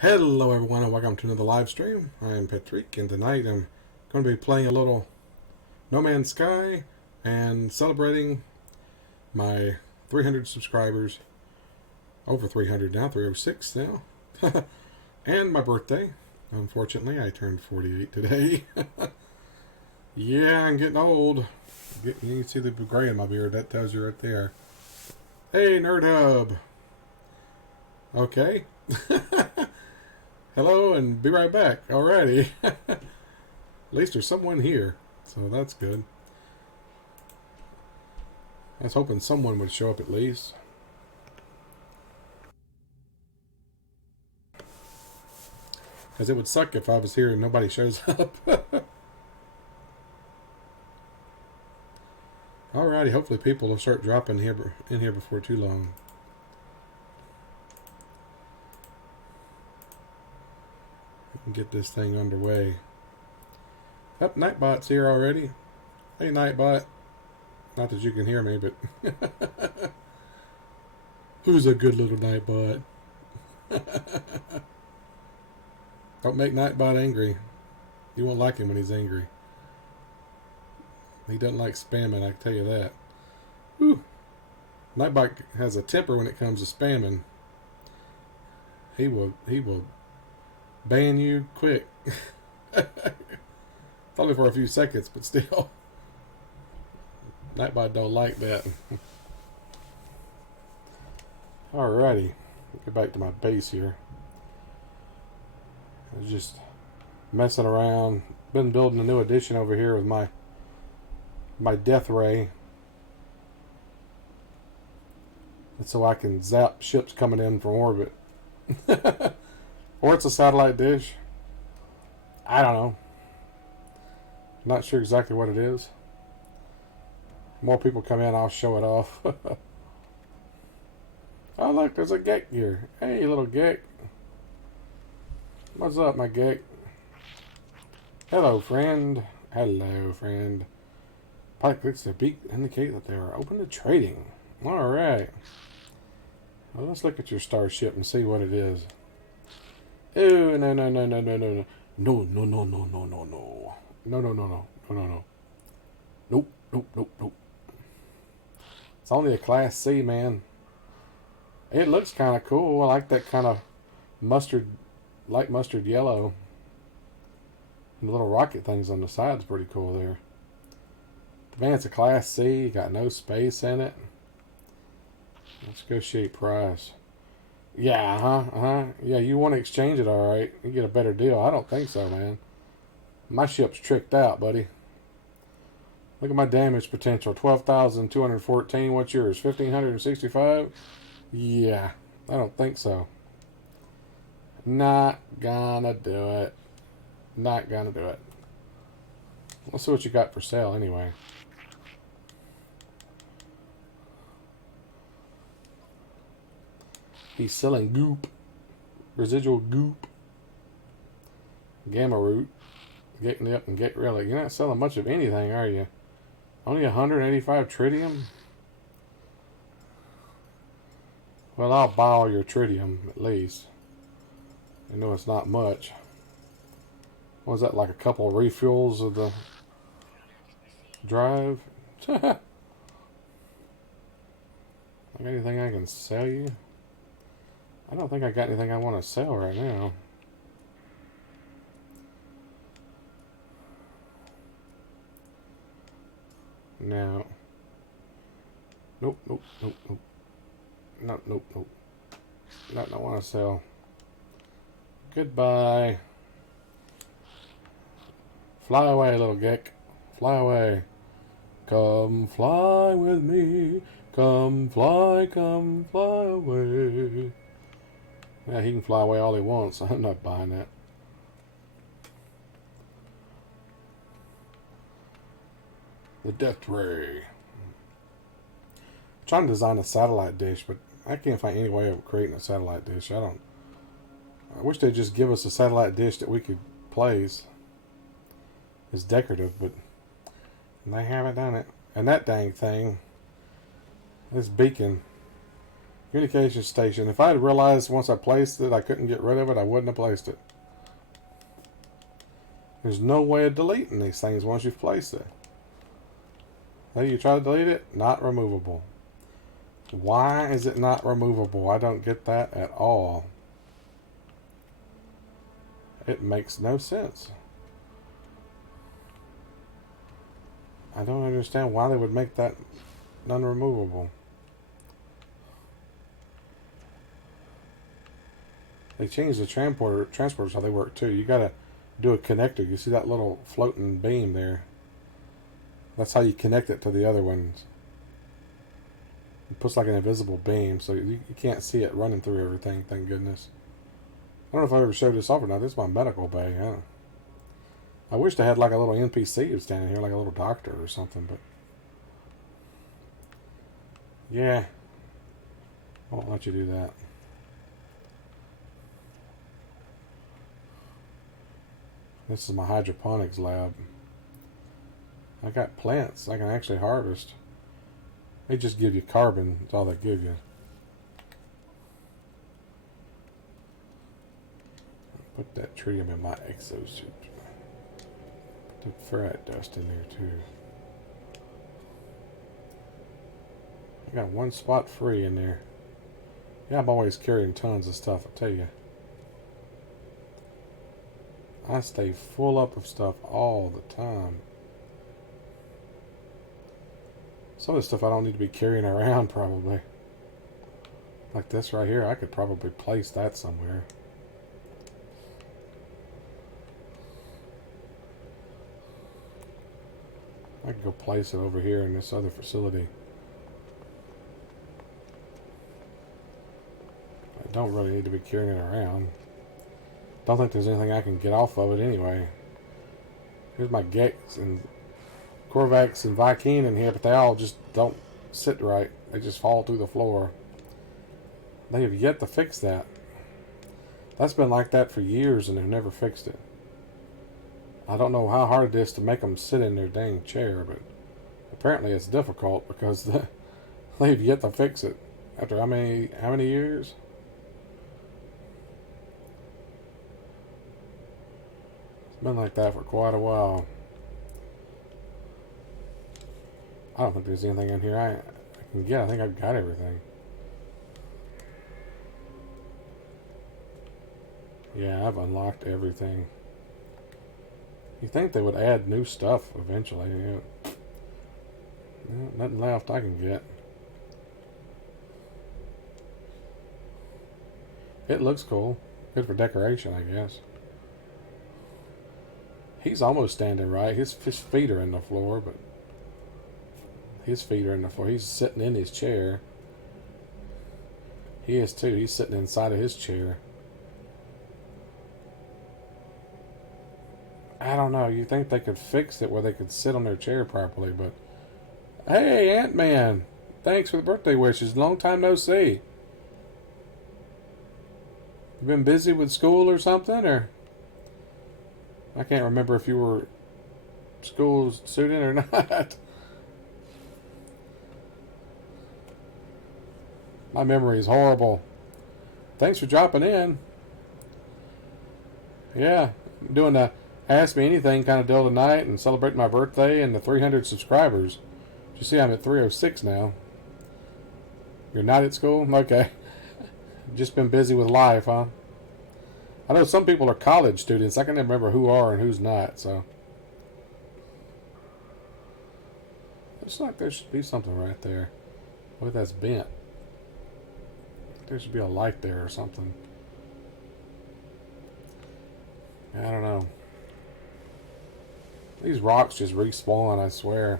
Hello everyone and welcome to another live stream. I am Petreak and tonight I'm going to be playing a little No Man's Sky and celebrating my 300 subscribers. Over 300 now, 306 now. And my birthday. Unfortunately, I turned 48 today. Yeah, I'm getting old. You can see the gray in my beard. That tells you right there. Hey, Nerd Hub. Okay. Hello, and be right back. Alrighty. At least there's someone here, so that's good. I was hoping someone would show up at least. Because it would suck if I was here and nobody shows up. Alrighty, hopefully people will start dropping in here before too long. I can get this thing underway. Up, Nightbot's here already. Hey, Nightbot. Not that you can hear me, but who's a good little Nightbot? Don't make Nightbot angry. You won't like him when he's angry. He doesn't like spamming, I can tell you that. Whew. Nightbot has a temper when it comes to spamming. He will ban you quick. Probably for a few seconds, but still. Nightbot don't like that. Alrighty. Get back to my base here. I was just messing around. Been building a new addition over here with my death ray. And so I can zap ships coming in from orbit. Or it's a satellite dish. I don't know. Not sure exactly what it is. More people come in, I'll show it off. Oh look, there's a geek here. Hey little geek. What's up, my geek? Hello, friend. Hello, friend. Pilot clicks the beak to indicate that they are open to trading. Alright. Well, let's look at your starship and see what it is. Oh, no, no, no, no, no, no, no. No, no, no, no, no, no, no. No, no, no, no, no, no, no. Nope, nope, nope, nope. It's only a Class C, man. It looks kind of cool. I like that kind of mustard, light mustard yellow. And the little rocket things on the side's pretty cool there. Man, it's a Class C. Got no space in it. Let's negotiate price. Yeah, Yeah, you want to exchange it, all right. You get a better deal. I don't think so, man. My ship's tricked out, buddy. Look at my damage potential. 12,214. What's yours? 1,565? Yeah, I don't think so. Not gonna do it. Not gonna do it. Let's see what you got for sale anyway. He's selling goop. Residual goop. Gamma root. Getting up and get really. You're not selling much of anything, are you? Only 185 tritium? Well, I'll buy all your tritium, at least. I know it's not much. What was that, like a couple of refuels of the drive? Got anything I can sell you? I don't think I got anything I want to sell right now. No. Nope, nope, nope, nope. Nope, nope, nope. Nothing I want to sell. Goodbye. Fly away, little geek. Fly away. Come fly with me. Come fly away. Yeah, he can fly away all he wants. I'm not buying that. The death ray. I'm trying to design a satellite dish, but I can't find any way of creating a satellite dish. I wish they'd just give us a satellite dish that we could place. It's decorative, but they haven't done it. And that dang thing, this beacon, Communication station. If I had realized once I placed it I couldn't get rid of it, I wouldn't have placed it. There's no way of deleting these things once you've placed it. Now you try to delete it, not removable. Why is it not removable? I don't get that at all. It makes no sense. I don't understand why they would make that non-removable. They changed the transporters how they work too. You gotta do a connector. You see that little floating beam there? That's how you connect it to the other ones. It puts like an invisible beam, so you can't see it running through everything, thank goodness. I don't know if I ever showed this off or not. This is my medical bay. I wish they had like a little NPC standing here, like a little doctor or something, but... yeah. I won't let you do that. This is my hydroponics lab. I got plants I can actually harvest. They just give you carbon. That's all they give you. Put that tritium in my exosuit. Put the ferrite dust in there too. I got one spot free in there. Yeah, I'm always carrying tons of stuff, I tell you. I stay full up of stuff all the time. Some of the stuff I don't need to be carrying around, probably. Like this right here, I could probably place that somewhere. I could go place it over here in this other facility. I don't really need to be carrying it around. Don't think there's anything I can get off of it anyway. Here's my Gex and Korvax and Vy'keen in here, but they all just don't sit right. They just fall through the floor. They have yet to fix that. That's been like that for years and they've never fixed it. I don't know how hard it is to make them sit in their dang chair, but apparently it's difficult because they've yet to fix it. After how many years? It's been like that for quite a while. I don't think there's anything in here I can get. I think I've got everything. Yeah, I've unlocked everything. You think they would add new stuff eventually? Yeah. Nothing left I can get. It looks cool. Good for decoration, I guess. He's almost standing right. His feet are in the floor, but his feet are in the floor. He's sitting in his chair. He is too. He's sitting inside of his chair. I don't know. You think they could fix it where they could sit on their chair properly, but... Hey, Ant-Man! Thanks for the birthday wishes. Long time no see. You been busy with school or something, or... I can't remember if you were school student or not. My memory is horrible. Thanks for dropping in. Yeah, I'm doing the Ask Me Anything kind of deal tonight and celebrating my birthday and the 300 subscribers. You see I'm at 306 now. You're not at school? Okay. Just been busy with life, huh? I know some people are college students. I can never remember who are and who's not, so. Looks like there should be something right there. What if that's bent? There should be a light there or something. I don't know. These rocks just respawn, I swear.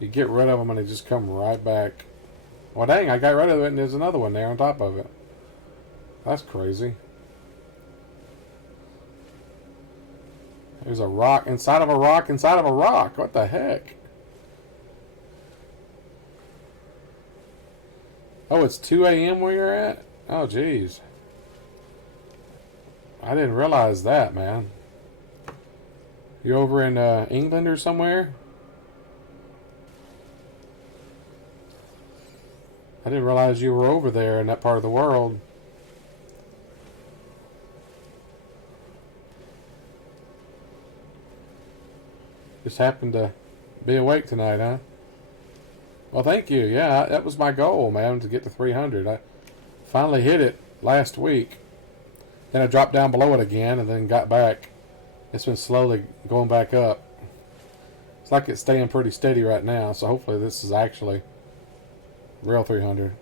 You get rid of them and they just come right back. Well, dang, I got rid of it and there's another one there on top of it. That's crazy. There's a rock inside of a rock inside of a rock. What the heck? Oh, it's 2 a.m. where you're at? Oh, jeez. I didn't realize that, man. You over in England or somewhere? I didn't realize you were over there in that part of the world. Just happened to be awake tonight, huh? Well, thank you. Yeah, that was my goal, man, to get to 300. I finally hit it last week. Then I dropped down below it again and then got back. It's been slowly going back up. It's like it's staying pretty steady right now, so hopefully this is actually real 300.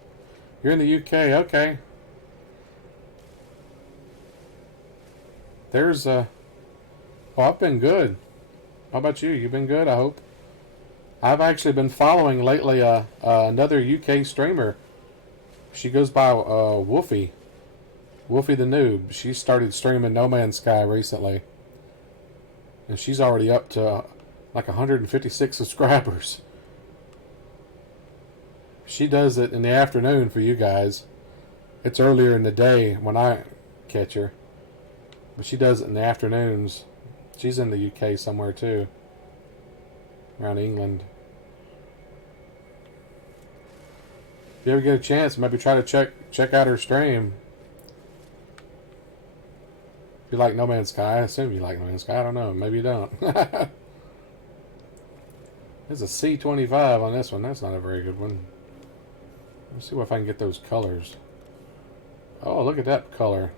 You're in the UK, okay. There's oh, I've been good. How about you? You've been good, I hope. I've actually been following lately another UK streamer. She goes by Wolfie. Wolfie the Noob. She started streaming No Man's Sky recently. And she's already up to like 156 subscribers. She does it in the afternoon for you guys. It's earlier in the day when I catch her. But she does it in the afternoons. She's in the UK somewhere too. Around England. If you ever get a chance, maybe try to check out her stream. If you like No Man's Sky, I assume you like No Man's Sky. I don't know. Maybe you don't. There's a C25 on this one. That's not a very good one. Let's see if I can get those colors. Oh, look at that color.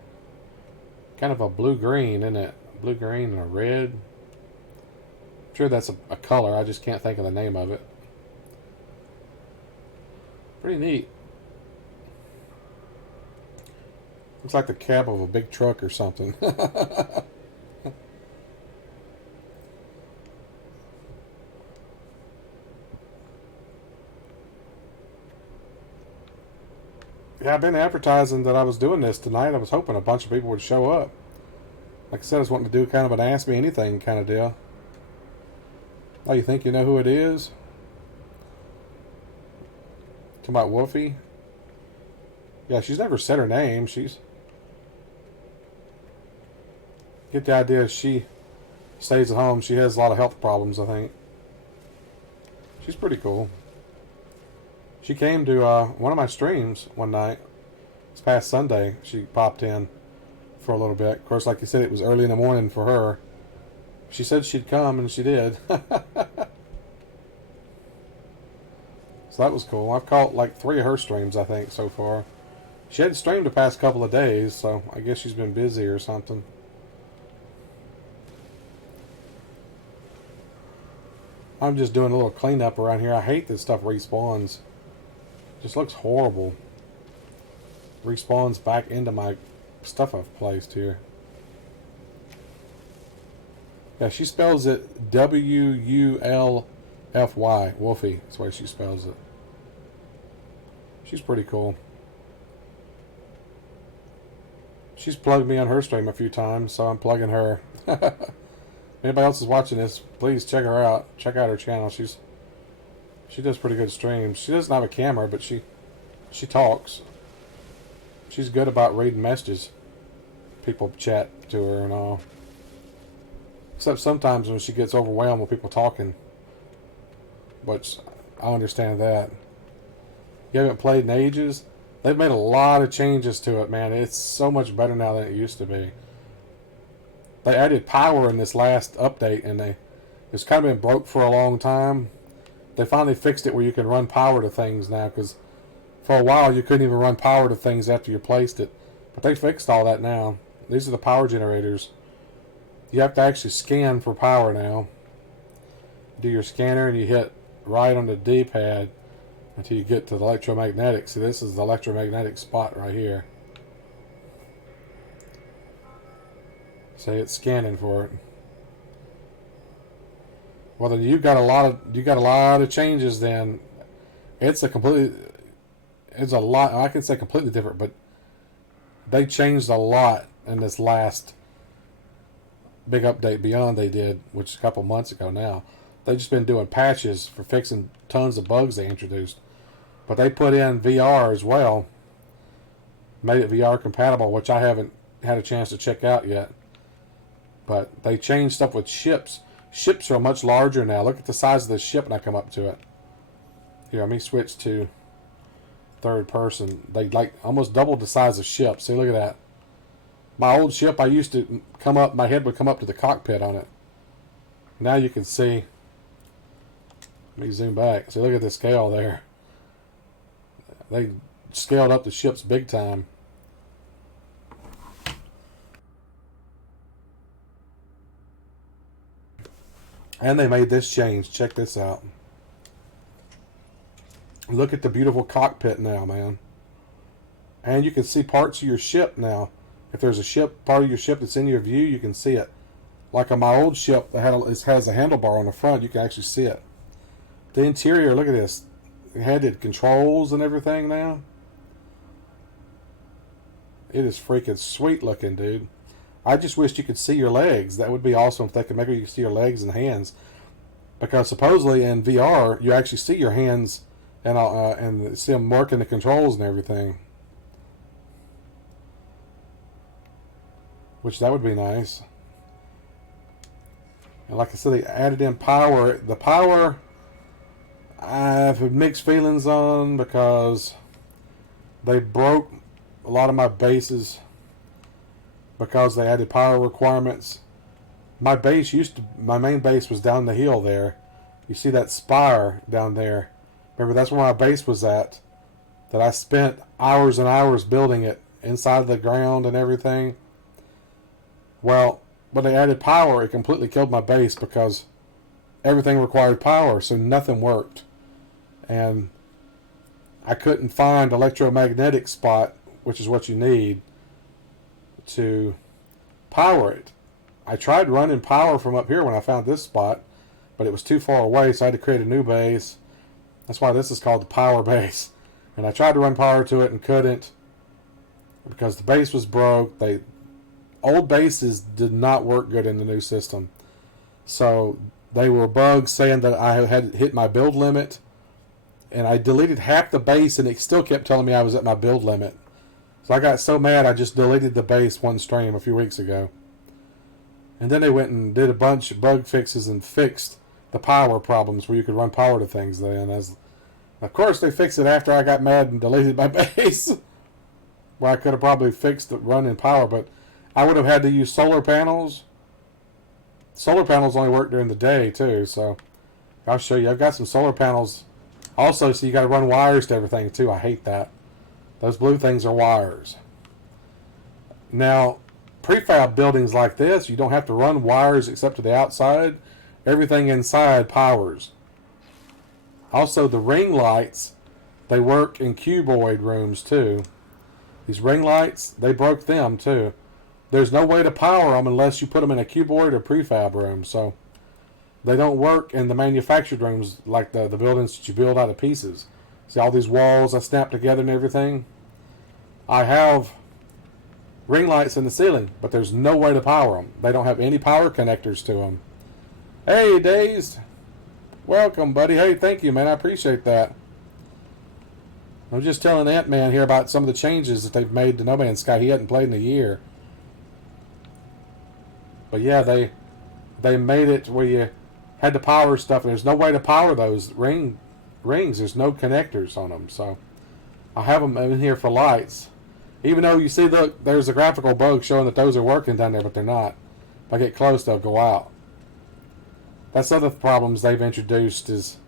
Kind of a blue-green, isn't it? Blue-green and a red. I'm sure that's a color. I just can't think of the name of it. Pretty neat. Looks like the cab of a big truck or something. Yeah, I've been advertising that I was doing this tonight. I was hoping a bunch of people would show up. Like I said, I was wanting to do kind of an Ask Me Anything kind of deal. Oh, you think you know who it is? Talking about Wolfie? Yeah, she's never said her name. She's... Get the idea she stays at home. She has a lot of health problems, I think. She's pretty cool. She came to one of my streams one night. This past Sunday, she popped in for a little bit. Of course, like you said, it was early in the morning for her. She said she'd come, and she did. So that was cool. I've caught like 3 of her streams, I think, so far. She hadn't streamed the past couple of days, so I guess she's been busy or something. I'm just doing a little cleanup around here. I hate that stuff respawns. Just looks horrible. Respawns back into my stuff I've placed here. Yeah, she spells it W-U-L-F-Y. Wolfie. That's the way she spells it. She's pretty cool. She's plugged me on her stream a few times, so I'm plugging her. If anybody else is watching this, please check her out. Check out her channel. She does pretty good streams. She doesn't have a camera, but she talks. She's good about reading messages. People chat to her and all. Except sometimes when she gets overwhelmed with people talking. But I understand that. You haven't played in ages? They've made a lot of changes to it, man. It's so much better now than it used to be. They added power in this last update, and it's kind of been broke for a long time. They finally fixed it where you can run power to things now, because for a while you couldn't even run power to things after you placed it. But they fixed all that now. These are the power generators. You have to actually scan for power now. Do your scanner and you hit right on the D-pad until you get to the electromagnetic. See, this is the electromagnetic spot right here. Say it's scanning for it. Well, then you got a lot of changes. Then it's a lot. I can say completely different, but they changed a lot in this last big update beyond they did, which is a couple months ago now. They've just been doing patches for fixing tons of bugs they introduced. But they put in VR as well. Made it VR compatible, which I haven't had a chance to check out yet. But they changed stuff with ships. Ships are much larger now. Look at the size of the ship when I come up to it. Here, let me switch to third person. They like almost doubled the size of ship. See, look at that. My old ship, I used to come up, my head would come up to the cockpit on it. Now you can see, let me zoom back. See, look at the scale there. They scaled up the ships big time. And they made this change. Check this out. Look at the beautiful cockpit now, man. And you can see parts of your ship now. If there's a part of your ship that's in your view, you can see it. Like on my old ship, it has a handlebar on the front. You can actually see it. The interior, look at this. It had controls and everything now. It is freaking sweet looking, dude. I just wished you could see your legs. That would be awesome if they could make it you could see your legs and hands. Because supposedly in VR, you actually see your hands and see them working the controls and everything. Which that would be nice. And like I said, they added in power. The power, I've had mixed feelings on because they broke a lot of my bases because they added power requirements. My main base was down the hill there. You see that spire down there. Remember, that's where my base was at. That I spent hours and hours building it inside the ground and everything. Well, when they added power, it completely killed my base because everything required power, so nothing worked. And I couldn't find electromagnetic spot, which is what you need to power it. I tried running power from up here when I found this spot, but it was too far away, so I had to create a new base. That's why this is called the power base. And I tried to run power to it and couldn't because the base was broke. Old bases did not work good in the new system. So they were bugs saying that I had hit my build limit, and I deleted half the base and it still kept telling me I was at my build limit. So I got so mad I just deleted the base one stream a few weeks ago. And then they went and did a bunch of bug fixes and fixed the power problems where you could run power to things then. Of course they fixed it after I got mad and deleted my base. Where I could have probably fixed the running power, but I would have had to use solar panels. Solar panels only work during the day too, so I'll show you. I've got some solar panels. Also, so you got to run wires to everything too. I hate that. Those blue things are wires. Now, prefab buildings like this, you don't have to run wires except to the outside. Everything inside powers. Also, the ring lights, they work in cuboid rooms too. These ring lights, they broke them too. There's no way to power them unless you put them in a cuboid or prefab room. So they don't work in the manufactured rooms like the buildings that you build out of pieces. See all these walls I snapped together and everything? I have ring lights in the ceiling, but there's no way to power them. They don't have any power connectors to them. Hey, Dazed. Welcome, buddy. Hey, thank you, man. I appreciate that. I'm just telling Ant-Man here about some of the changes that they've made to No Man's Sky. He hadn't played in a year. But yeah, they made it where you had to power stuff, and there's no way to power those rings. There's no connectors on them, so I have them in here for lights. Even though you see, look, there's a graphical bug showing that those are working down there, but they're not. If I get close, they'll go out. That's other problems they've introduced is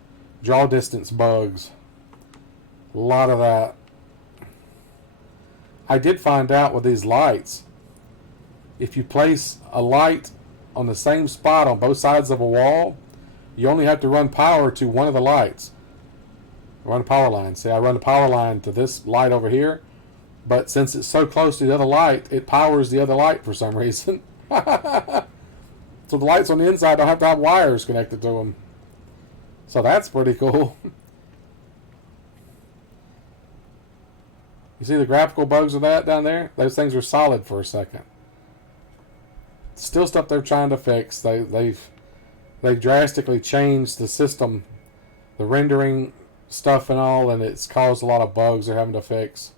draw distance bugs. A lot of that. I did find out with these lights, if you place a light on the same spot on both sides of a wall, you only have to run power to one of the lights. Run a power line. See, I run a power line to this light over here, but since it's so close to the other light, it powers the other light for some reason. So the lights on the inside don't have to have wires connected to them. So that's pretty cool. You see the graphical bugs of that down there? Those things are solid for a second. Still stuff they're trying to fix. They've drastically changed the system, the rendering stuff and all, and it's caused a lot of bugs they're having to fix.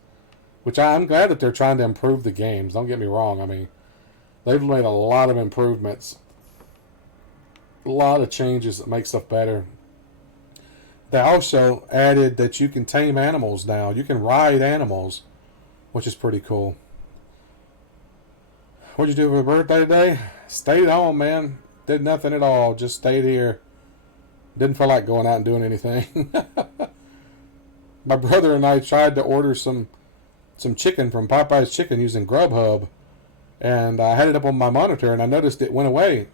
Which I'm glad that they're trying to improve the games. Don't get me wrong. I mean, they've made a lot of improvements. A lot of changes that make stuff better. They also added that you can tame animals now. You can ride animals, which is pretty cool. What'd you do for your birthday today? Stayed home, man. Did nothing at all. Just stayed here. Didn't feel like going out and doing anything. My brother and I tried to order some chicken from Popeye's Chicken using Grubhub, and I had it up on my monitor, and I noticed it went away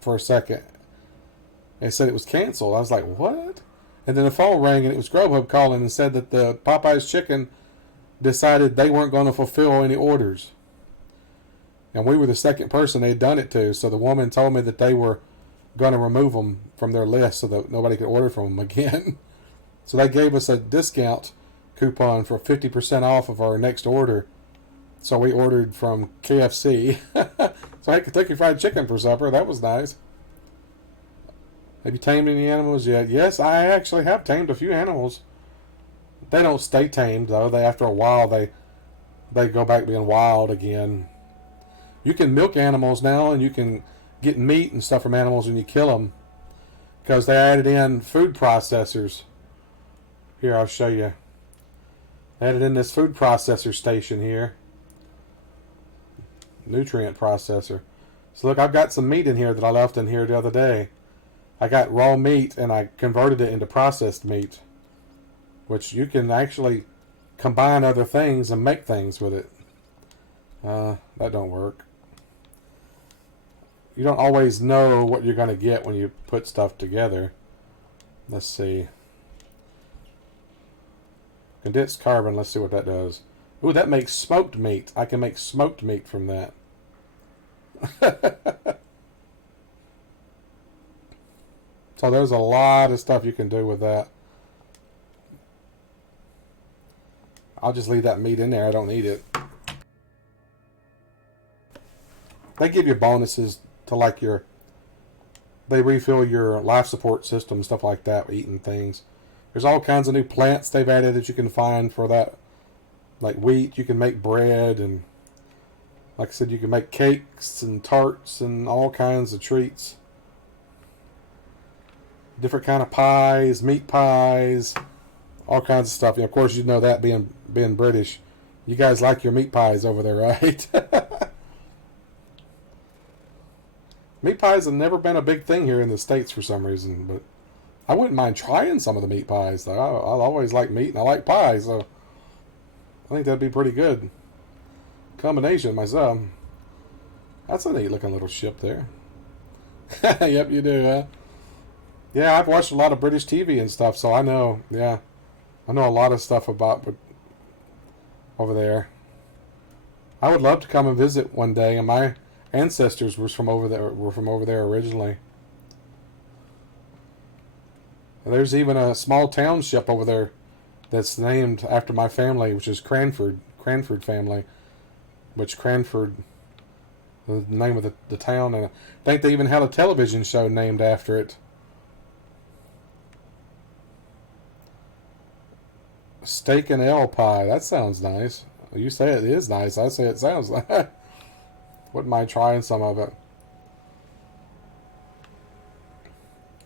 for a second. It said it was canceled. I was like, what? And then the phone rang, and it was Grubhub calling and said that the Popeye's Chicken decided they weren't going to fulfill any orders. And we were the second person they'd done it to, so the woman told me that they were going to remove them from their list so that nobody could order from them again. So they gave us a discount coupon for 50% off of our next order. So we ordered from KFC. So I had Kentucky Fried Chicken for supper. That was nice. Have you tamed any animals yet? Yes, I actually have tamed a few animals. They don't stay tamed though. They after a while they go back being wild again. You can milk animals now, and you can get meat and stuff from animals when you kill them, because they added in food processors. Here, I'll show you. They added in this food processor station here. Nutrient processor. So look, I've got some meat in here that I left in here the other day. I got raw meat and I converted it into processed meat, which you can actually combine other things and make things with it. That don't work. You don't always know what you're going to get when you put stuff together. Let's see. Condensed carbon, let's see what that does. Ooh, that makes smoked meat. I can make smoked meat from that. So there's a lot of stuff you can do with that. I'll just leave that meat in there. I don't need it. They give you bonuses to like they refill your life support system, stuff like that, eating things. There's all kinds of new plants they've added that you can find for that. Like wheat, you can make bread, and like I said, you can make cakes and tarts and all kinds of treats. Different kind of pies, meat pies, all kinds of stuff. Of course, you know that being British. You guys like your meat pies over there, right? Meat pies have never been a big thing here in the States for some reason, but I wouldn't mind trying some of the meat pies. Though I'll always like meat and I like pies, so I think that'd be pretty good combination myself. That's a neat looking little ship there. Yep, you do, huh? Yeah, I've watched a lot of British TV and stuff, so I know. Yeah, I know a lot of stuff about over there. I would love to come and visit one day, and my ancestors were from over there originally. There's even a small township over there that's named after my family, which is Cranford family, which Cranford, the name of the town, and I think they even had a television show named after it. Steak and ale pie. That sounds nice. You say it is nice. I say it sounds nice. Wouldn't mind trying some of it.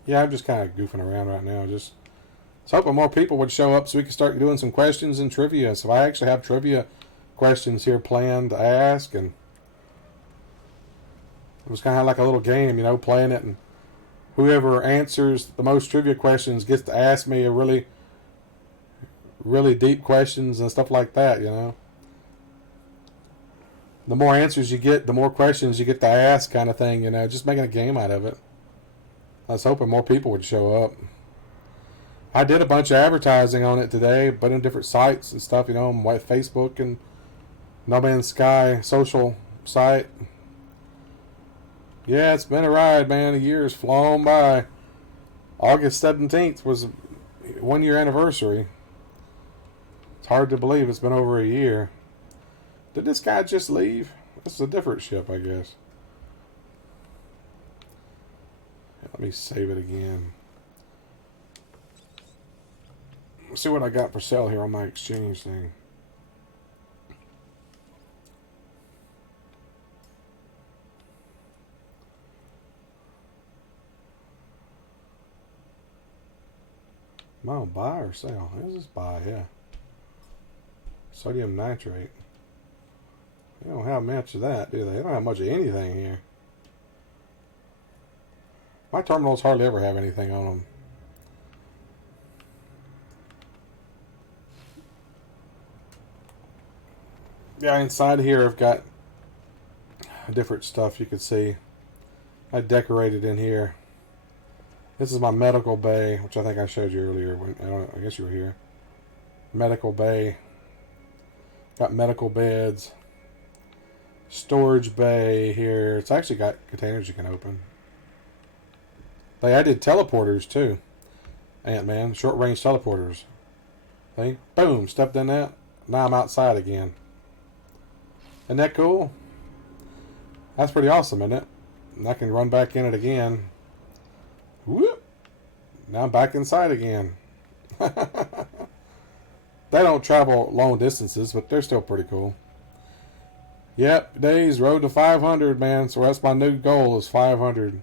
Yeah, I'm just kind of goofing around right now. Just hoping more people would show up so we can start doing some questions and trivia. So I actually have trivia questions here planned to ask, and it was kind of like a little game, playing it, and whoever answers the most trivia questions gets to ask me a really, really deep questions and stuff like that, The more answers you get, the more questions you get to ask, kind of thing, just making a game out of it. I was hoping more people would show up. I did a bunch of advertising on it today, but in different sites and stuff, on Facebook and No Man's Sky social site. Yeah, it's been a ride, man. A year's flown by. August 17th was 1 year anniversary. It's hard to believe it's been over a year. Did this guy just leave? This is a different ship, I guess. Let me save it again. Let's see what I got for sale here on my exchange thing. Am I on buy or sell? This is buy, yeah. Sodium nitrate. They don't have much of that, do they? They don't have much of anything here. My terminals hardly ever have anything on them. Yeah, inside here I've got different stuff you can see. I decorated in here. This is my medical bay, which I think I showed you earlier. I guess you were here. Medical bay. Got medical beds. Storage bay here. It's actually got containers you can open. They added teleporters too. Ant-Man, short range teleporters. See? Boom, stepped in that. Now I'm outside again. Isn't that cool? That's pretty awesome, isn't it? And I can run back in it again. Whoop! Now I'm back inside again. They don't travel long distances, but they're still pretty cool. Yep, days, road to 500, man. So that's my new goal, is 500.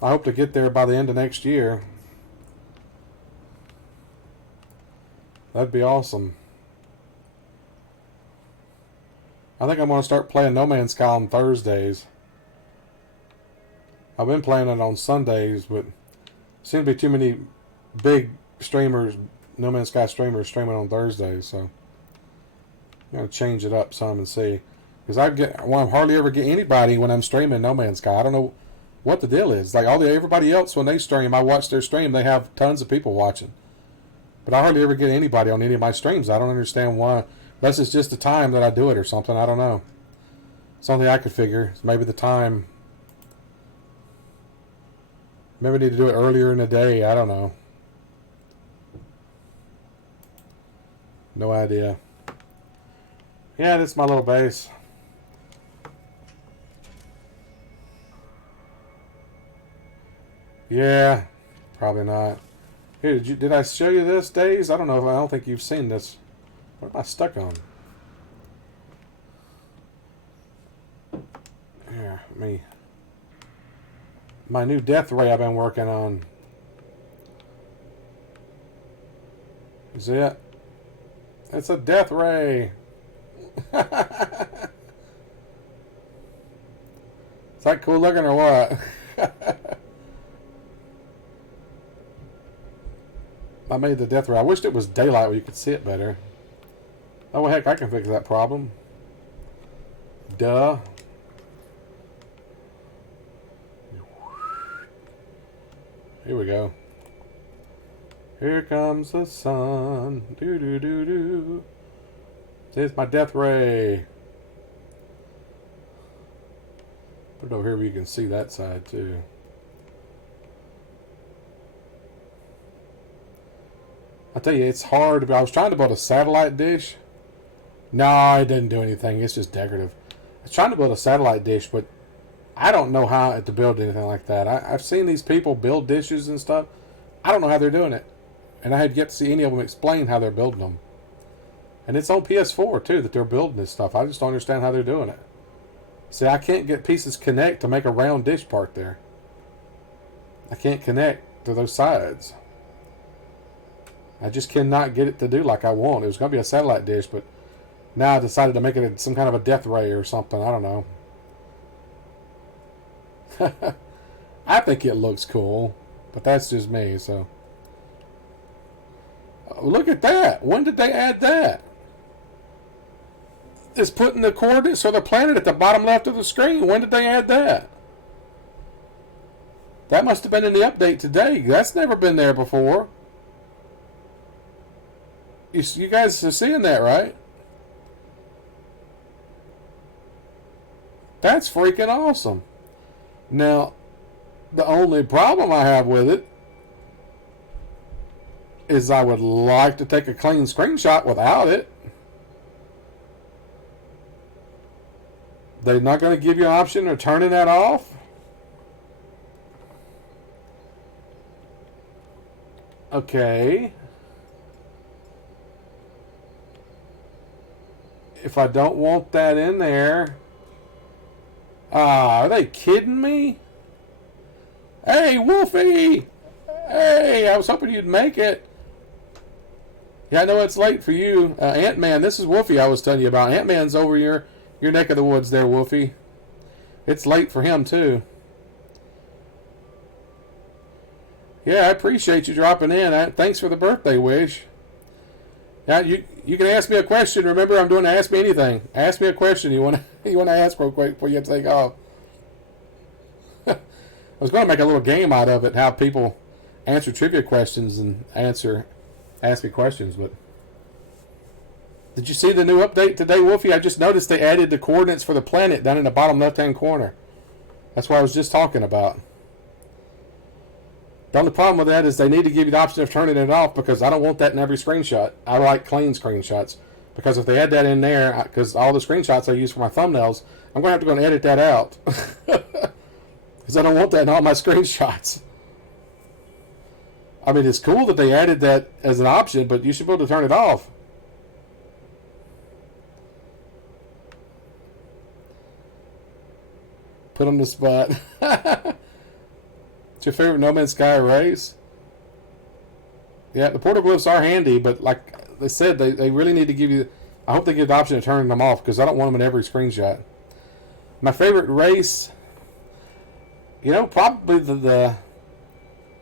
I hope to get there by the end of next year. That'd be awesome. I think I'm going to start playing No Man's Sky on Thursdays. I've been playing it on Sundays, but seem to be too many big streamers, No Man's Sky streamers, streaming on Thursdays. So I'm going to change it up some and see. Because I hardly ever get anybody when I'm streaming No Man's Sky. I don't know what the deal is. Like everybody else, when they stream, I watch their stream, they have tons of people watching. But I hardly ever get anybody on any of my streams. I don't understand why. Unless it's just the time that I do it or something. I don't know. Something I could figure. Maybe the time. Maybe I need to do it earlier in the day. I don't know. No idea. Yeah, this is my little base. Yeah, probably not. Here, did I show you this, Days? I don't think you've seen this. What am I stuck on? Here, my new death ray I've been working on. Is it? It's a death ray. Is that cool looking or what? I made the death ray. I wished it was daylight where you could see it better. Oh, well, heck, I can fix that problem. Duh. Here we go. Here comes the sun. Do do do do. There's my death ray. Put it over here where you can see that side too. I tell you, it's hard. I was trying to build a satellite dish. No, it didn't do anything. It's just decorative. I was trying to build a satellite dish, but I don't know how to build anything like that. I've seen these people build dishes and stuff. I don't know how they're doing it. And I had yet to see any of them explain how they're building them. And it's on PS4, too, that they're building this stuff. I just don't understand how they're doing it. See, I can't get pieces connect to make a round dish part there. I can't connect to those sides. I just cannot get it to do like I want. It was going to be a satellite dish, but now I decided to make it some kind of a death ray or something. I don't know. I think it looks cool, but that's just me, so. Oh, look at that. When did they add that? It's putting the coordinates or the planet at the bottom left of the screen. When did they add that? That must have been in the update today. That's never been there before. You guys are seeing that, right? That's freaking awesome. Now, the only problem I have with it is I would like to take a clean screenshot without it. They're not going to give you an option of turning that off? Okay. If I don't want that in there... are they kidding me? Hey, Wolfie! Hey, I was hoping you'd make it. Yeah, I know it's late for you. Ant-Man, this is Wolfie I was telling you about. Ant-Man's over your neck of the woods there, Wolfie. It's late for him, too. Yeah, I appreciate you dropping in. Thanks for the birthday wish. Now, you can ask me a question. Remember, I'm doing Ask Me Anything. Ask me a question you want you want to ask real quick before you take off. I was going to make a little game out of it, how people answer trivia questions and ask me questions, but did you see the new update today, Wolfie? I just noticed they added the coordinates for the planet down in the bottom left-hand corner. That's what I was just talking about. The only problem with that is they need to give you the option of turning it off, because I don't want that in every screenshot. I like clean screenshots, because if they add that in there, because all the screenshots I use for my thumbnails, I'm going to have to go and edit that out. Because I don't want that in all my screenshots. I mean, it's cool that they added that as an option, but you should be able to turn it off. Put on the spot. Your favorite No Man's Sky race? Yeah, the portal glyphs are handy, but like they said, they really need to give you... I hope they give the option of turning them off, because I don't want them in every screenshot. My favorite race... You know, probably the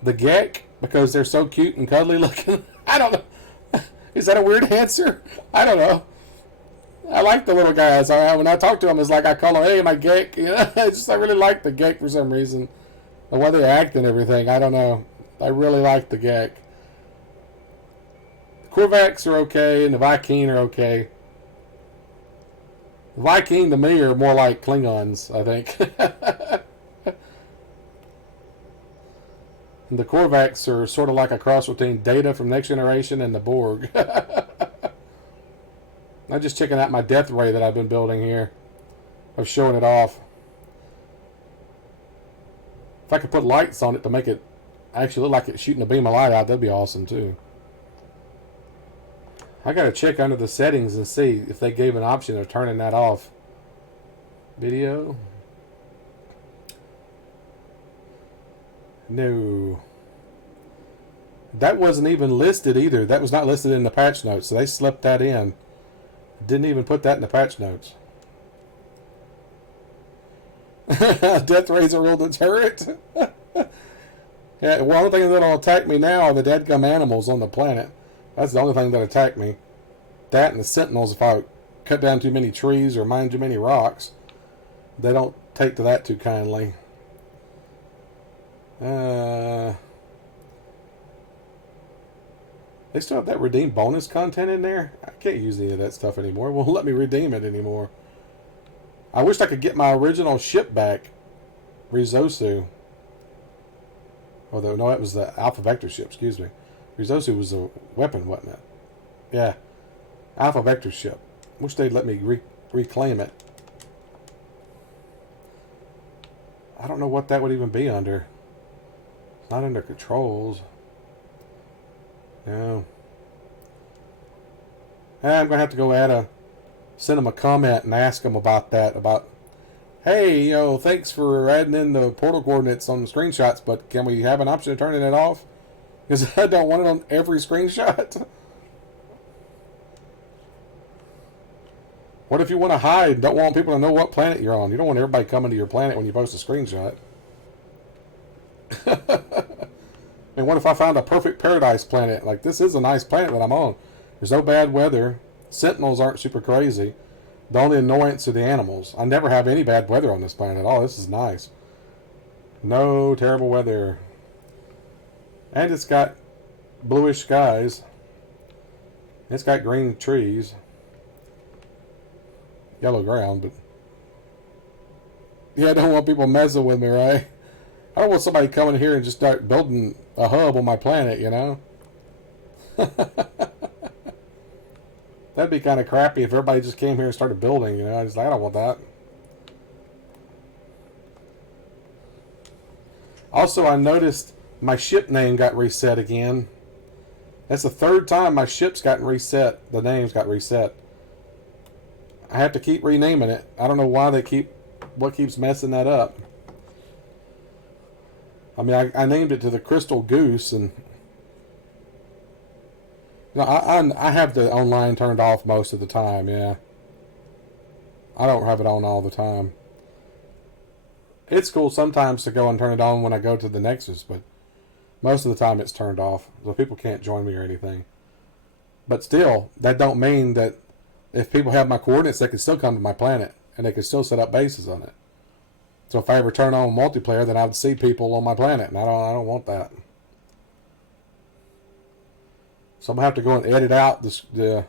Gek, because they're so cute and cuddly looking. I don't know. Is that a weird answer? I don't know. I like the little guys. When I talk to them, it's like I call them, hey, my Gek. You know, I really like the Gek for some reason. The way they act and everything, I don't know. I really like the Gek. The Korvax are okay, and the Viking are okay. The Viking, to me, are more like Klingons, I think. And the Korvax are sort of like a cross between Data from Next Generation and the Borg. I'm just checking out my death ray that I've been building here. I'm showing it off. If I could put lights on it to make it actually look like it's shooting a beam of light out, that'd be awesome too. I gotta check under the settings and see if they gave an option of turning that off. Video. No. That wasn't even listed either. That was not listed in the patch notes, so they slipped that in. Didn't even put that in the patch notes. Death rays are real deterrent. Yeah, well, the only thing that'll attack me now are the deadgum animals on the planet. That's the only thing that attack me. That and the sentinels, if I cut down too many trees or mine too many rocks. They don't take to that too kindly. They still have that redeem bonus content in there? I can't use any of that stuff anymore. It won't let me redeem it anymore. I wish I could get my original ship back. Rizosu. Although, no, that was the Alpha Vector ship, excuse me. Rizosu was a weapon, wasn't it? Yeah. Alpha Vector ship. Wish they'd let me reclaim it. I don't know what that would even be under. It's not under controls. No. I'm going to have to go send them a comment and ask them about that. About, hey, thanks for adding in the portal coordinates on the screenshots, but can we have an option of turning it off? Because I don't want it on every screenshot. What if you want to hide and don't want people to know what planet you're on? You don't want everybody coming to your planet when you post a screenshot. And what if I found a perfect paradise planet? Like, this is a nice planet that I'm on. There's no bad weather. Sentinels aren't super crazy. The only annoyance are the animals. I never have any bad weather on this planet at all. This is nice. No terrible weather. And it's got bluish skies. It's got green trees. Yellow ground, but... Yeah, I don't want people messing with me, right? I don't want somebody coming here and just start building a hub on my planet, you know? That'd be kind of crappy if everybody just came here and started building, you know? I don't want that. Also, I noticed my ship name got reset again. That's the third time my ship's gotten reset. The name's got reset. I have to keep renaming it. I don't know why what keeps messing that up. I mean, I named it to the Crystal Goose, and no, I have the online turned off most of the time. Yeah, I don't have it on all the time. It's cool sometimes to go and turn it on when I go to the Nexus, but most of the time it's turned off, so people can't join me or anything. But still, that don't mean that if people have my coordinates, they can still come to my planet and they can still set up bases on it. So if I ever turn on multiplayer, then I would see people on my planet, and I don't want that. So I'm gonna have to go and edit out the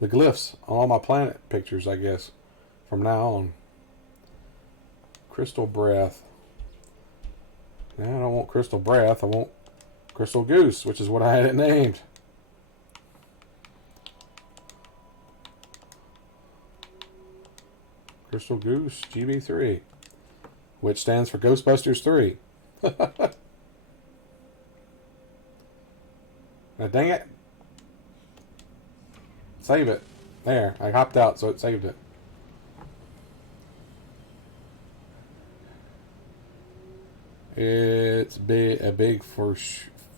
glyphs on all my planet pictures, I guess, from now on. Crystal Breath. Now I don't want Crystal Breath. I want Crystal Goose, which is what I had it named. Crystal Goose GB3, which stands for Ghostbusters 3. Now, dang it. Save it. There, I hopped out, so it saved it. It's a big for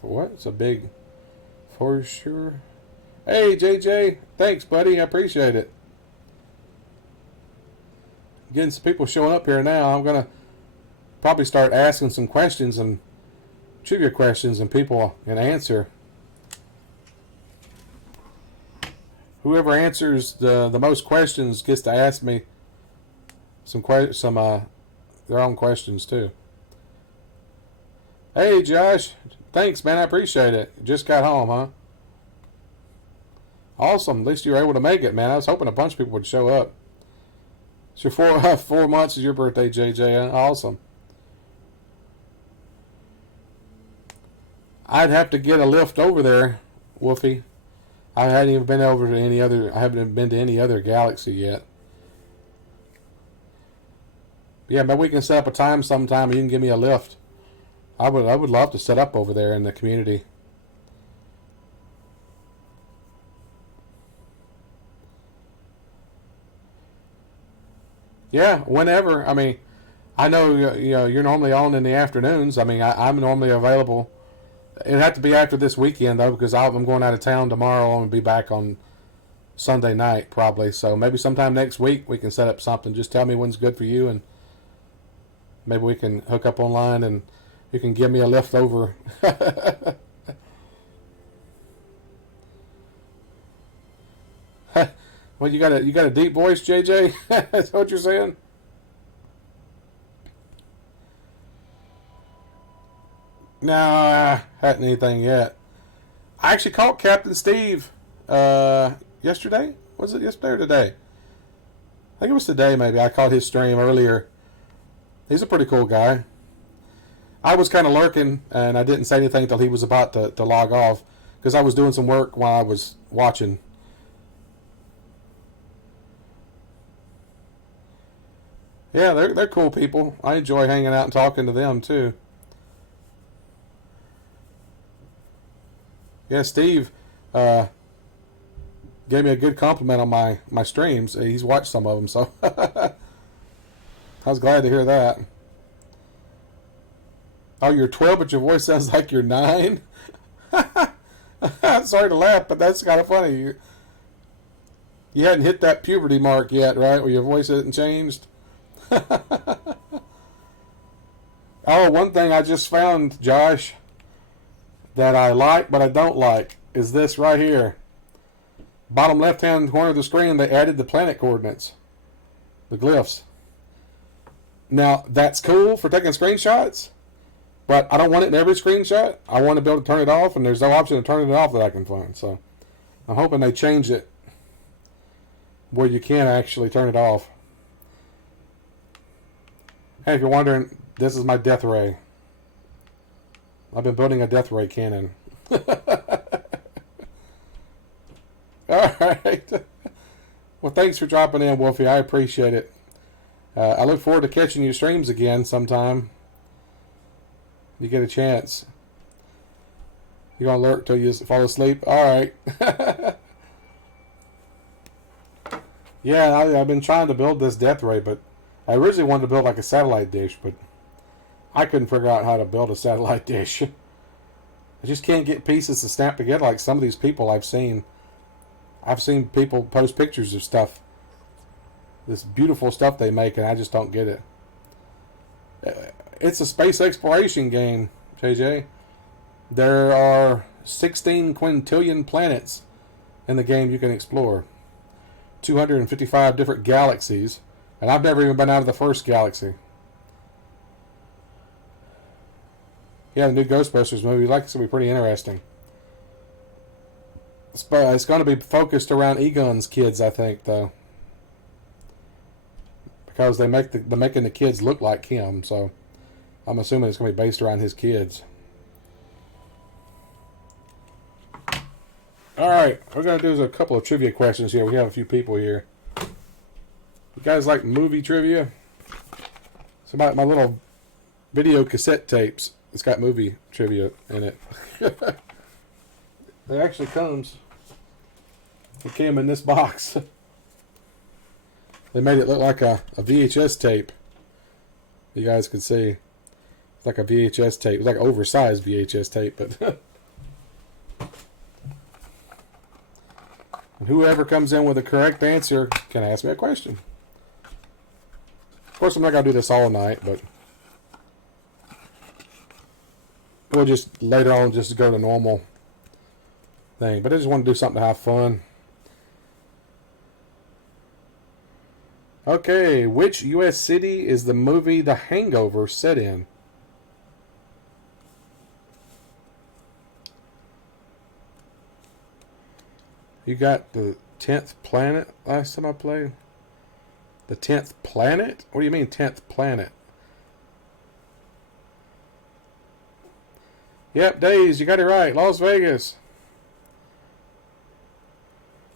what? It's a big for sure. Hey, JJ. Thanks, buddy. I appreciate it. Getting some people showing up here now. I'm going to probably start asking some questions and trivia questions, and people can answer. Whoever answers the most questions gets to ask me some their own questions too. Hey, Josh. Thanks, man. I appreciate it. Just got home, huh? Awesome. At least you were able to make it, man. I was hoping a bunch of people would show up. It's your 4 months is your birthday, JJ. Awesome. I'd have to get a lift over there, Wolfie. I hadn't even been over to any other. I haven't been to any other galaxy yet. Yeah, but we can set up a time sometime, and you can give me a lift. I would love to set up over there in the community. Yeah, whenever. I mean, I know you're normally on in the afternoons. I mean, I'm normally available. It'd have to be after this weekend though, because I'm going out of town tomorrow. I'm gonna be back on Sunday night probably. So maybe sometime next week we can set up something. Just tell me when's good for you, and maybe we can hook up online and you can give me a lift over. Well, you got a deep voice, JJ. That's what you're saying. No, I hadn't anything yet. I actually caught Captain Steve yesterday. Was it yesterday or today? I think it was today. Maybe I caught his stream earlier. He's a pretty cool guy. I was kind of lurking, and I didn't say anything until he was about to log off, because I was doing some work while I was watching. Yeah, they're cool people. I enjoy hanging out and talking to them too. Yeah, Steve gave me a good compliment on my streams. He's watched some of them, so I was glad to hear that. Oh, you're 12, but your voice sounds like you're 9? Sorry to laugh, but that's kind of funny. You hadn't hit that puberty mark yet, right? Where your voice hasn't changed? Oh, one thing I just found, Josh, that I like but I don't like is this right here. Bottom left-hand corner of the screen, they added the planet coordinates, the glyphs. Now, that's cool for taking screenshots, but I don't want it in every screenshot. I want to be able to turn it off, and there's no option of turning it off that I can find. So I'm hoping they change it where you can actually turn it off. Hey, if you're wondering, this is my death ray. I've been building a death ray cannon. Alright. Well, thanks for dropping in, Wolfie. I appreciate it. I look forward to catching your streams again sometime. You get a chance. You gonna lurk till you fall asleep? Alright. Yeah, I've been trying to build this death ray, but I originally wanted to build like a satellite dish, but I couldn't figure out how to build a satellite dish. I just can't get pieces to snap together like some of these people I've seen. I've seen people post pictures of stuff, this beautiful stuff they make, and I just don't get it. It's a space exploration game, JJ. There are 16 quintillion planets in the game you can explore. 255 different galaxies, and I've never even been out of the first galaxy. Yeah, the new Ghostbusters movie, like it's going to be pretty interesting. It's going to be focused around Egon's kids, I think, though. Because they're making the kids look like him, so I'm assuming it's going to be based around his kids. Alright, what we're going to do is a couple of trivia questions here. We have a few people here. You guys like movie trivia? It's about my little video cassette tapes. It's got movie trivia in it. It actually comes. It came in this box. They made it look like a VHS tape. You guys can see. It's like a VHS tape. It's like an oversized VHS tape, but and whoever comes in with the correct answer can ask me a question. Of course, I'm not going to do this all night, but we'll just later on just go to normal thing. But I just want to do something to have fun. Okay, which U.S. city is the movie The Hangover set in? You got the 10th planet last time I played? The 10th planet? What do you mean 10th planet? Yep, Days, you got it right. Las Vegas.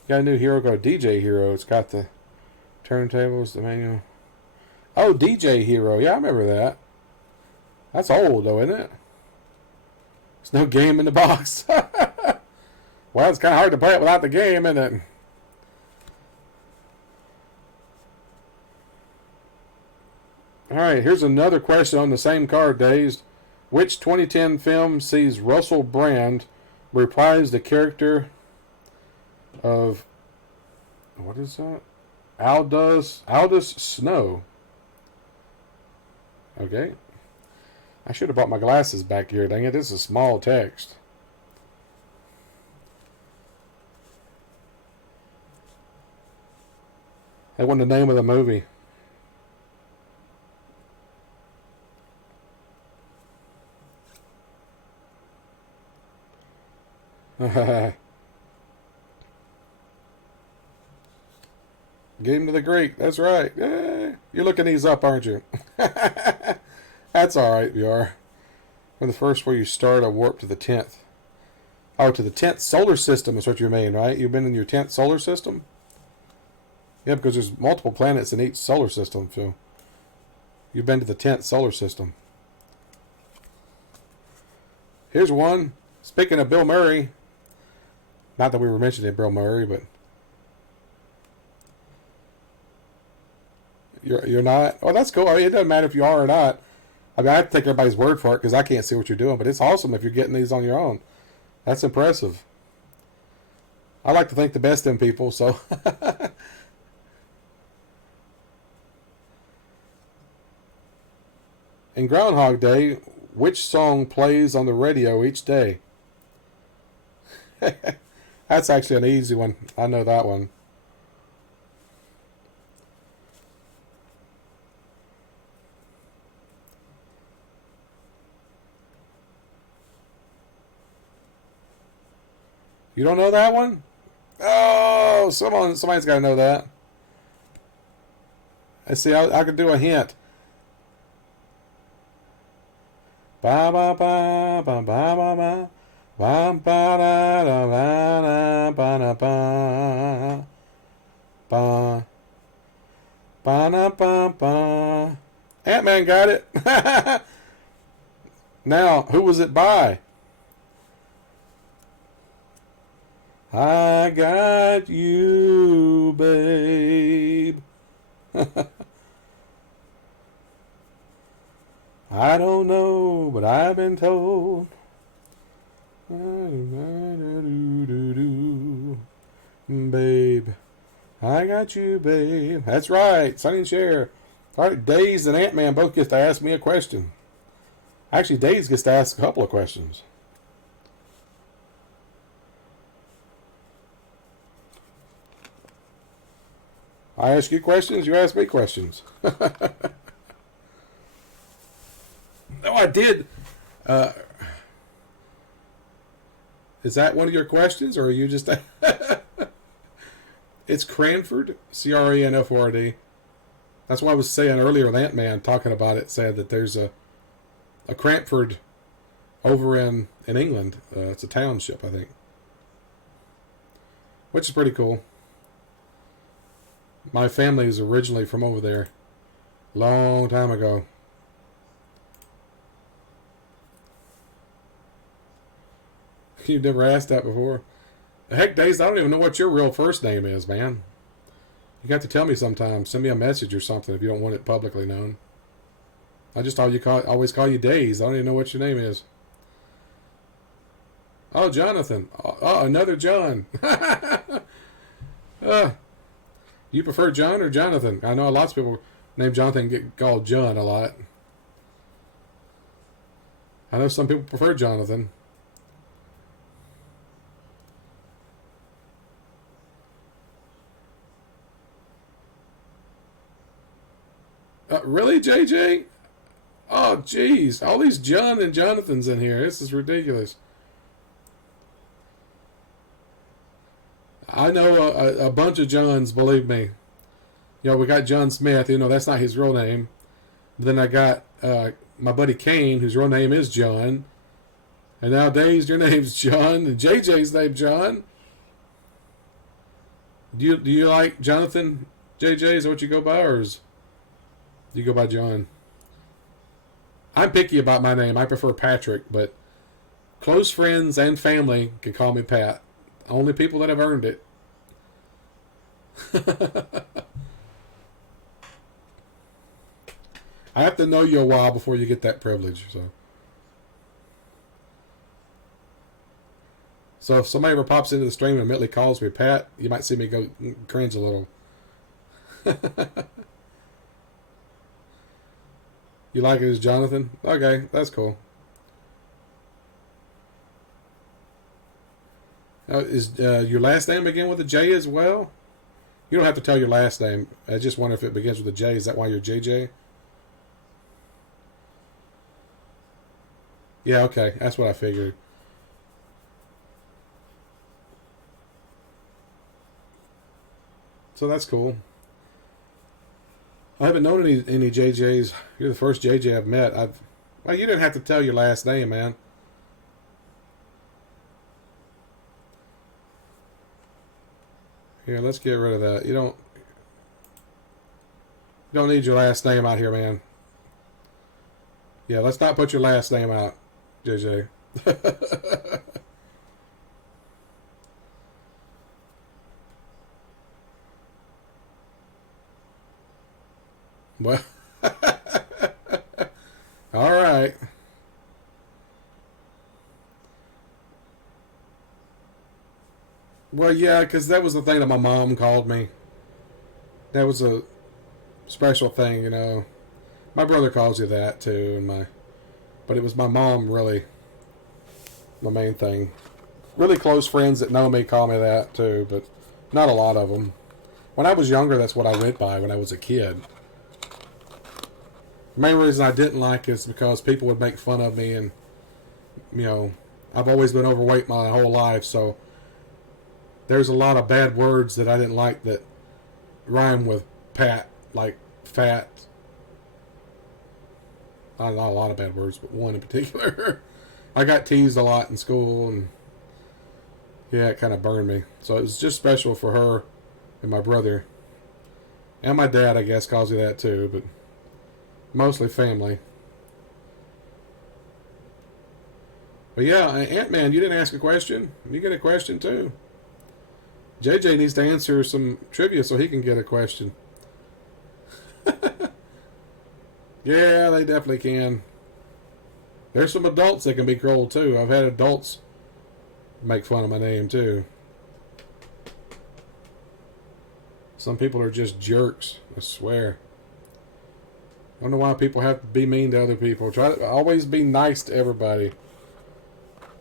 Got a new hero called DJ Hero. It's got the turntables, the manual. Oh, DJ Hero. Yeah, I remember that. That's old, though, isn't it? There's no game in the box. Well, it's kind of hard to play it without the game, isn't it? Alright, here's another question on the same card, Dazed. Which 2010 film sees Russell Brand reprise the character of... What is that? Aldous Snow. Okay. I should have brought my glasses back here. Dang it, this is small text. I want the name of the movie. Game to the Greek. That's right. Yeah. You're looking these up, aren't you? That's alright, VR. We're the first where you start a warp to the 10th. Oh, to the 10th solar system is what you mean, right? You've been in your 10th solar system? Yeah, because there's multiple planets in each solar system, so you've been to the 10th solar system. Here's one. Speaking of Bill Murray, not that we were mentioning Bill Murray, but you're not. Oh, that's cool. I mean, it doesn't matter if you are or not. I mean, I have to take everybody's word for it because I can't see what you're doing. But it's awesome if you're getting these on your own. That's impressive. I like to think the best in people, so. In Groundhog Day, which song plays on the radio each day? That's actually an easy one. I know that one. You don't know that one? Oh, somebody's got to know that. I see. I could do a hint. Ba ba ba ba ba ba ba ba ba da da ba ba ba ba ba ba ba ba. Ant-Man got it. Now, who was it by? I got you, babe. I don't know, but I've been told. Babe, I got you, babe. That's right, Sonny and Cher. All right, Days and Ant-Man both get to ask me a question. Actually, Days gets to ask a couple of questions. I ask you questions, you ask me questions. No, I did. Uh, is that one of your questions, or are you just... It's Cranford, Cranford. That's why I was saying earlier with Ant-Man, talking about it, said that there's a Cranford over in England. It's a township, I think. Which is pretty cool. My family is originally from over there. Long time ago. You've never asked that before? Heck, Days, I don't even know what your real first name is, man. You got to tell me sometime. Send me a message or something if you don't want it publicly known. I just always call you Days. I don't even know what your name is. Oh, Jonathan. Oh, another John. You prefer John or Jonathan? I know lots of people named Jonathan get called John a lot. I know some people prefer Jonathan. Really, JJ? Oh, jeez. All these John and Jonathans in here. This is ridiculous. I know a bunch of Johns, believe me. You know, we got John Smith. You know, that's not his real name. But then I got my buddy Kane, whose real name is John. And nowadays, your name's John, and JJ's name John. Do you like Jonathan? JJ, is that what you go by, or do you go by John? I'm picky about my name. I prefer Petreak, but close friends and family can call me Pat. Only people that have earned it. I have to know you a while before you get that privilege. So if somebody ever pops into the stream and immediately calls me Pat, you might see me go cringe a little. You like it as Jonathan? Okay, that's cool. Is your last name begin with a J as well? You don't have to tell your last name. I just wonder if it begins with a J. Is that why you're JJ? Yeah, okay. That's what I figured. So that's cool. I haven't known any JJs. You're the first JJ I've met. Well, you didn't have to tell your last name, man. Here, let's get rid of that. You don't need your last name out here, man. Yeah, let's not put your last name out, JJ. Well, all right. Well, yeah, because that was the thing that my mom called me. That was a special thing, you know. My brother calls you that too, but it was my mom really my main thing. Really close friends that know me call me that too, but not a lot of them. When I was younger, that's what I went by when I was a kid. The main reason I didn't like it is because people would make fun of me, and you know, I've always been overweight my whole life, so there's a lot of bad words that I didn't like that rhyme with Pat, like fat. Not a lot of bad words, but one in particular. I got teased a lot in school, and yeah, it kind of burned me. So it was just special for her and my brother. And my dad, I guess, calls you that too, but mostly family. But yeah, Ant-Man, you didn't ask a question. You get a question too. JJ needs to answer some trivia so he can get a question. Yeah, they definitely can. There's some adults that can be cruel too. I've had adults make fun of my name too. Some people are just jerks, I swear. I don't know why people have to be mean to other people. Try to always be nice to everybody.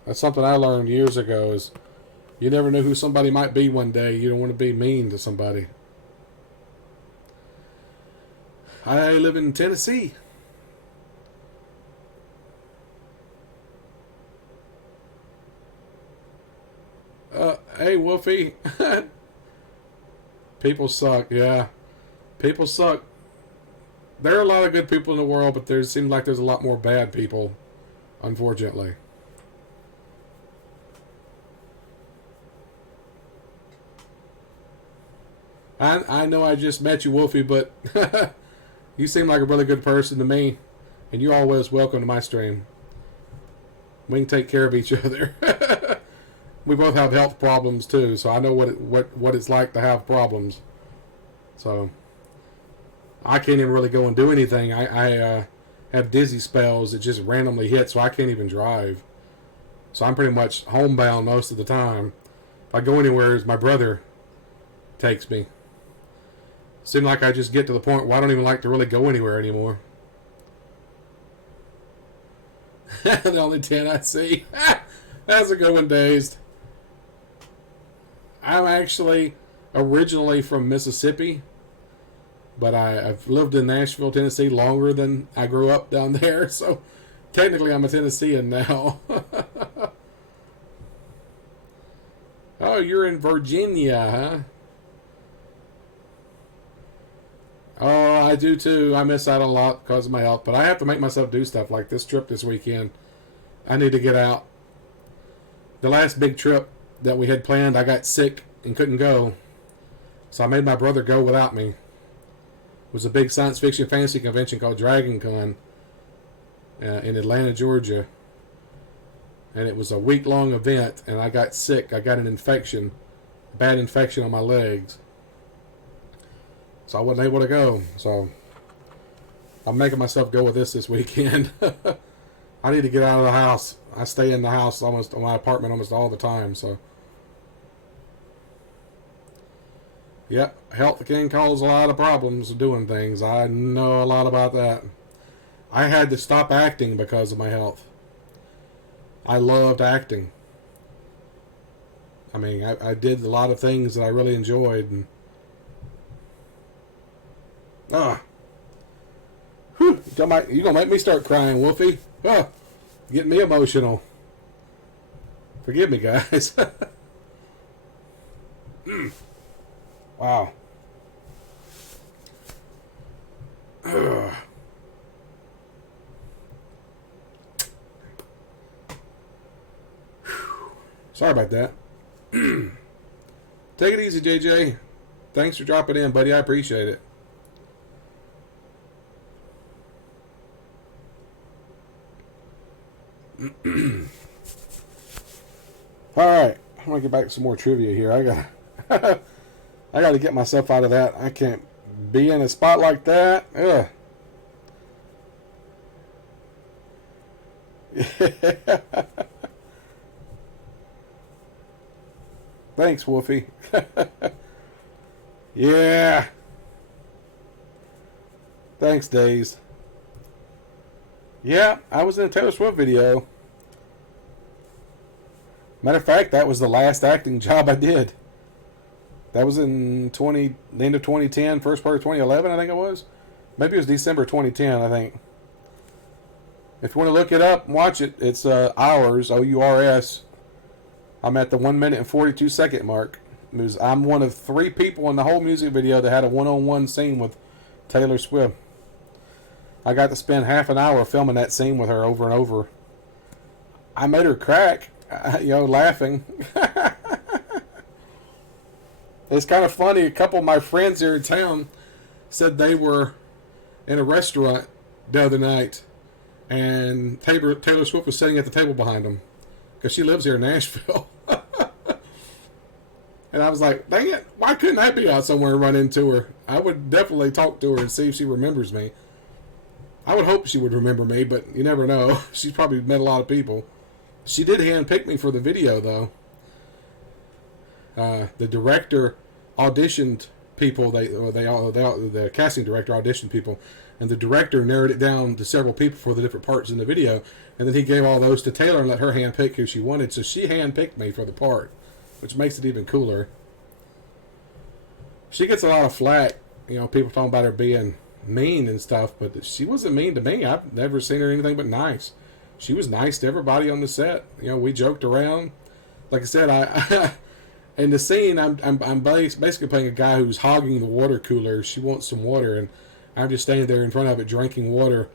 That's something I learned years ago, is you never know who somebody might be one day. You don't want to be mean to somebody. I live in Tennessee. Hey, Wolfie. People suck, yeah. People suck. There are a lot of good people in the world, but there seems like there's a lot more bad people, unfortunately. I know I just met you, Wolfie, but you seem like a really good person to me, and you're always welcome to my stream. We can take care of each other. We both have health problems too, so I know what it's like to have problems. So I can't even really go and do anything. I have dizzy spells that just randomly hit, so I can't even drive. So I'm pretty much homebound most of the time. If I go anywhere, my brother takes me. Seems like I just get to the point where I don't even like to really go anywhere anymore. The only 10 I see. How's it going, Dazed? I'm actually originally from Mississippi, but I've lived in Nashville, Tennessee longer than I grew up down there, so technically I'm a Tennessean now. Oh, you're in Virginia, huh? Oh, I do too. I miss out a lot because of my health, but I have to make myself do stuff like this trip this weekend. I need to get out. The last big trip that we had planned, I got sick and couldn't go, so I made my brother go without me. It was a big science fiction fantasy convention called Dragon Con in Atlanta, Georgia, and it was a week-long event, and I got sick. I got an infection, a bad infection on my legs, so I wasn't able to go. So I'm making myself go with this weekend. I need to get out of the house. I stay in the house my apartment almost all the time, so. Yep, health can cause a lot of problems doing things. I know a lot about that. I had to stop acting because of my health. I loved acting. I mean, I did a lot of things that I really enjoyed. And, whew, you're gonna make me start crying, Wolfie. Getting me emotional. Forgive me, guys. Wow. Sorry about that. Take it easy, JJ. Thanks for dropping in, buddy. I appreciate it. All right, I'm gonna get back to some more trivia here. I got to get myself out of that. I can't be in a spot like that. Ugh. Thanks, Wolfie. Yeah. Thanks, Days. Yeah, I was in a Taylor Swift video. Matter of fact, that was the last acting job I did. That was in the end of 2010, first part of 2011, I think it was. Maybe it was December 2010, I think. If you want to look it up and watch it, it's Hours, O-U-R-S. I'm at the 1 minute and 42 second mark. I'm one of 3 people in the whole music video that had a one-on-one scene with Taylor Swift. I got to spend half an hour filming that scene with her over and over. I made her crack, laughing. It's kind of funny. A couple of my friends here in town said they were in a restaurant the other night, and Taylor Swift was sitting at the table behind them because she lives here in Nashville. And I was like, dang it, why couldn't I be out somewhere and run into her? I would definitely talk to her and see if she remembers me. I would hope she would remember me, but you never know. She's probably met a lot of people. She did handpick me for the video, though. The director auditioned people. The casting director auditioned people, and the director narrowed it down to several people for the different parts in the video, and then he gave all those to Taylor and let her handpick who she wanted. So she handpicked me for the part, which makes it even cooler. She gets a lot of flack, people talking about her being mean and stuff, but she wasn't mean to me. I've never seen her anything but nice. She was nice to everybody on the set. We joked around. Like I said, I in the scene, I'm basically playing a guy who's hogging the water cooler. She wants some water, and I'm just standing there in front of it drinking water.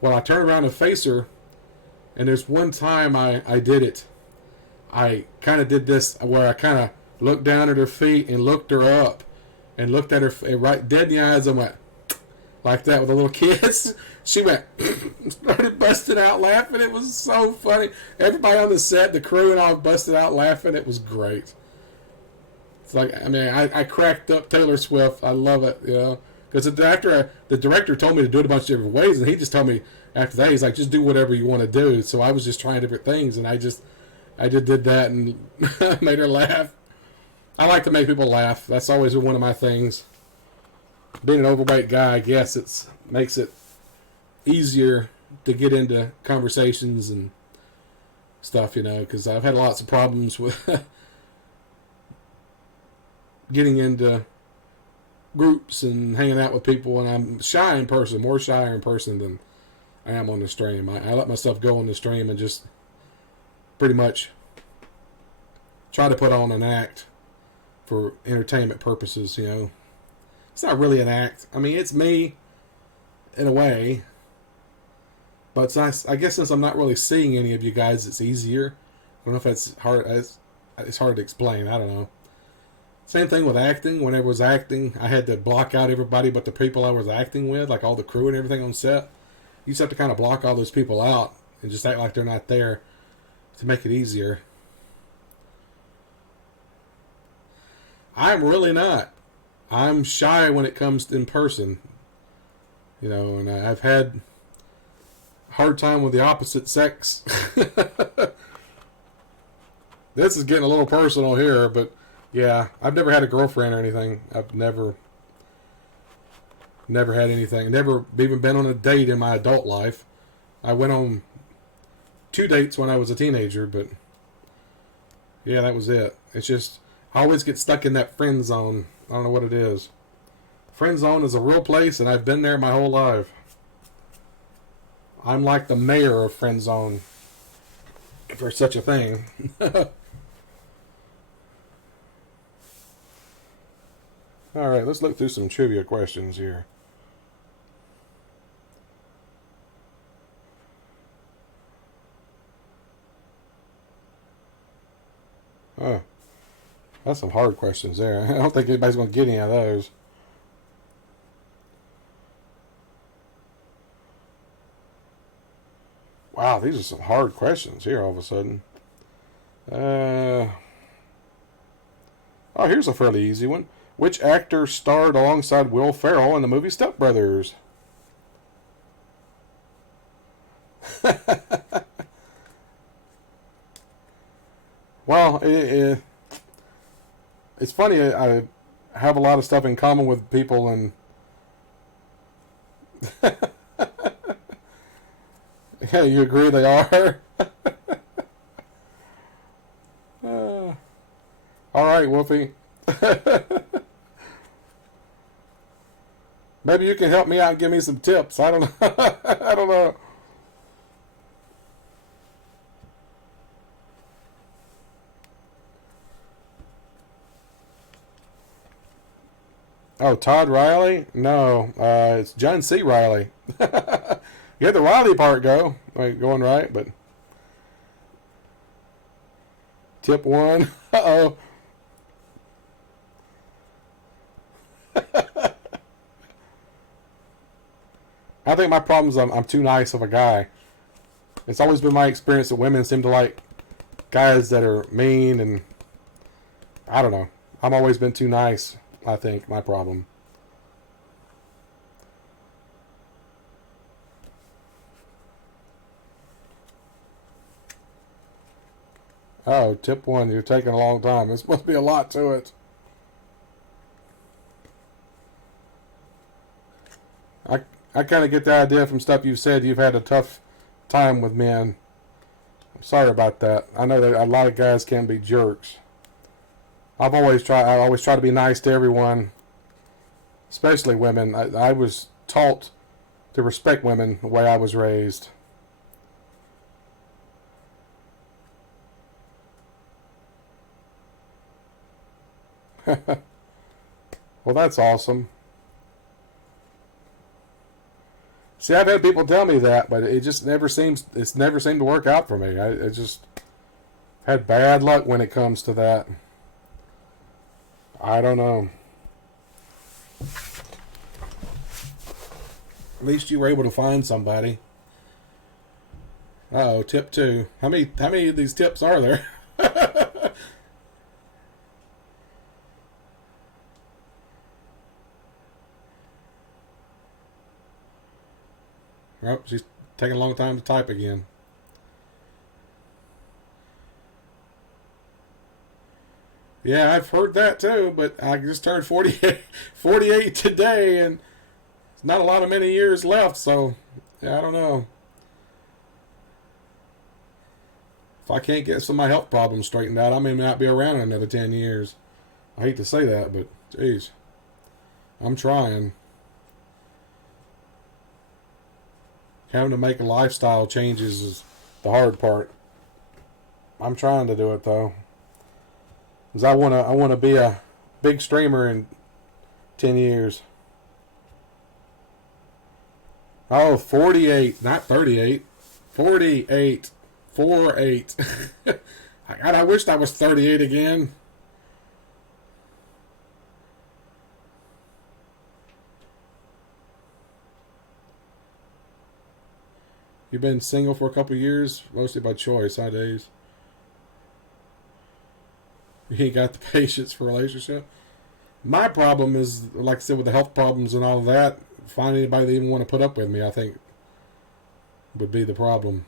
Well, I turn around and face her, and there's one time I did it. I kind of did this where I kind of looked down at her feet and looked her up, and looked at her right dead in the eyes and went like that with a little kiss. She went started busting out laughing. It was so funny. Everybody on the set, the crew and all, busted out laughing. It was great. It's like, I cracked up Taylor Swift. I love it, because the director told me to do it a bunch of different ways, and he just told me after that, he's like, just do whatever you want to do. So I was just trying different things, and I just did that and made her laugh. I like to make people laugh. That's always been one of my things. Being an overweight guy, I guess it makes it easier to get into conversations and stuff, because I've had lots of problems with getting into groups and hanging out with people, and I'm shy in person, more shyer in person than I am on the stream. I let myself go on the stream and just pretty much try to put on an act for entertainment purposes, It's not really an act. It's me in a way, but it's nice. I guess since I'm not really seeing any of you guys, it's easier. I don't know if that's hard. It's hard to explain. I don't know. Same thing with acting. Whenever I was acting, I had to block out everybody but the people I was acting with, like all the crew and everything on set. You just have to kind of block all those people out and just act like they're not there to make it easier. I'm really not. I'm shy when it comes to in person. And I've had a hard time with the opposite sex. This is getting a little personal here, but yeah, I've never had a girlfriend or anything. I've never had anything. Never even been on a date in my adult life. I went on 2 dates when I was a teenager, but yeah, that was it. It's just, I always get stuck in that friend zone. I don't know what it is. Friend zone is a real place, and I've been there my whole life. I'm like the mayor of friend zone, if there's such a thing. All right, let's look through some trivia questions here. Oh, that's some hard questions there. I don't think anybody's going to get any of those. Wow, these are some hard questions here all of a sudden. Oh, here's a fairly easy one. Which actor starred alongside Will Ferrell in the movie Step Brothers? Well, it's funny. I have a lot of stuff in common with people, and yeah, you agree they are. All right, Wolfie. Maybe you can help me out and give me some tips. I don't know. I don't know. Oh, Todd Riley? No, it's John C. Riley. You had the Riley part going right, but tip 1. Uh-oh. I think my problem is I'm too nice of a guy. It's always been my experience that women seem to like guys that are mean, and I don't know. I've always been too nice, I think, my problem. Oh, tip one, you're taking a long time. This must be a lot to it. I, I kind of get the idea from stuff you've said you've had a tough time with men. I'm sorry about that. I know that a lot of guys can be jerks. I always try to be nice to everyone, especially women. I was taught to respect women the way I was raised. Well, that's awesome. See, I've had people tell me that, but it's never seemed to work out for me. I just had bad luck when it comes to that. I don't know. At least you were able to find somebody. Oh, tip two. How many of these tips are there? Oh, she's taking a long time to type again. Yeah, I've heard that too, but I just turned 48 today, and it's not a lot of many years left, so yeah, I don't know. If I can't get some of my health problems straightened out, I may not be around in another 10 years. I hate to say that, but geez, I'm trying. Having to make lifestyle changes is the hard part. I'm trying to do it though, because I wanna be a big streamer in 10 years. Oh, 48, not 38. 48. 48. God, I wished I was 38 again. You've been single for a couple years, mostly by choice, huh, Days? You ain't got the patience for a relationship. My problem is, like I said, with the health problems and all of that, finding anybody that even want to put up with me, I think, would be the problem.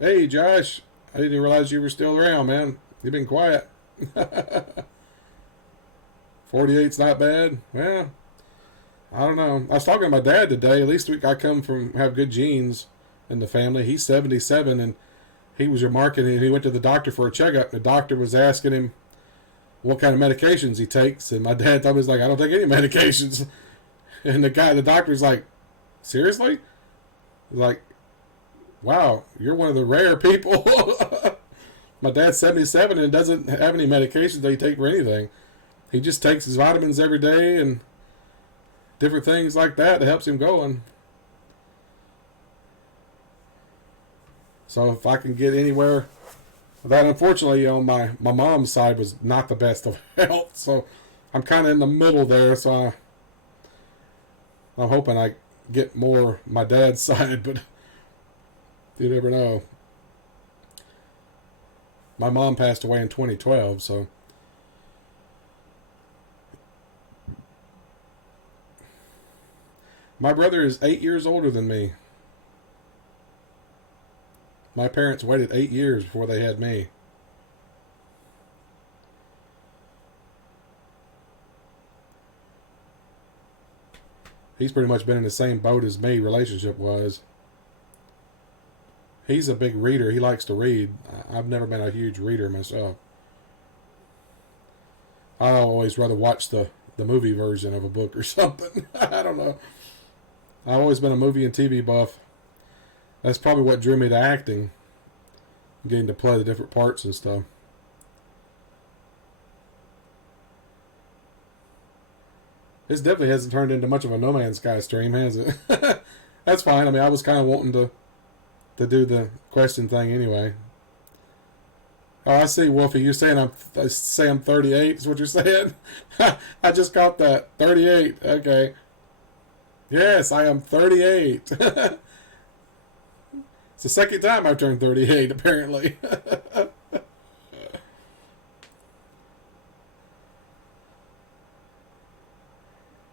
Hey, Josh. I didn't realize you were still around, man. You've been quiet. 48's not bad. Well, I don't know. I was talking to my dad today. At least I come from have good genes in the family. He's 77, and he was remarking, and he went to the doctor for a checkup. The doctor was asking him what kind of medications he takes, and my dad told me, he's like, I don't take any medications. And the doctor's like, seriously? Like, wow, you're one of the rare people. My dad's 77 and doesn't have any medications that he take for anything. He just takes his vitamins every day and different things like that helps him going. So if I can get anywhere, that unfortunately, my mom's side was not the best of health, so I'm kind of in the middle there. So I'm hoping I get more my dad's side, but you never know. My mom passed away in 2012, so my brother is 8 years older than me. My parents waited 8 years before they had me. He's pretty much been in the same boat as me, relationship wise. He's a big reader. He likes to read. I've never been a huge reader myself. I always rather watch the movie version of a book or something. I don't know. I've always been a movie and TV buff. That's probably what drew me to acting. Getting to play the different parts and stuff. This definitely hasn't turned into much of a No Man's Sky stream, has it? That's fine. I mean, I was kind of wanting to do the question thing anyway. Oh, I see, Wolfie. You're saying I'm 38 is what you're saying? I just caught that. 38. Okay. Yes, I am 38. It's the second time I've turned 38, apparently.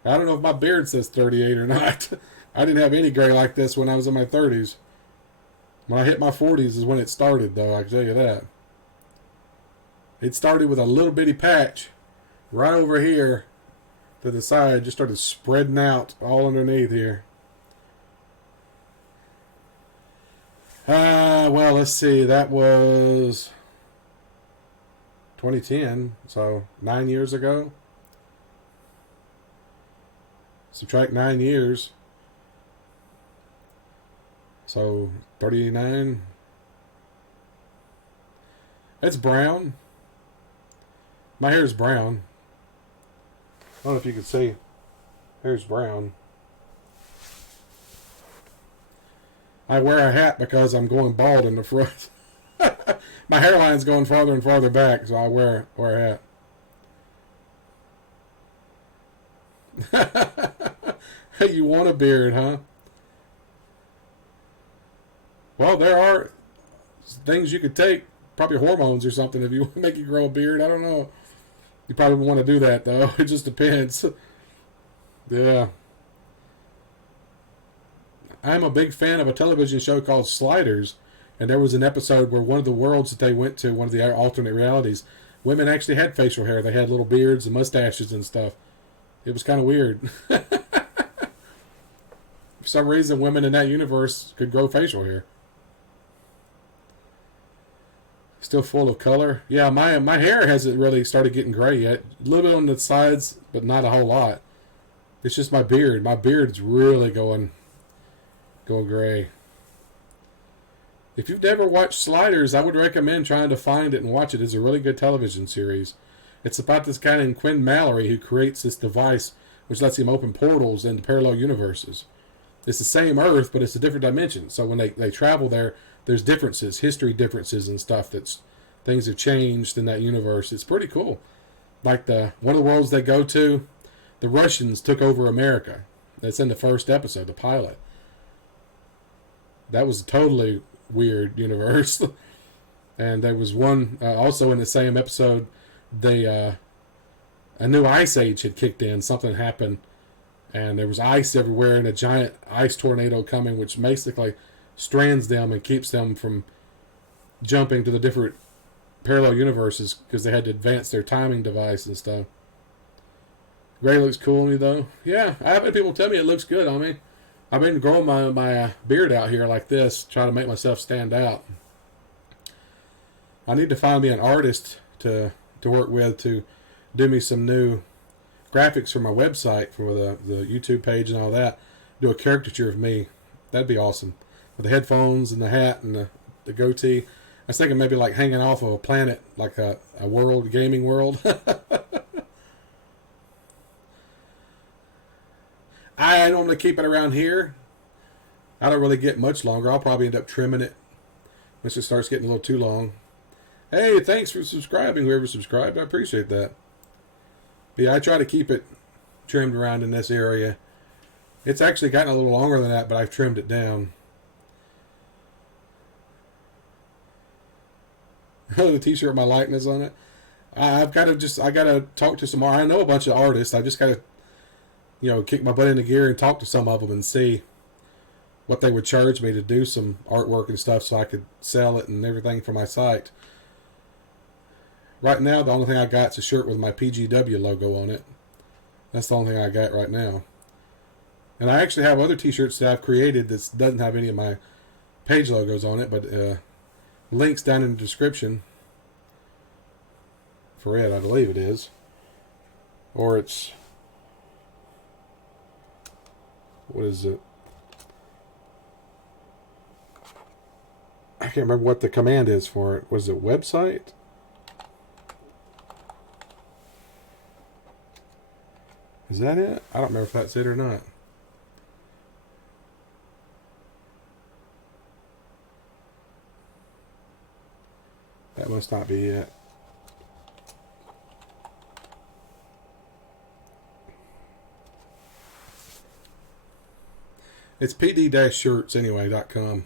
I don't know if my beard says 38 or not. I didn't have any gray like this when I was in my 30s. When I hit my 40s is when it started, though, I can tell you that. It started with a little bitty patch right over here to the side, just started spreading out all underneath here. Well, let's see. That was 2010, so 9 years ago. Subtract 9 years. So 39. It's brown. My hair is brown. I don't know if you can see. Hair's brown. I wear a hat because I'm going bald in the front. My hairline's going farther and farther back, so I wear a hat. Hey, you want a beard, huh? Well, there are things you could take, probably hormones or something, if you want to make you grow a beard. I don't know. You probably want to do that, though. It just depends. Yeah. I'm a big fan of a television show called Sliders, and there was an episode where one of the worlds that they went to, one of the alternate realities, women actually had facial hair. They had little beards and mustaches and stuff. It was kind of weird. For some reason, women in that universe could grow facial hair. Still full of color. Yeah, my hair hasn't really started getting gray yet. A little bit on the sides, but not a whole lot. It's just my beard. My beard's really going gray. If you've never watched Sliders, I would recommend trying to find it and watch it. It's a really good television series. It's about this guy named Quinn Mallory who creates this device which lets him open portals into parallel universes. It's the same Earth, but it's a different dimension. So when they travel there, there's differences, history differences and stuff. That's things have changed in that universe. It's pretty cool. Like one of the worlds they go to, the Russians took over America. That's in the first episode, the pilot. That was a totally weird universe. And there was one also in the same episode. A new ice age had kicked in. Something happened, and there was ice everywhere, and a giant ice tornado coming, which basically strands them and keeps them from jumping to the different parallel universes because they had to advance their timing device and stuff. Gray looks cool on me, though. Yeah, I've had people tell me it looks good on me. I've been growing my beard out here like this, trying to make myself stand out. I need to find me an artist to work with to do me some new graphics for my website, for the YouTube page and all that. Do a caricature of me. That'd be awesome. With the headphones and the hat and the goatee. I was thinking maybe like hanging off of a planet, like a world, gaming world. I normally keep it around here. I don't really get much longer. I'll probably end up trimming it once it starts getting a little too long. Hey, thanks for subscribing, whoever subscribed. I appreciate that. But yeah, I try to keep it trimmed around in this area. It's actually gotten a little longer than that, but I've trimmed it down. The t-shirt with my likeness on it. I gotta talk to some more. I know a bunch of artists. I just gotta, kick my butt into gear and talk to some of them and see what they would charge me to do some artwork and stuff so I could sell it and everything for my site. Right now, the only thing I got is a shirt with my PGW logo on it. That's the only thing I got right now. And I actually have other t-shirts that I've created that doesn't have any of my page logos on it, but links down in the description for it, I believe it is. Or it's... what is it? I can't remember what the command is for it. Was it website? Is that it? I don't remember if that's it or not. That must not be it. It's pd-shirts anyway.com.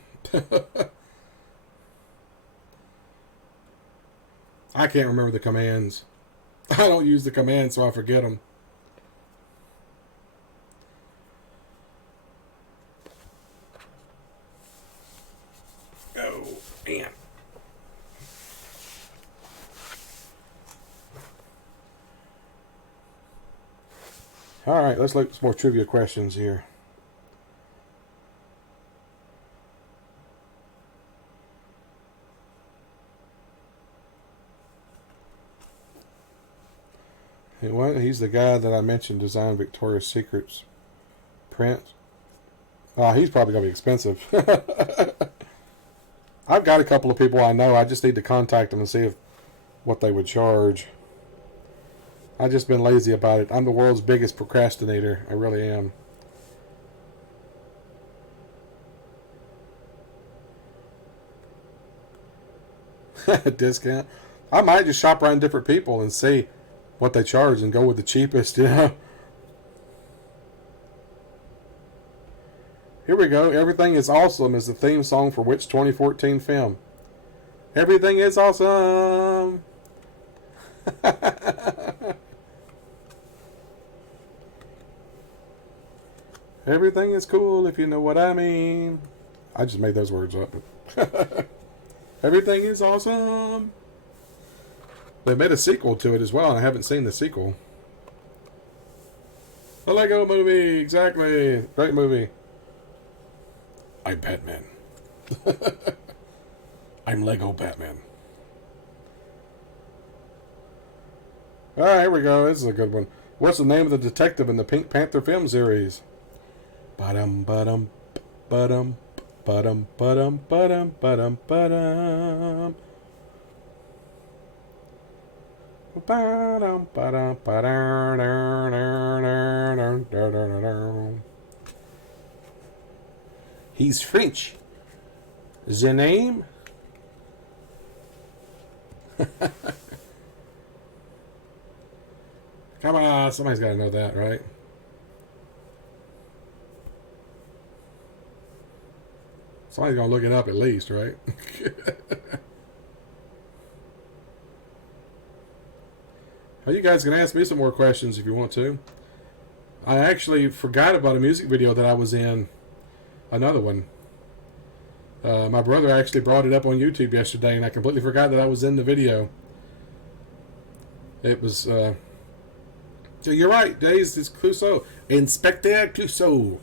I can't remember the commands. I don't use the commands, so I forget them. All right, let's look at some more trivia questions here. He's the guy that I mentioned designed Victoria's Secret's print. Oh, he's probably going to be expensive. I've got a couple of people I know. I just need to contact them and see what they would charge. I've just been lazy about it. I'm the world's biggest procrastinator. I really am. Discount. I might just shop around different people and see what they charge and go with the cheapest, you know. Here we go. Everything is Awesome is the theme song for which 2014 film? Everything is awesome. Everything is cool if you know what I mean. I just made those words up. Everything is awesome. They made a sequel to it as well, and I haven't seen the sequel. The Lego Movie, exactly. Great movie. I'm Batman. I'm Lego Batman. Alright, here we go. This is a good one. What's the name of the detective in the Pink Panther film series? Ba-dum, ba-dum, ba-dum, ba-dum, ba-dum, ba-dum, ba-dum, ba-dum. Ba-dum, ba-dum, ba-dum. He's French. The name? Come on, somebody's got to know that, right? Somebody's going to look it up at least, right? Well, you guys can ask me some more questions if you want to. I actually forgot about a music video that I was in. Another one. My brother actually brought it up on YouTube yesterday, and I completely forgot that I was in the video. It was... you're right, Days. It's Clouseau. Inspector Clouseau.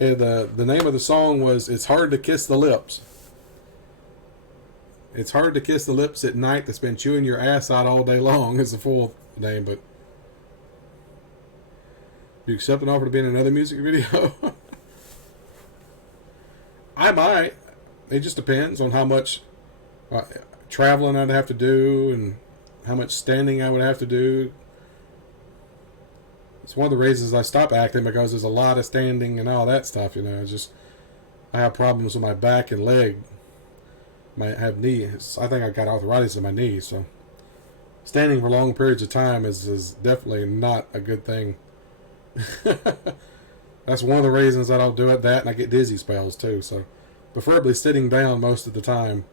And, the name of the song was It's Hard to Kiss the Lips. It's hard to kiss the lips at night that's been chewing your ass out all day long is the full name, but do you accept an offer to be in another music video? I might. It just depends on how much traveling I'd have to do and how much standing I would have to do. It's one of the reasons I stopped acting, because there's a lot of standing and all that stuff, you know. I have problems with my back and leg. I have knees. I think I got arthritis in my knees, so standing for long periods of time is definitely not a good thing. That's one of the reasons I don't do it. That, and I get dizzy spells too. So, preferably sitting down most of the time.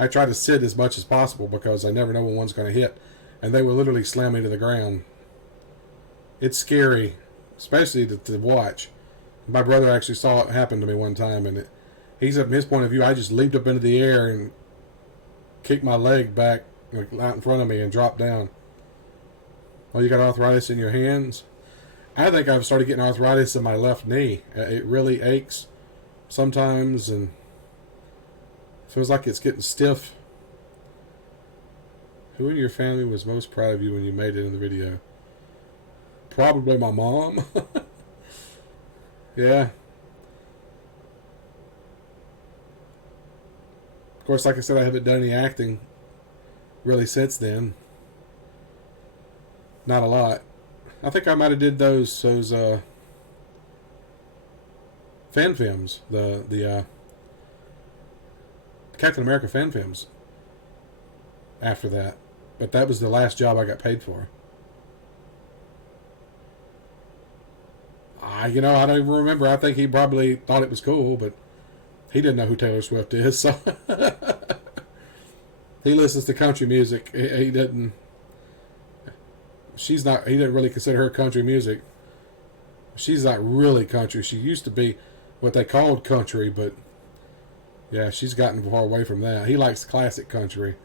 I try to sit as much as possible because I never know when one's going to hit, and they will literally slam me to the ground. It's scary, especially to watch. My brother actually saw it happen to me one time, and he's at his point of view. I just leaped up into the air and kicked my leg back out in front of me and dropped down. Well, you got arthritis in your hands? I think I've started getting arthritis in my left knee. It really aches sometimes and feels like it's getting stiff. Who in your family was most proud of you when you made it in the video? Probably my mom. Yeah. Of course, like I said, I haven't done any acting really since then. Not a lot. I think I might have did those fan films, the Captain America fan films after that. But that was the last job I got paid for. I don't even remember. I think he probably thought it was cool, but he didn't know who Taylor Swift is, so he listens to country music. He didn't. He didn't really consider her country music. She's not really country. She used to be what they called country, but yeah, she's gotten far away from that. He likes classic country.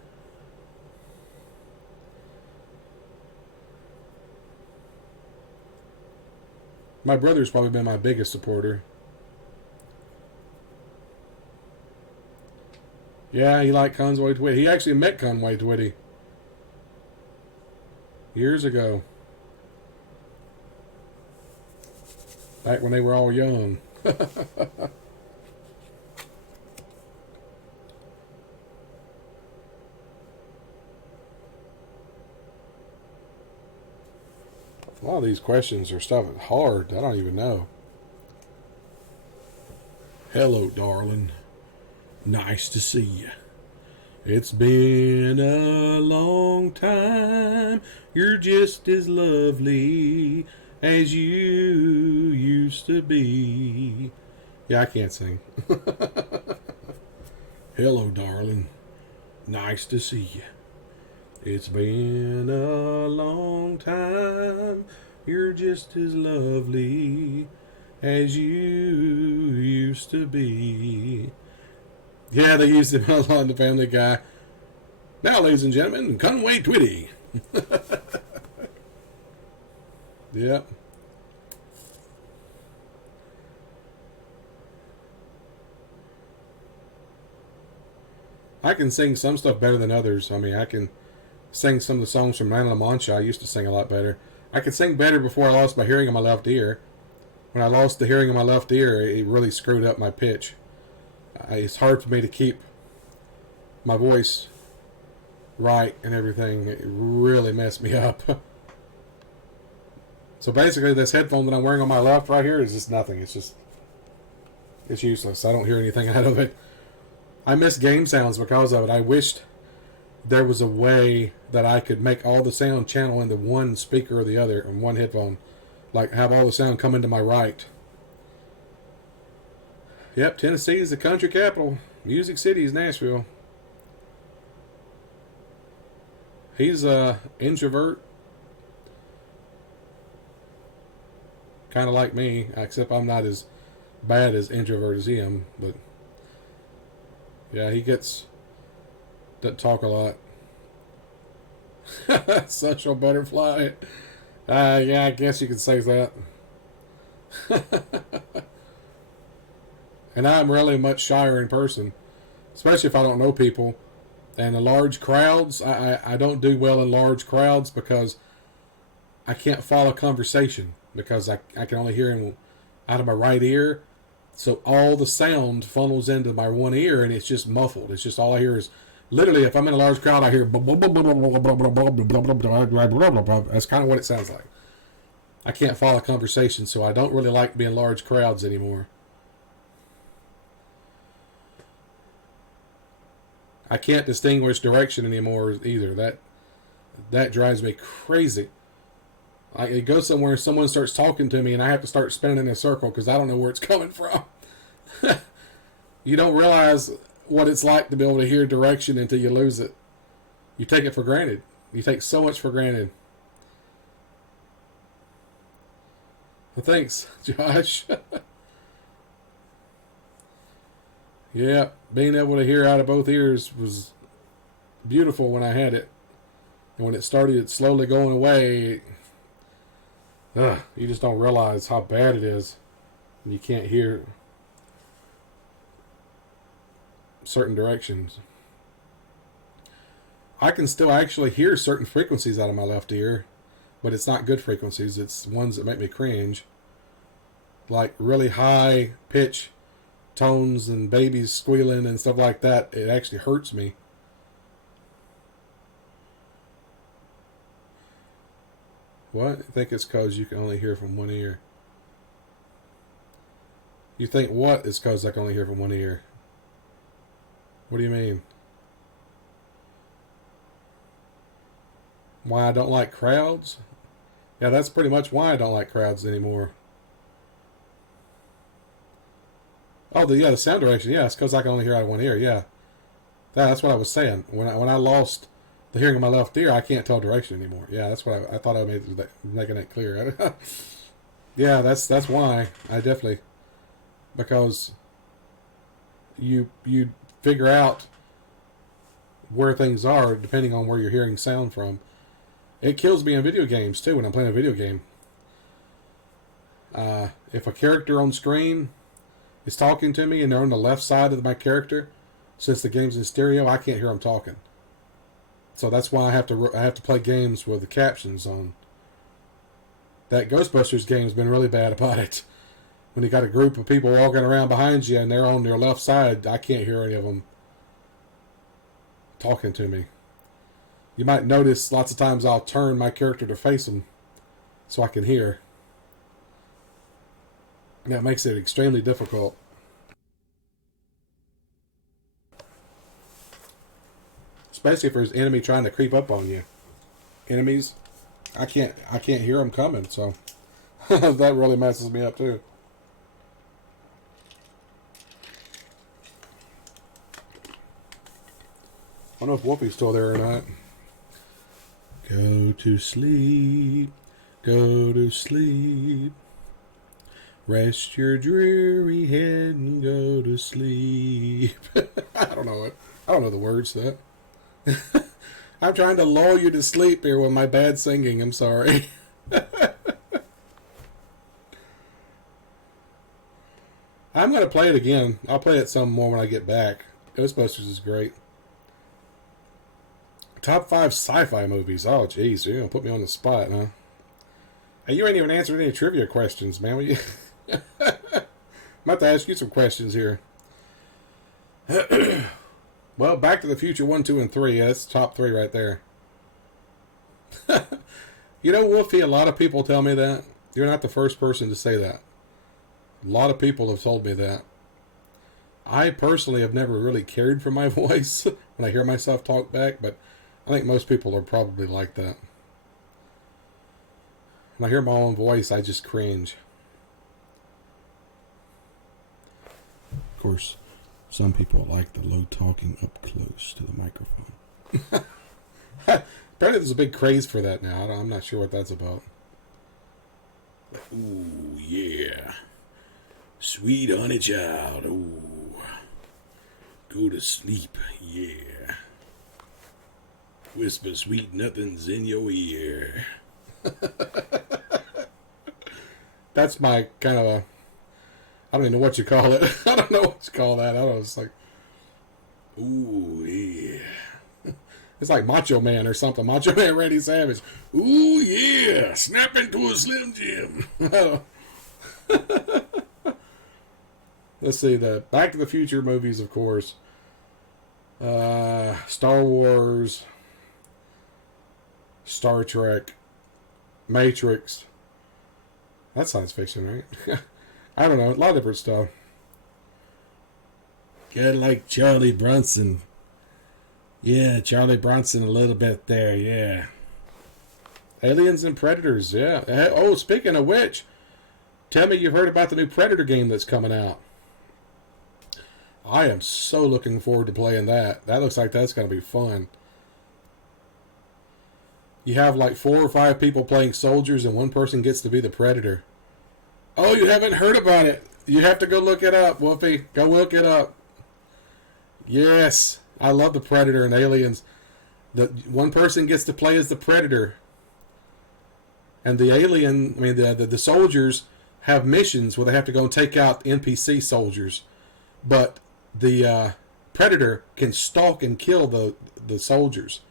My brother's probably been my biggest supporter. Yeah, he liked Conway Twitty. He actually met Conway Twitty years ago, back when they were all young. A lot of these questions are stuff that's hard. I don't even know. Hello, darling. Nice to see you. It's been a long time. You're just as lovely as you used to be. Yeah, I can't sing. Hello, darling. Nice to see you. It's been a long time. You're just as lovely as you used to be. Yeah, they used him a lot in the Family Guy. Now, ladies and gentlemen, Conway Twitty. Yep. I can sing some stuff better than others. I mean, I can sing some of the songs from Nana La Mancha. I used to sing a lot better. I could sing better before I lost my hearing in my left ear. When I lost the hearing in my left ear, it really screwed up my pitch. It's hard for me to keep my voice right and everything. It really messed me up. So basically, this headphone that I'm wearing on my left right here is just nothing. It's useless. I don't hear anything out of it. I miss game sounds because of it. I wished there was a way that I could make all the sound channel into one speaker or the other in one headphone. Like have all the sound come into my right. Yep, Tennessee is the country capital. Music City is Nashville. He's a introvert. Kind of like me, except I'm not as bad as introvert as him. But yeah, he doesn't talk a lot. Social butterfly. Yeah, I guess you could say that. And I'm really much shyer in person, especially if I don't know people. And the large crowds, I don't do well in large crowds because I can't follow conversation because I can only hear him out of my right ear. So all the sound funnels into my one ear and it's just muffled. It's just all I hear is literally if I'm in a large crowd, I hear that's kind of what it sounds like. I can't follow conversation, so I don't really like being large crowds anymore. I can't distinguish direction anymore either. That drives me crazy. I go somewhere and someone starts talking to me and I have to start spinning in a circle because I don't know where it's coming from. You don't realize what it's like to be able to hear direction until you lose it. You take it for granted. You take so much for granted. Well, thanks, Josh. Yeah, being able to hear out of both ears was beautiful when I had it. And when it started slowly going away, you just don't realize how bad it is when you can't hear certain directions. I can still actually hear certain frequencies out of my left ear, but it's not good frequencies. It's ones that make me cringe. Like really high pitch tones and babies squealing and stuff like that. It actually hurts me. What? I think it's because you can only hear from one ear. You think what is because I can only hear from one ear? What do you mean? Why I don't like crowds? Yeah, that's pretty much why I don't like crowds anymore. Oh, the sound direction. Yeah, it's because I can only hear out of one ear. Yeah, that's what I was saying. When I lost the hearing of my left ear, I can't tell direction anymore. Yeah, that's what I thought I made making it clear. Yeah, that's why I definitely, because you figure out where things are depending on where you're hearing sound from. It kills me in video games too when I'm playing a video game. If a character on screen is talking to me and they're on the left side of my character, since the game's in stereo, I can't hear them talking. So that's why I have to play games with the captions on. That Ghostbusters game's been really bad about it. When you got a group of people walking around behind you and they're on their left side, I can't hear any of them talking to me. You might notice lots of times I'll turn my character to face them so I can hear. And that makes it extremely difficult. Especially if there's an enemy trying to creep up on you. Enemies, I can't hear them coming, so that really messes me up too. I don't know if Wolfie's still there or not. Go to sleep, go to sleep. Rest your dreary head and go to sleep. I don't know the words to that. I'm trying to lull you to sleep here with my bad singing. I'm sorry. I'm going to play it again. I'll play it some more when I get back. Ghostbusters is great. Top 5 sci-fi movies. Oh, jeez. You're going to put me on the spot, huh? Hey, you ain't even answered any trivia questions, man. I'm about to ask you some questions here. Well, Back to the Future 1, 2, and 3. Yeah, that's the top 3 right there. You know, Wolfie, a lot of people tell me that. You're not the first person to say that. A lot of people have told me that. I personally have never really cared for my voice when I hear myself talk back, but I think most people are probably like that. When I hear my own voice, I just cringe. Of course, some people like the low talking up close to the microphone. Apparently there's a big craze for that now. I'm not sure what that's about. Ooh, yeah. Sweet honey child. Ooh. Go to sleep, yeah. Whisper sweet nothings in your ear. That's my kind of a... I don't even know what you call it. I don't know what you call that. I don't know. It's like... Ooh, yeah. It's like Macho Man or something. Macho Man Randy Savage. Ooh, yeah. Snap into a Slim Jim. Let's see. The Back to the Future movies, of course. Star Wars. Star Trek. Matrix. That's science fiction, right? I don't know. A lot of different stuff. Kind of like Charlie Bronson. Yeah, Charlie Bronson a little bit there, yeah. Aliens and Predators, yeah. Oh, speaking of which, tell me you've heard about the new Predator game that's coming out. I am so looking forward to playing that. That looks like that's going to be fun. You have like 4 or 5 people playing soldiers and one person gets to be the Predator. Oh, you haven't heard about it. You have to go look it up, Wolfie. Go look it up. Yes. I love the Predator and Aliens. The one person gets to play as the Predator. And the alien, I mean, the soldiers have missions where they have to go and take out NPC soldiers. But the Predator can stalk and kill the soldiers.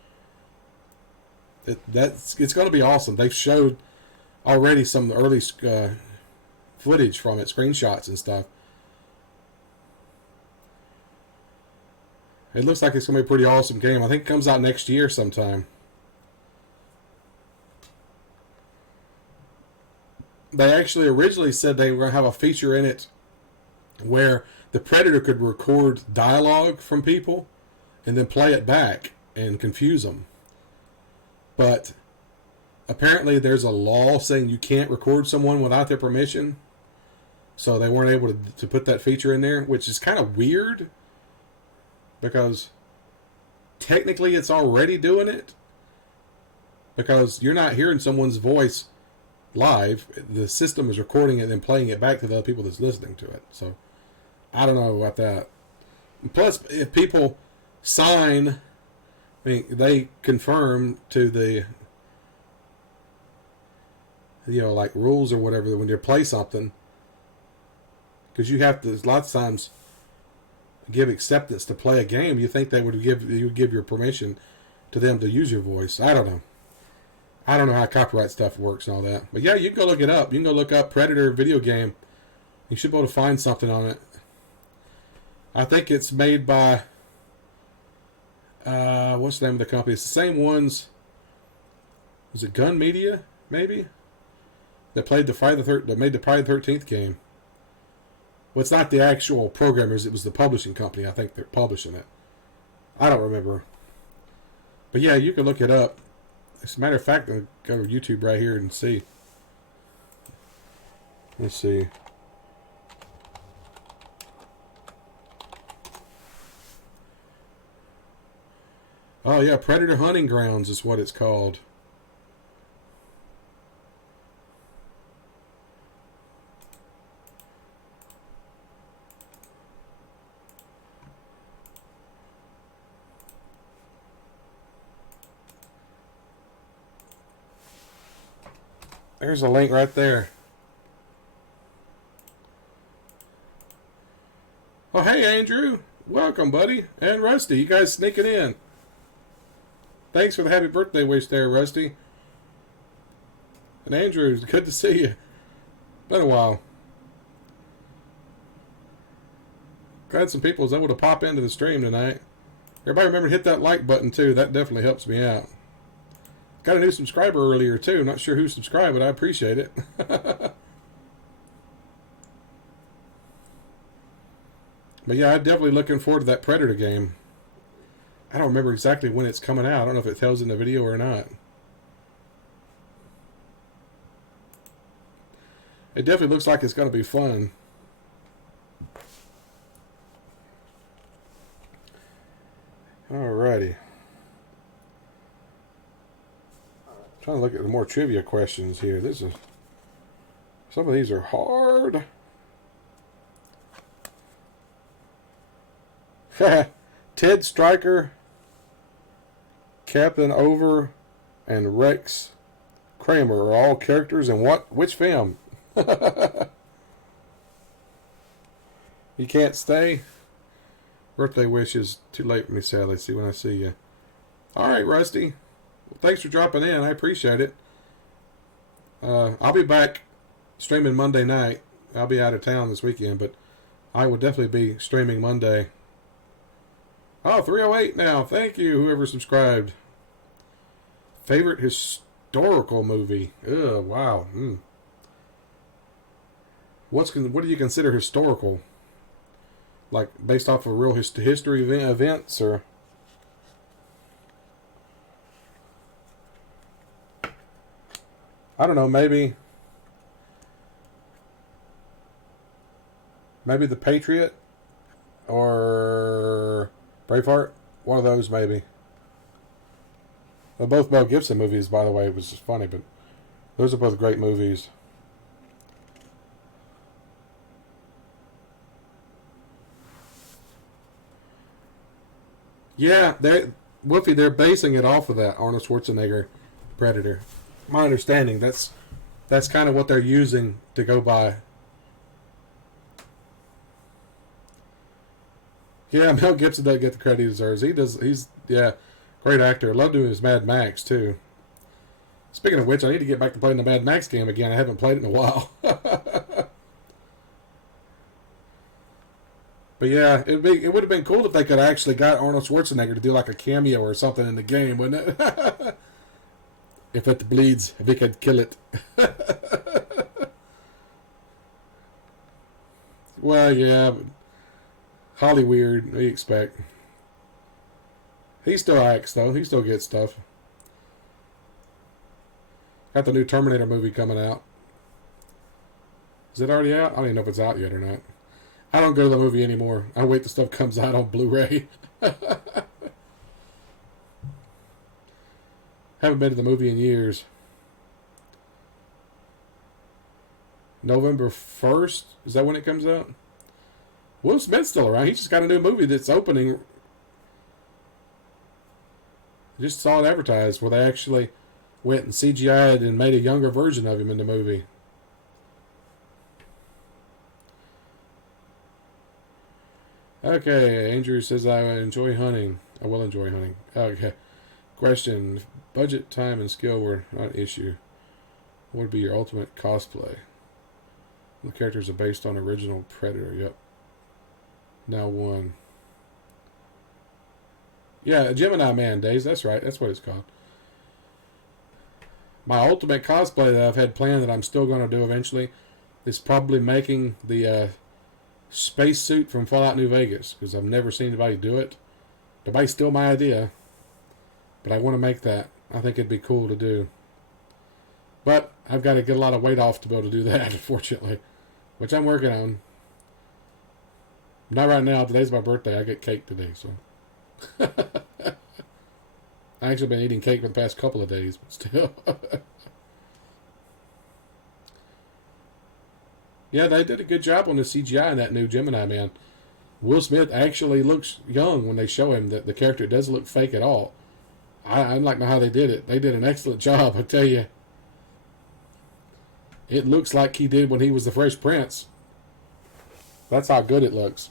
It's going to be awesome. They've showed already some early footage from it, screenshots and stuff. It looks like it's going to be a pretty awesome game. I think it comes out next year sometime. They actually originally said they were going to have a feature in it where the Predator could record dialogue from people and then play it back and confuse them. But apparently there's a law saying you can't record someone without their permission. So they weren't able to put that feature in there, which is kind of weird. Because technically it's already doing it. Because you're not hearing someone's voice live. The system is recording it and then playing it back to the other people that's listening to it. So I don't know about that. Plus, if people sign, I mean, they confirm to the you know, like rules or whatever when you play something, because you have to lots of times give acceptance to play a game. You think they would give your permission to them to use your voice. I don't know. I don't know how copyright stuff works and all that. But yeah, you can go look it up. You can go look up Predator video game. You should be able to find something on it. I think it's made by what's the name of the company? It's the same ones. Was it Gun Media? Maybe that played that made the Friday the 13th game. Well, it's not the actual programmers. It was the publishing company. I think they're publishing it. I don't remember. But yeah, you can look it up. As a matter of fact, I'll go to YouTube right here and see. Let's see. Oh yeah, Predator Hunting Grounds is what it's called. There's a link right there. Oh, hey, Andrew. Welcome, buddy. And Rusty, you guys sneaking in. Thanks for the happy birthday wish there, Rusty. And Andrew, good to see you. Been a while. Glad some people was able to pop into the stream tonight. Everybody remember to hit that like button, too. That definitely helps me out. Got a new subscriber earlier, too. Not sure who subscribed, but I appreciate it. But yeah, I'm definitely looking forward to that Predator game. I don't remember exactly when it's coming out. I don't know if it tells in the video or not. It definitely looks like it's going to be fun. Alrighty. Trying to look at the more trivia questions here. Some of these are hard. Ted Stryker, Captain Over, and Rex Kramer are all characters in which film? You can't stay? Birthday wish is too late for me, sadly. See when I see you. Alright, Rusty. Well, thanks for dropping in. I appreciate it. I'll be back streaming Monday night. I'll be out of town this weekend, but I will definitely be streaming Monday. Oh, 308 now. Thank you, whoever subscribed. Favorite historical movie? Ugh, wow. What do you consider historical? Like, based off of real history events, or... I don't know, maybe The Patriot or Braveheart. One of those, maybe. They're both Mel Gibson movies, by the way. It was just funny, but those are both great movies. Yeah, Wolfie, they're basing it off of that Arnold Schwarzenegger Predator. My understanding, that's kind of what they're using to go by. Yeah, Mel Gibson doesn't get the credit he deserves. He's great actor. I love doing his Mad Max too. Speaking of which, I need to get back to playing the Mad Max game again. I haven't played it in a while. But yeah, it would have been cool if they could actually got Arnold Schwarzenegger to do like a cameo or something in the game, wouldn't it? If it bleeds, we could kill it. Well, yeah, but Hollyweird, what do you expect? He still acts, though. He still gets stuff. Got the new Terminator movie coming out. Is it already out? I don't even know if it's out yet or not. I don't go to the movie anymore. I wait till stuff comes out on Blu-ray. Haven't been to the movie in years. November 1st? Is that when it comes out? Will Smith's still around. He just got a new movie that's opening. I just saw it advertised where went and CGI'd and made a younger version of him in the movie. Okay, Andrew says I enjoy hunting. I will enjoy hunting. Okay. Question. Budget, time, and skill were not an issue. What would be your ultimate cosplay? The characters are based on original Predator. Yep. Now one. Yeah, Gemini Man Days. That's right. That's what it's called. My ultimate cosplay that I've had planned that I'm still going to do eventually is probably making the space suit from Fallout New Vegas, because I've never seen anybody do it. Nobody's still my idea, but I want to make that. I think it'd be cool to do. But I've got to get a lot of weight off to be able to do that, unfortunately, which I'm working on. Not right now. Today's my birthday. I get cake today, so. I actually been eating cake for the past couple of days, but still. Yeah, they did a good job on the CGI in that new Gemini Man. Will Smith actually looks young when they show him. That the character doesn't look fake at all. I like know how they did it. They did an excellent job, I tell you. It looks like he did when he was the Fresh Prince. That's how good it looks.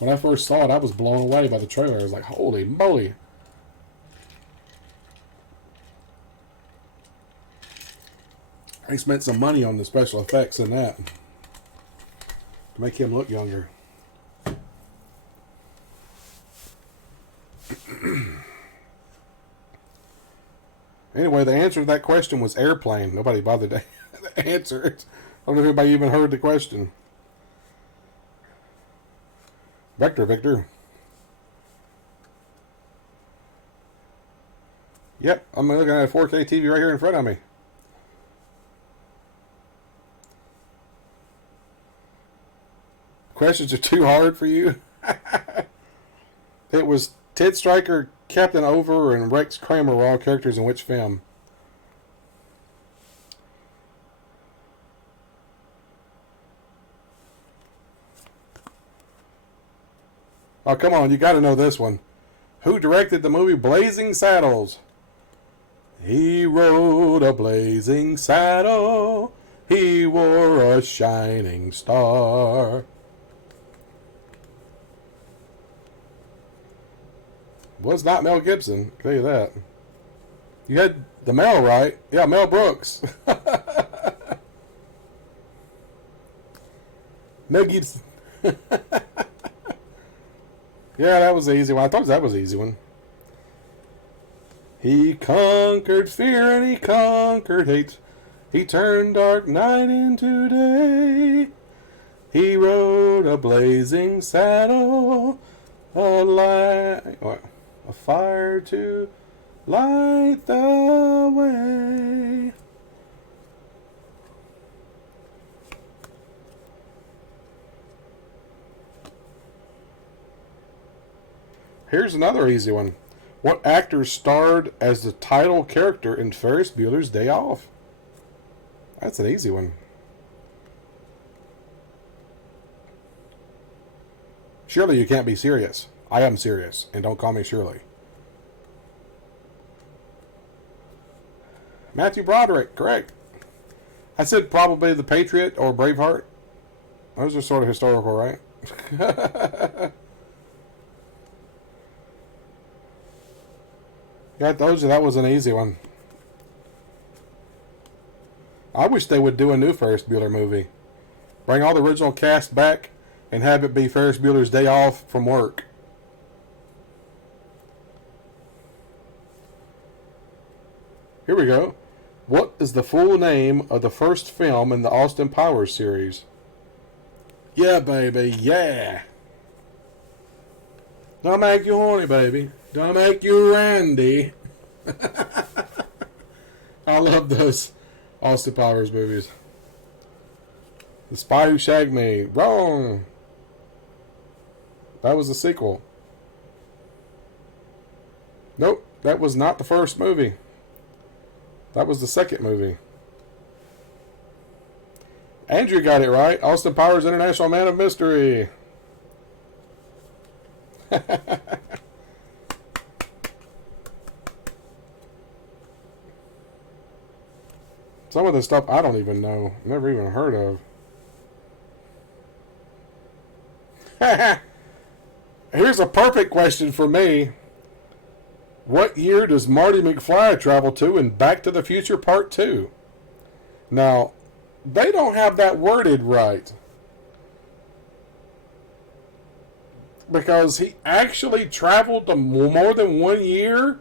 When I first saw it, I was blown away by the trailer. I was like, holy moly. They spent some money on the special effects in that to make him look younger. Anyway, the answer to that question was airplane. Nobody bothered to answer it. I don't know if anybody even heard the question. Victor. Yep, I'm looking at a 4K TV right here in front of me. Questions are too hard for you? It was Ted Stryker, Captain Over, and Rex Kramer were all characters in which film? Oh, come on, you got to know this one. Who directed the movie Blazing Saddles? He rode a blazing saddle. He wore a shining star. Was not Mel Gibson, I'll tell you that. You had the Mel right. Yeah, Mel Brooks. Mel Gibson. Yeah, that was the easy one. I thought that was the easy one. He conquered fear and he conquered hate. He turned dark night into day. He rode a blazing saddle, a fire to light the way. Here's another easy one. What actor starred as the title character in Ferris Bueller's Day Off? That's an easy one. Surely you can't be serious. I am serious, and don't call me Shirley. Matthew Broderick, correct. I said probably The Patriot or Braveheart. Those are sort of historical, right? Yeah, that was an easy one. I wish they would do a new Ferris Bueller movie. Bring all the original cast back and have it be Ferris Bueller's Day Off from work. Here we go. What is the full name of the first film in the Austin Powers series? Yeah, baby, yeah. Don't make you horny, baby. Don't make you Randy. I love those Austin Powers movies. The Spy Who Shagged Me. Wrong. That was the sequel. Nope, that was not the first movie. That was the second movie. Andrew got it right. Austin Powers, International Man of Mystery. Some of the stuff I don't even know. Never even heard of. Here's a perfect question for me. What year does Marty McFly travel to in Back to the Future Part 2? Now, they don't have that worded right. Because he actually traveled to more than 1 year?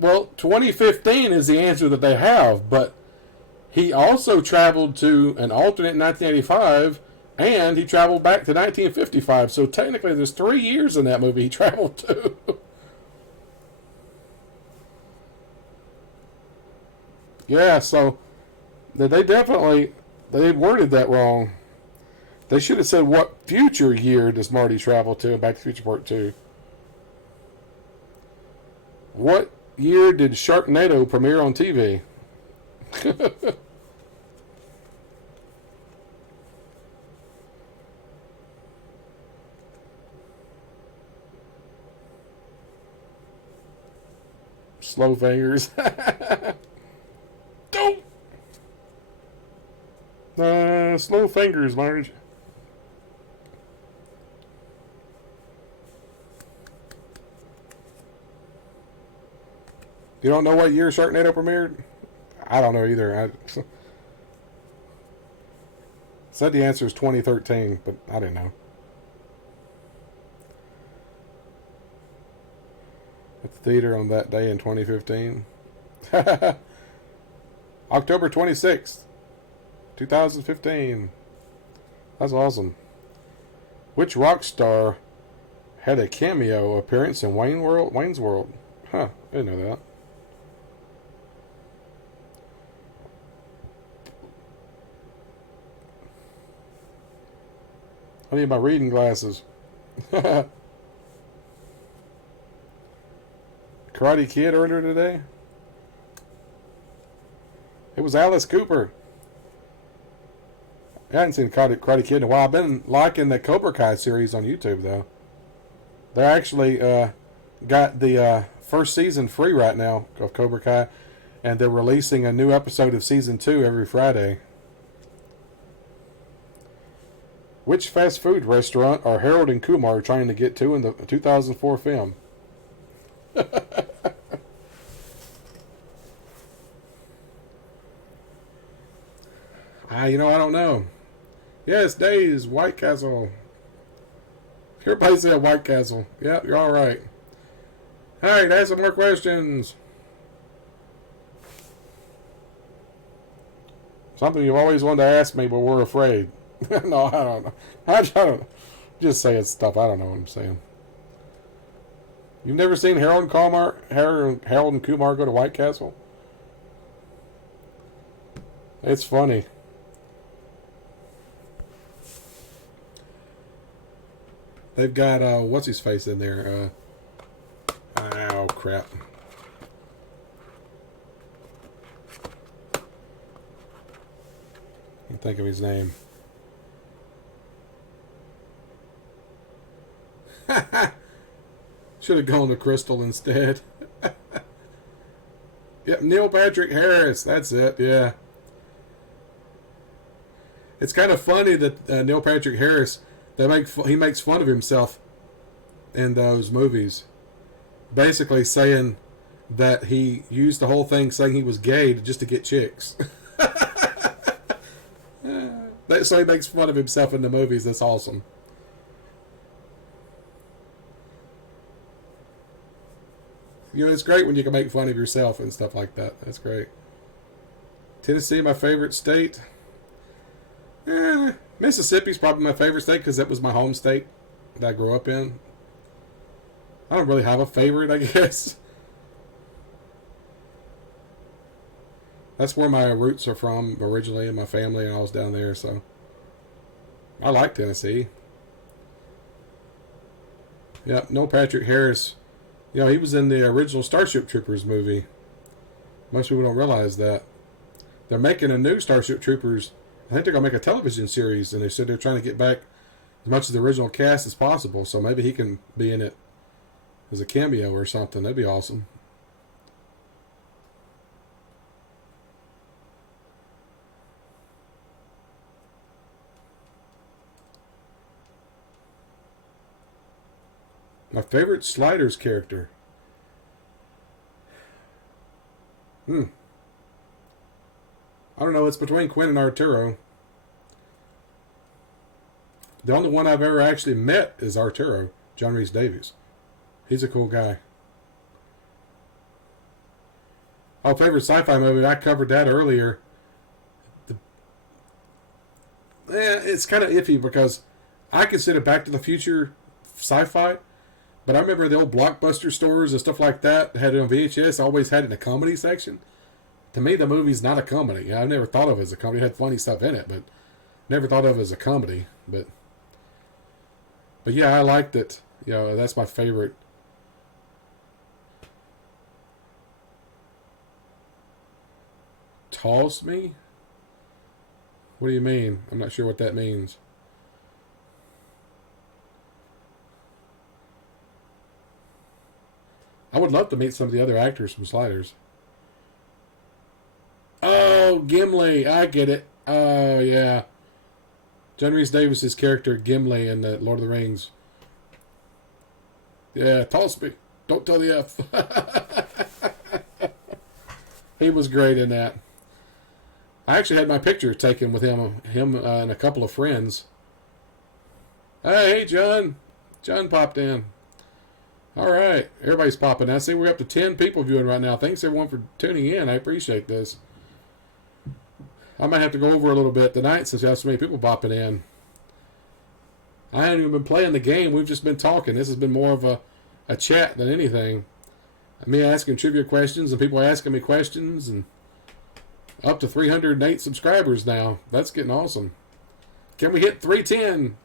Well, 2015 is the answer that they have, but he also traveled to an alternate 1985, and he traveled back to 1955. So technically, there's 3 years in that movie he traveled to. Yeah, so they worded that wrong. They should have said, what future year does Marty travel to in Back to the Future Part 2? What year did Sharknado premiere on TV? Slow fingers. Don't. Slow fingers, Marge. You don't know what year Sharknado premiered? I don't know either. I said the answer is 2013, but I didn't know. At the theater on that day in 2015. October 26th, 2015. That's awesome. Which rock star had a cameo appearance in Wayne's World? Huh, I didn't know that. I need my reading glasses. Karate Kid earlier today? It was Alice Cooper. I hadn't seen Karate Kid in a while. I've been liking the Cobra Kai series on YouTube, though. They actually got the first season free right now of Cobra Kai, and they're releasing a new episode of season 2 every Friday. Which fast food restaurant are Harold and Kumar trying to get to in the 2004 film? I don't know. Yes, Days, White Castle. Everybody said White Castle. Yep, you're all right. All right, ask some more questions. Something you've always wanted to ask me, but we're afraid. No, I don't know. I don't know. Just saying stuff. I don't know what I'm saying. You've never seen Harold and Kumar go to White Castle? It's funny. They've got what's his face in there? Oh crap! Can't think of his name. Should have gone to Crystal instead. Yep, Neil Patrick Harris. That's it. Yeah. It's kind of funny that Neil Patrick Harris, he makes fun of himself in those movies, basically saying that he used the whole thing saying he was gay just to get chicks. So he makes fun of himself in the movies. That's awesome. It's great when you can make fun of yourself and stuff like that. That's great. Tennessee, my favorite state. Mississippi's probably my favorite state because that was my home state that I grew up in. I don't really have a favorite, I guess. That's where my roots are from originally, and my family and I was down there, so I like Tennessee. Yep, no Patrick Harris. He was in the original Starship Troopers movie. Most people don't realize that. They're making a new Starship Troopers. I think they're going to make a television series, and they said they're trying to get back as much of the original cast as possible, so maybe he can be in it as a cameo or something. That'd be awesome. My favorite Sliders character. I don't know. It's between Quinn and Arturo. The only one I've ever actually met is Arturo, John Rhys Davies. He's a cool guy. Oh, favorite sci-fi movie? I covered that earlier. It's kind of iffy because I consider Back to the Future sci-fi, but I remember the old Blockbuster stores and stuff like that had it on VHS. Always had it in a comedy section. To me, the movie's not a comedy. I never thought of it as a comedy. It had funny stuff in it, but never thought of it as a comedy. But yeah, I liked it. You know, that's my favorite. Toss me? What do you mean? I'm not sure what that means. I would love to meet some of the other actors from Sliders. Oh, Gimli. I get it. Oh, yeah. John Rhys Davis' character, Gimli, in the Lord of the Rings. Yeah, toss me. Don't tell the F. He was great in that. I actually had my picture taken with him and a couple of friends. Hey, John. John popped in. All right. Everybody's popping. I see we're up to 10 people viewing right now. Thanks, everyone, for tuning in. I appreciate this. I might have to go over a little bit tonight since you have so many people popping in. I haven't even been playing the game. We've just been talking. This has been more of a chat than anything. Me asking trivia questions and people asking me questions, and up to 308 subscribers now. That's getting awesome. Can we hit 310?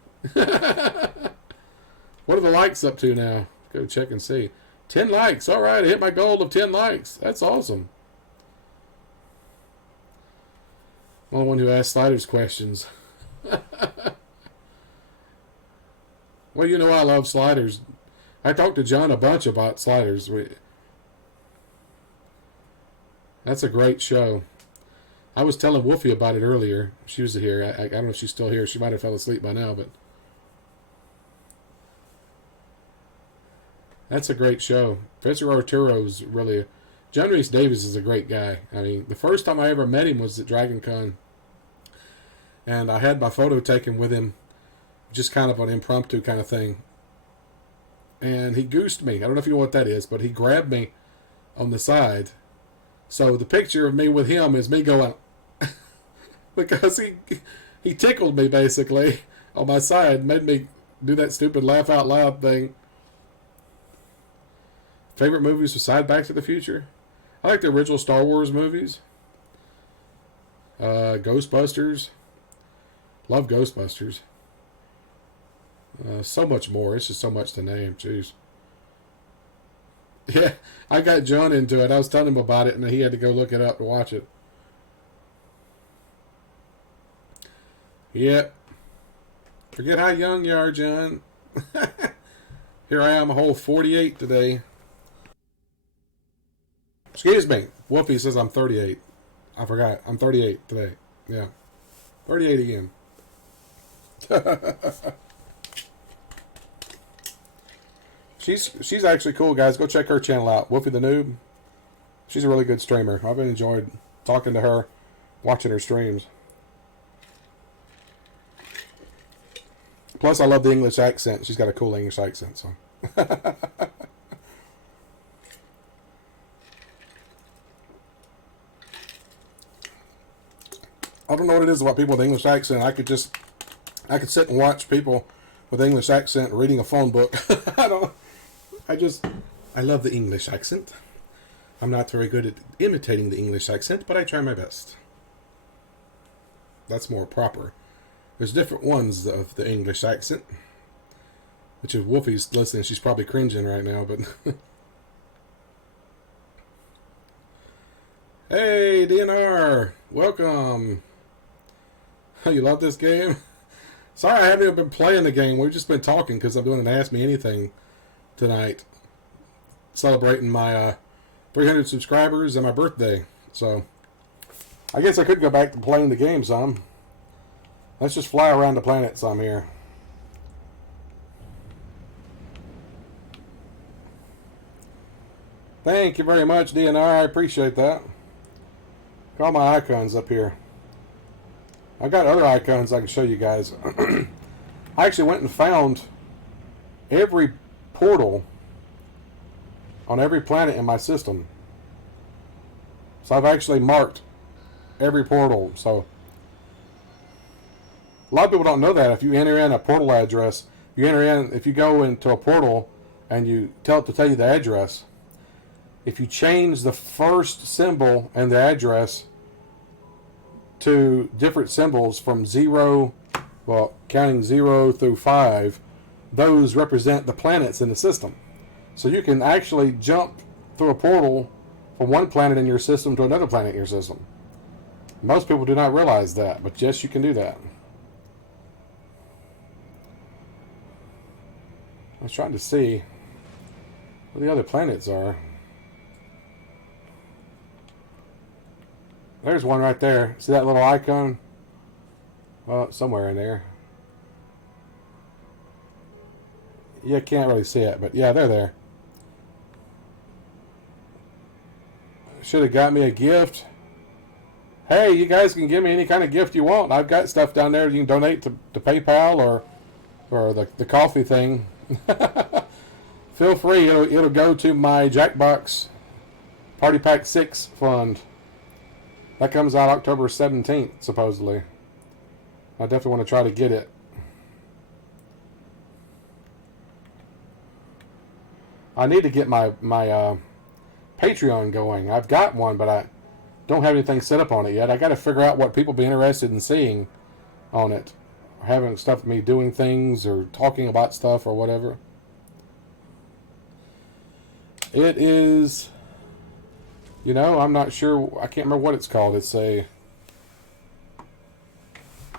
What are the likes up to now? Go check and see. 10 likes. All right, I hit my goal of 10 likes. That's awesome. I'm the one who asked Sliders questions. Well, you know I love Sliders. I talked to John a bunch about Sliders. That's a great show. I was telling Wolfie about it earlier. She was here. I don't know if she's still here. She might have fell asleep by now, but that's a great show. Professor Arturo's really... John Rhys Davis is a great guy. I mean, the first time I ever met him was at Dragon Con. And I had my photo taken with him. Just kind of an impromptu kind of thing. And he goosed me. I don't know if you know what that is, but he grabbed me on the side. So the picture of me with him is me going... because he tickled me, basically, on my side. Made me do that stupid laugh out loud thing. Favorite movies besides Back to the Future? I like the original Star Wars movies. Ghostbusters. Love Ghostbusters. So much more. It's just so much to name. Jeez. Yeah, I got John into it. I was telling him about it, and he had to go look it up to watch it. Yep. Forget how young you are, John. Here I am, a whole 48 today. Excuse me. Wolfie says I'm 38. I forgot. I'm 38 today. Yeah. 38 again. She's actually cool, guys. Go check her channel out. Wolfie the Noob. She's a really good streamer. I've enjoyed talking to her, watching her streams. Plus, I love the English accent. She's got a cool English accent, so. I don't know what it is about people with English accent. I could sit and watch people with English accent reading a phone book. I love the English accent. I'm not very good at imitating the English accent, but I try my best. That's more proper. There's different ones of the English accent. Which if Wolfie's listening, she's probably cringing right now, but... Hey, DNR! Welcome! You love this game? Sorry I haven't even been playing the game. We've just been talking because I'm doing an Ask Me Anything tonight. Celebrating my 300 subscribers and my birthday. So, I guess I could go back to playing the game some. Let's just fly around the planet some here. Thank you very much, DNR. I appreciate that. Got all my icons up here. I've got other icons I can show you guys. I actually went and found every portal on every planet in my system. So I've actually marked every portal. So a lot of people don't know that. If you enter in a portal address, if you go into a portal and you tell it to tell you the address, if you change the first symbol and the address to different symbols from 0, well, counting 0 through 5, those represent the planets in the system. So you can actually jump through a portal from one planet in your system to another planet in your system. Most people do not realize that, but yes, you can do that. I was trying to see where the other planets are. There's one right there. See that little icon? Well, somewhere in there. You can't really see it, but yeah, they're there. Should have got me a gift. Hey, you guys can give me any kind of gift you want. I've got stuff down there you can donate to PayPal or the coffee thing. Feel free. It'll go to my Jackbox Party Pack 6 fund. That comes out October 17th, supposedly. I definitely want to try to get it. I need to get my Patreon going. I've got one, but I don't have anything set up on it yet. I got to figure out what people be interested in seeing on it. Having stuff, me doing things or talking about stuff or whatever. It is, I'm not sure. I can't remember what it's called. It's a,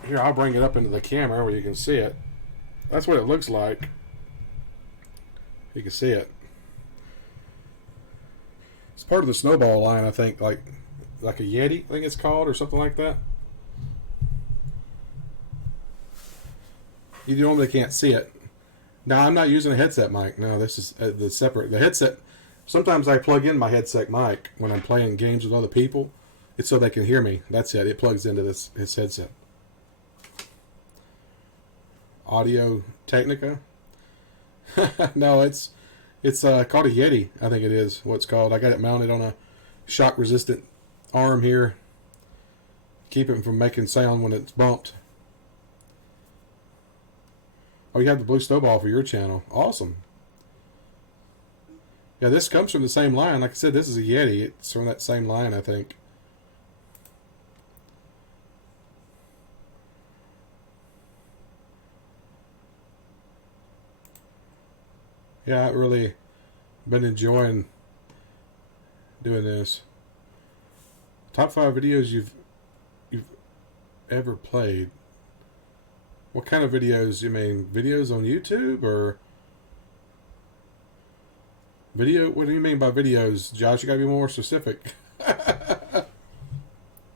here, I'll bring it up into the camera where you can see it. That's what it looks like. You can see it. It's part of the Snowball line, I think, like a Yeti, I think it's called, or something like that. You normally can't see it. Now, I'm not using a headset mic. No, this is the separate. The headset, sometimes I plug in my headset mic when I'm playing games with other people. It's so they can hear me. That's it. It plugs into this headset. Audio Technica? No, it's called a Yeti, I think it is what it's called. I got it mounted on a shock-resistant arm here. Keep it from making sound when it's bumped. Oh, you have the blue snowball for your channel. Awesome. Yeah, this comes from the same line. Like I said, this is a Yeti. It's from that same line, I think. Yeah, I've really been enjoying doing this. Top 5 videos you've ever played. What kind of videos? You mean videos on YouTube or video? What do you mean by videos, Josh? You gotta be more specific.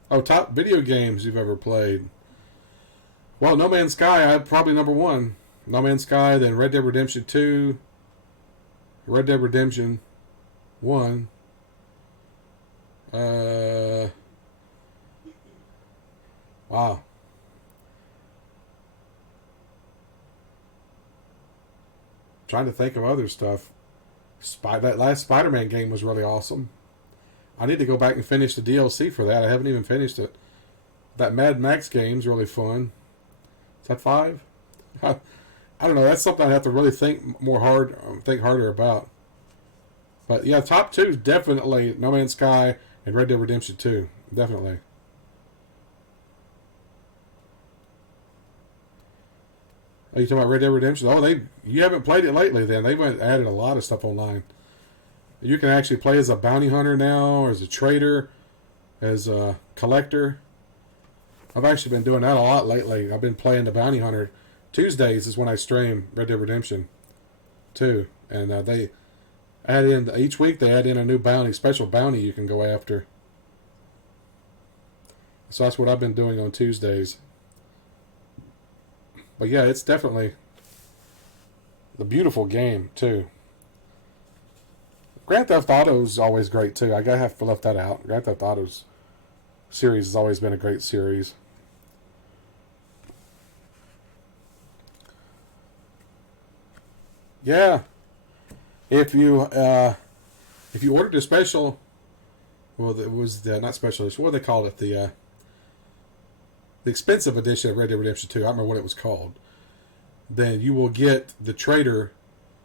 Oh, top video games you've ever played. Well, No Man's Sky, probably number 1. No Man's Sky, then Red Dead Redemption 2. Red Dead Redemption 1. Wow. Trying to think of other stuff. That last Spider-Man game was really awesome. I need to go back and finish the DLC for that. I haven't even finished it. That Mad Max game's really fun. Is that 5? I don't know. That's something I have to really think harder about. But yeah, top 2 is definitely No Man's Sky and Red Dead Redemption 2. Definitely. Are you talking about Red Dead Redemption? Oh, you haven't played it lately then. They've added a lot of stuff online. You can actually play as a bounty hunter now, or as a trader, as a collector. I've actually been doing that a lot lately. I've been playing the bounty hunter. Tuesdays is when I stream Red Dead Redemption 2. And they add in, each week they add in a new bounty, special bounty you can go after. So that's what I've been doing on Tuesdays. But yeah, it's definitely a beautiful game too. Grand Theft Auto is always great too. I gotta have to left that out. Grand Theft Auto's series has always been a great series. Yeah, if you ordered a special, well, it was the, not special edition. What do they call it? The expensive edition of Red Dead Redemption 2. I don't remember what it was called. Then you will get the trader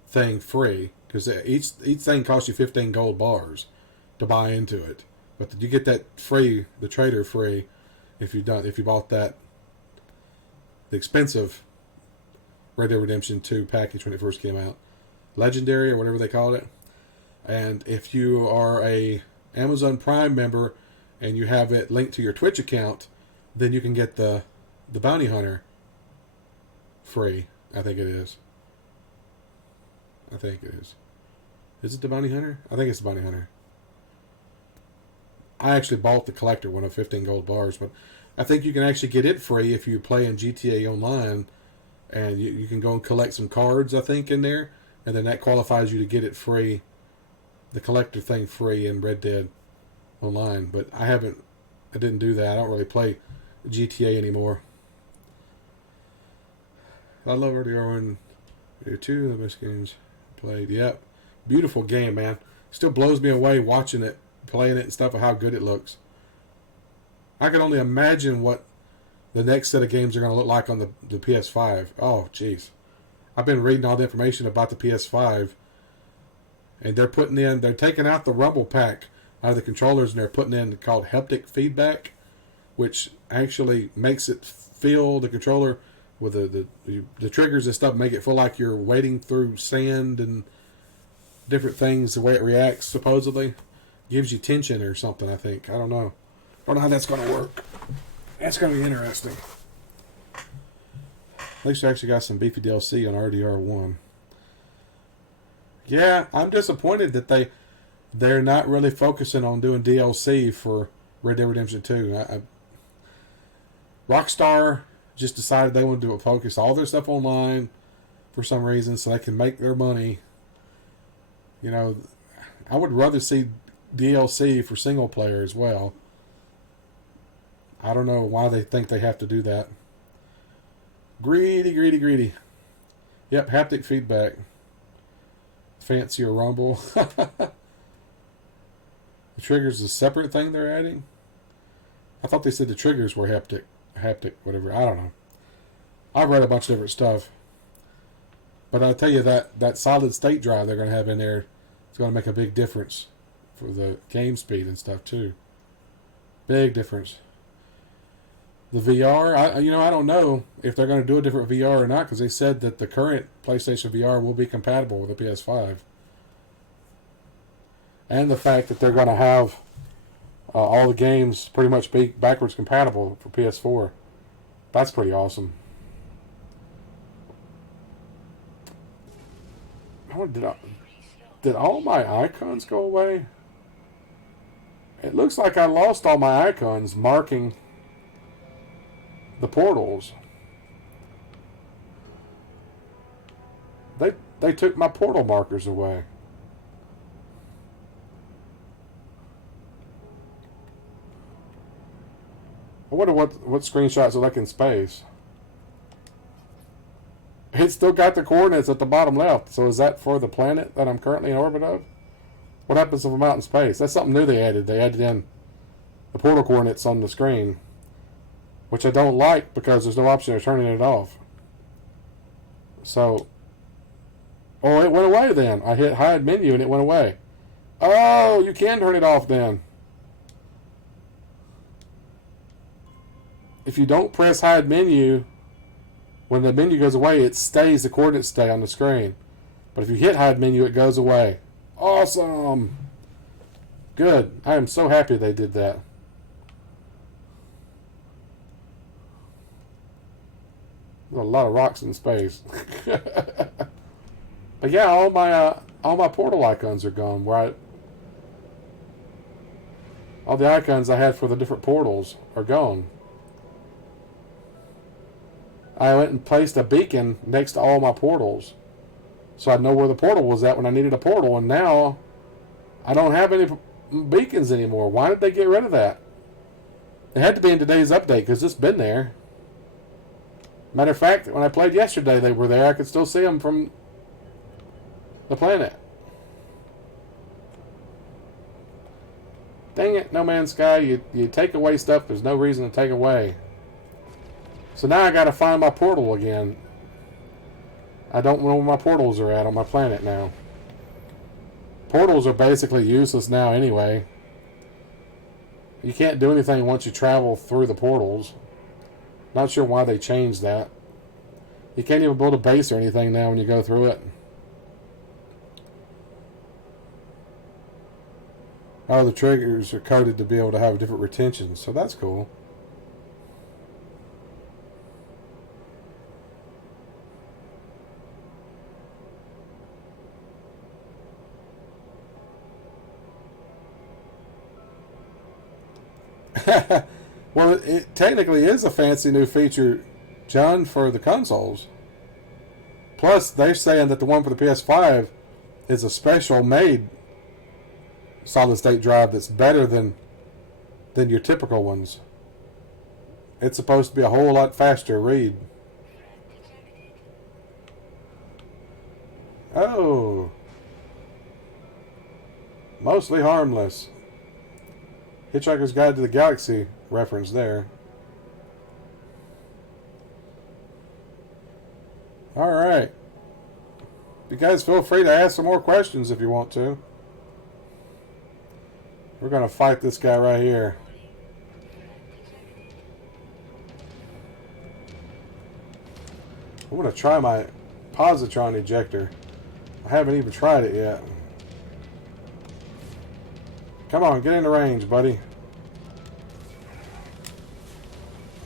thing free because each thing costs you 15 gold bars to buy into it. But you get that free, the trader free, if you bought the expensive Red Dead Redemption 2 package when it first came out, Legendary or whatever they called it. And if you are a Amazon Prime member and you have it linked to your Twitch account, then you can get the Bounty Hunter free. I think it is. Is it the Bounty Hunter? I think it's the Bounty Hunter. I actually bought the collector one of 15 gold bars, but I think you can actually get it free if you play in GTA Online, and you can go and collect some cards, I think, in there, and then that qualifies you to get it free, the collector thing free in Red Dead Online. But I didn't do that. I don't really play GTA anymore. I love RDR1. Here too, the best games played. Yep. Beautiful game, man. Still blows me away watching it, playing it and stuff, of how good it looks. I can only imagine what the next set of games are going to look like on the PS5. Oh, jeez. I've been reading all the information about the PS5, and they're taking out the Rumble pack out of the controllers, and they're putting in called haptic feedback, which actually makes it feel the controller with the triggers and stuff, make it feel like you're wading through sand and different things, the way it reacts, supposedly. Gives you tension or something, I think. I don't know. I don't know how that's going to work. That's going to be interesting. At least I actually got some beefy DLC on RDR1. Yeah, I'm disappointed that they're not really focusing on doing DLC for Red Dead Redemption 2. Rockstar just decided they want to focus all their stuff online for some reason so they can make their money. You know, I would rather see DLC for single player as well. I don't know why they think they have to do that. Greedy. Yep, haptic feedback. Fancier rumble. The trigger's a separate thing they're adding? I thought they said the triggers were haptic, whatever. I don't know. I've read a bunch of different stuff. But I'll tell you that solid state drive they're going to have in there is going to make a big difference for the game speed and stuff too. Big difference. The VR, I don't know if they're going to do a different VR or not, because they said that the current PlayStation VR will be compatible with the PS5. And the fact that they're going to have all the games pretty much be backwards compatible for PS4. That's pretty awesome. Did all my icons go away? It looks like I lost all my icons marking the portals. They took my portal markers away. I wonder what screenshots are like in space. It's still got the coordinates at the bottom left. So is that for the planet that I'm currently in orbit of? What happens if I'm out in space? That's something new they added. They added in the portal coordinates on the screen, which I don't like because there's no option of turning it off. So, it went away then. I hit hide menu and it went away. Oh, you can turn it off then. If you don't press hide menu, when the menu goes away, the coordinates stay on the screen. But if you hit hide menu, it goes away. Awesome. Good. I am so happy they did that. There's a lot of rocks in space. But yeah, all my portal icons are gone. All the icons I had for the different portals are gone. I went and placed a beacon next to all my portals, so I'd know where the portal was at when I needed a portal. And now I don't have any beacons anymore. Why did they get rid of that? It had to be in today's update because it's been there. Matter of fact, when I played yesterday, they were there. I could still see them from the planet. Dang it, No Man's Sky. You take away stuff there's no reason to take away. So now I got to find my portal again. I don't know where my portals are at on my planet now. Portals are basically useless now anyway. You can't do anything once you travel through the portals. Not sure why they changed that. You can't even build a base or anything now when you go through it. Oh, the triggers are coded to be able to have different retentions, so that's cool. Well, it technically is a fancy new feature, John, for the consoles. Plus, they're saying that the one for the PS5 is a special made solid state drive that's better than your typical ones. It's supposed to be a whole lot faster read. Oh. Mostly harmless. Hitchhiker's Guide to the Galaxy reference there. Alright. You guys feel free to ask some more questions if you want to. We're going to fight this guy right here. I'm going to try my positron ejector. I haven't even tried it yet. Come on, get into range, buddy.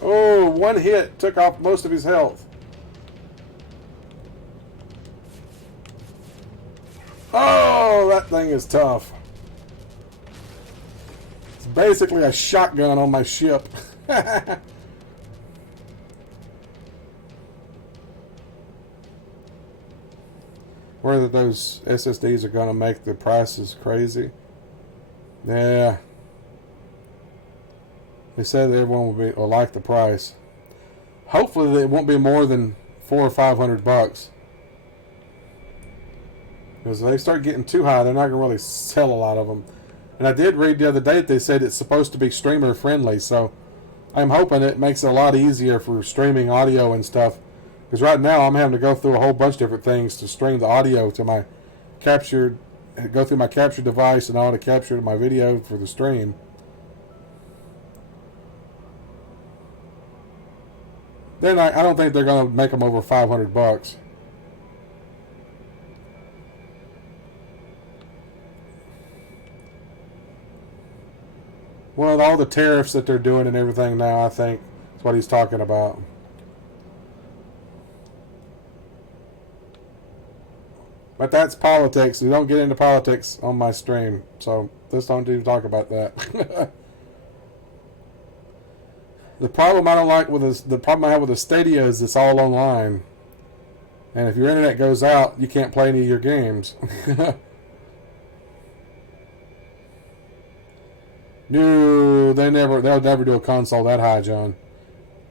Oh, one hit took off most of his health. Oh, that thing is tough. It's basically a shotgun on my ship. Whether those SSDs are going to make the prices crazy. Yeah. They said that everyone will like the price. Hopefully it won't be more than $400 or $500. Because if they start getting too high, they're not going to really sell a lot of them. And I did read the other day that they said it's supposed to be streamer friendly, so I'm hoping it makes it a lot easier for streaming audio and stuff. Because right now I'm having to go through a whole bunch of different things to stream the audio to my captured, go through my capture device and all to capture my video for the stream. Then I don't think they're going to make them over $500. Well, all the tariffs that they're doing and everything now, I think that's what he's talking about. But that's politics. We don't get into politics on my stream, so let's don't even talk about that. The problem I don't like with this, the problem I have with the Stadia is it's all online, and if your internet goes out, you can't play any of your games. No, they'll never do a console that high, John.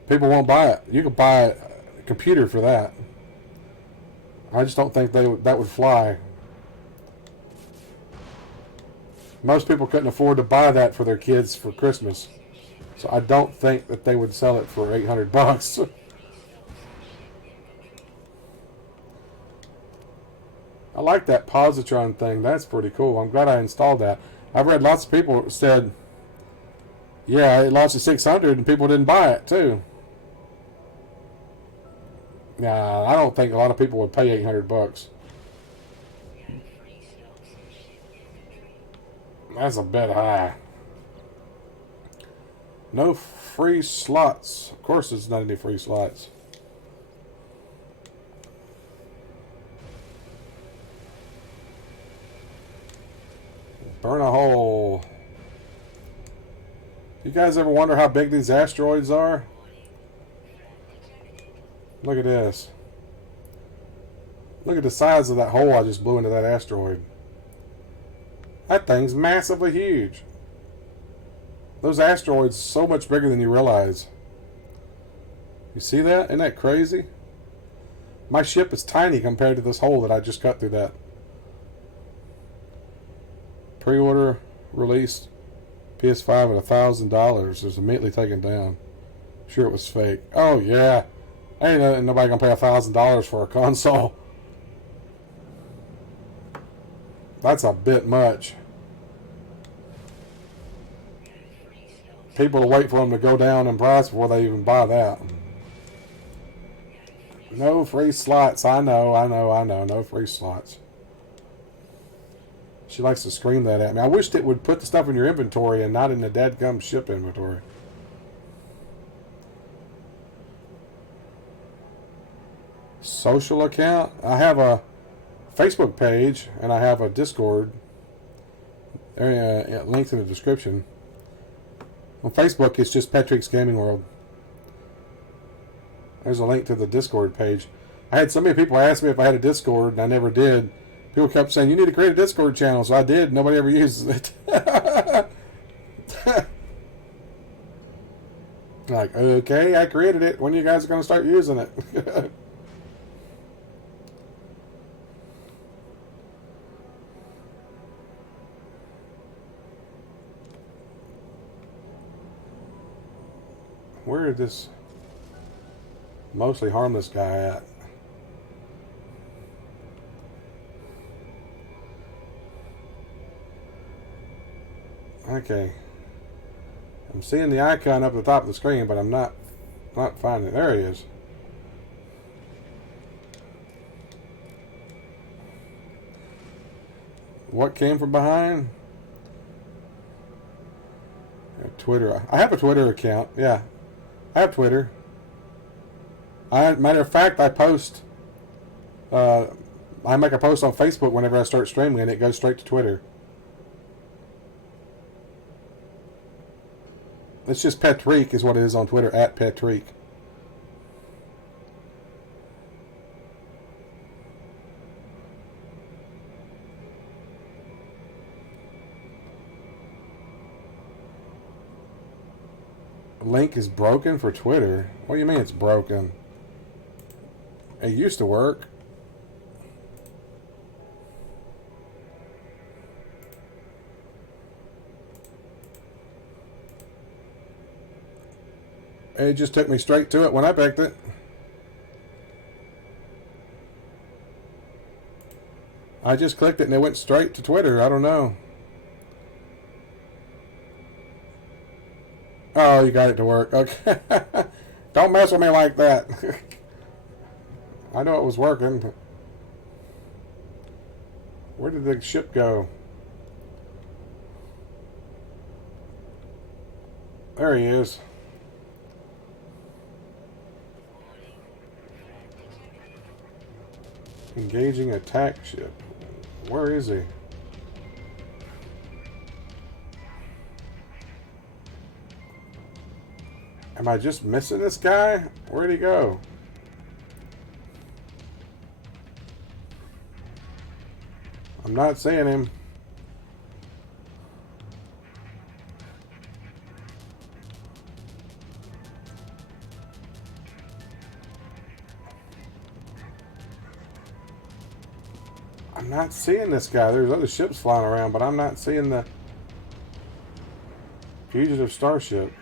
People won't buy it. You could buy a computer for that. I just don't think that would fly. Most people couldn't afford to buy that for their kids for Christmas. So I don't think that they would sell it for $800. I like that positron thing. That's pretty cool. I'm glad I installed that. I've read lots of people said, yeah, it launched at 600 and people didn't buy it too. Nah, I don't think a lot of people would pay $800. That's a bit high. No free slots. Of course there's not any free slots. Burn a hole. You guys ever wonder how big these asteroids are? Look at this. Look at the size of that hole I just blew into that asteroid. That thing's massively huge. Those asteroids are so much bigger than you realize. You see that? Isn't that crazy? My ship is tiny compared to this hole that I just cut through that. Pre-order released PS5 at $1,000. It was immediately taken down. Sure, it was fake. Oh yeah, ain't nobody gonna pay $1,000 for a console. That's a bit much. People will wait for them to go down in price before they even buy that. No free slots. I know. No free slots. She likes to scream that at me. I wished it would put the stuff in your inventory and not in the dadgum ship inventory. Social account? I have a Facebook page and I have a Discord. Linked in the description. On Facebook, it's just Petreak's Gaming World. There's a link to the Discord page. I had so many people ask me if I had a Discord, and I never did. People kept saying, you need to create a Discord channel. So I did. Nobody ever uses it. Like, okay, I created it. When are you guys going to start using it? Where did this mostly harmless guy at? Okay. I'm seeing the icon up at the top of the screen, but I'm not finding it. There he is. What came from behind? Twitter. I have a Twitter account. Yeah. I have Twitter. Matter of fact, I post. I make a post on Facebook whenever I start streaming, and it goes straight to Twitter. It's just Petreak is what it is on Twitter, at Petreak. Link is broken for Twitter. What do you mean it's broken? It used to work. It just took me straight to it when I picked it. I just clicked it and it went straight to Twitter. I don't know. Oh, you got it to work. Okay. Don't mess with me like that. I know it was working. Where did the ship go? There he is. Engaging attack ship. Where is he? Am I just missing this guy? Where'd he go? I'm not seeing him. I'm not seeing this guy. There's other ships flying around, but I'm not seeing the fugitive starship.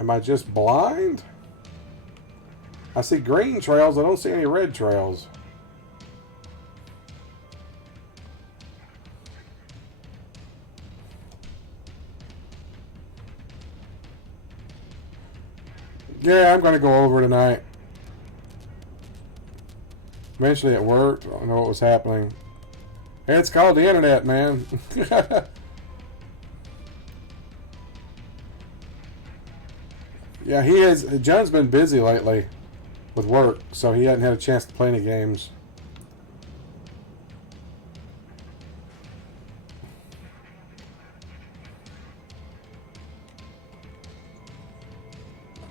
Am I just blind? I see green trails. I don't see any red trails. Yeah, I'm going to go over tonight. Eventually it worked. I don't know what was happening. It's called the internet, man. Yeah, John's been busy lately with work, so he hadn't had a chance to play any games.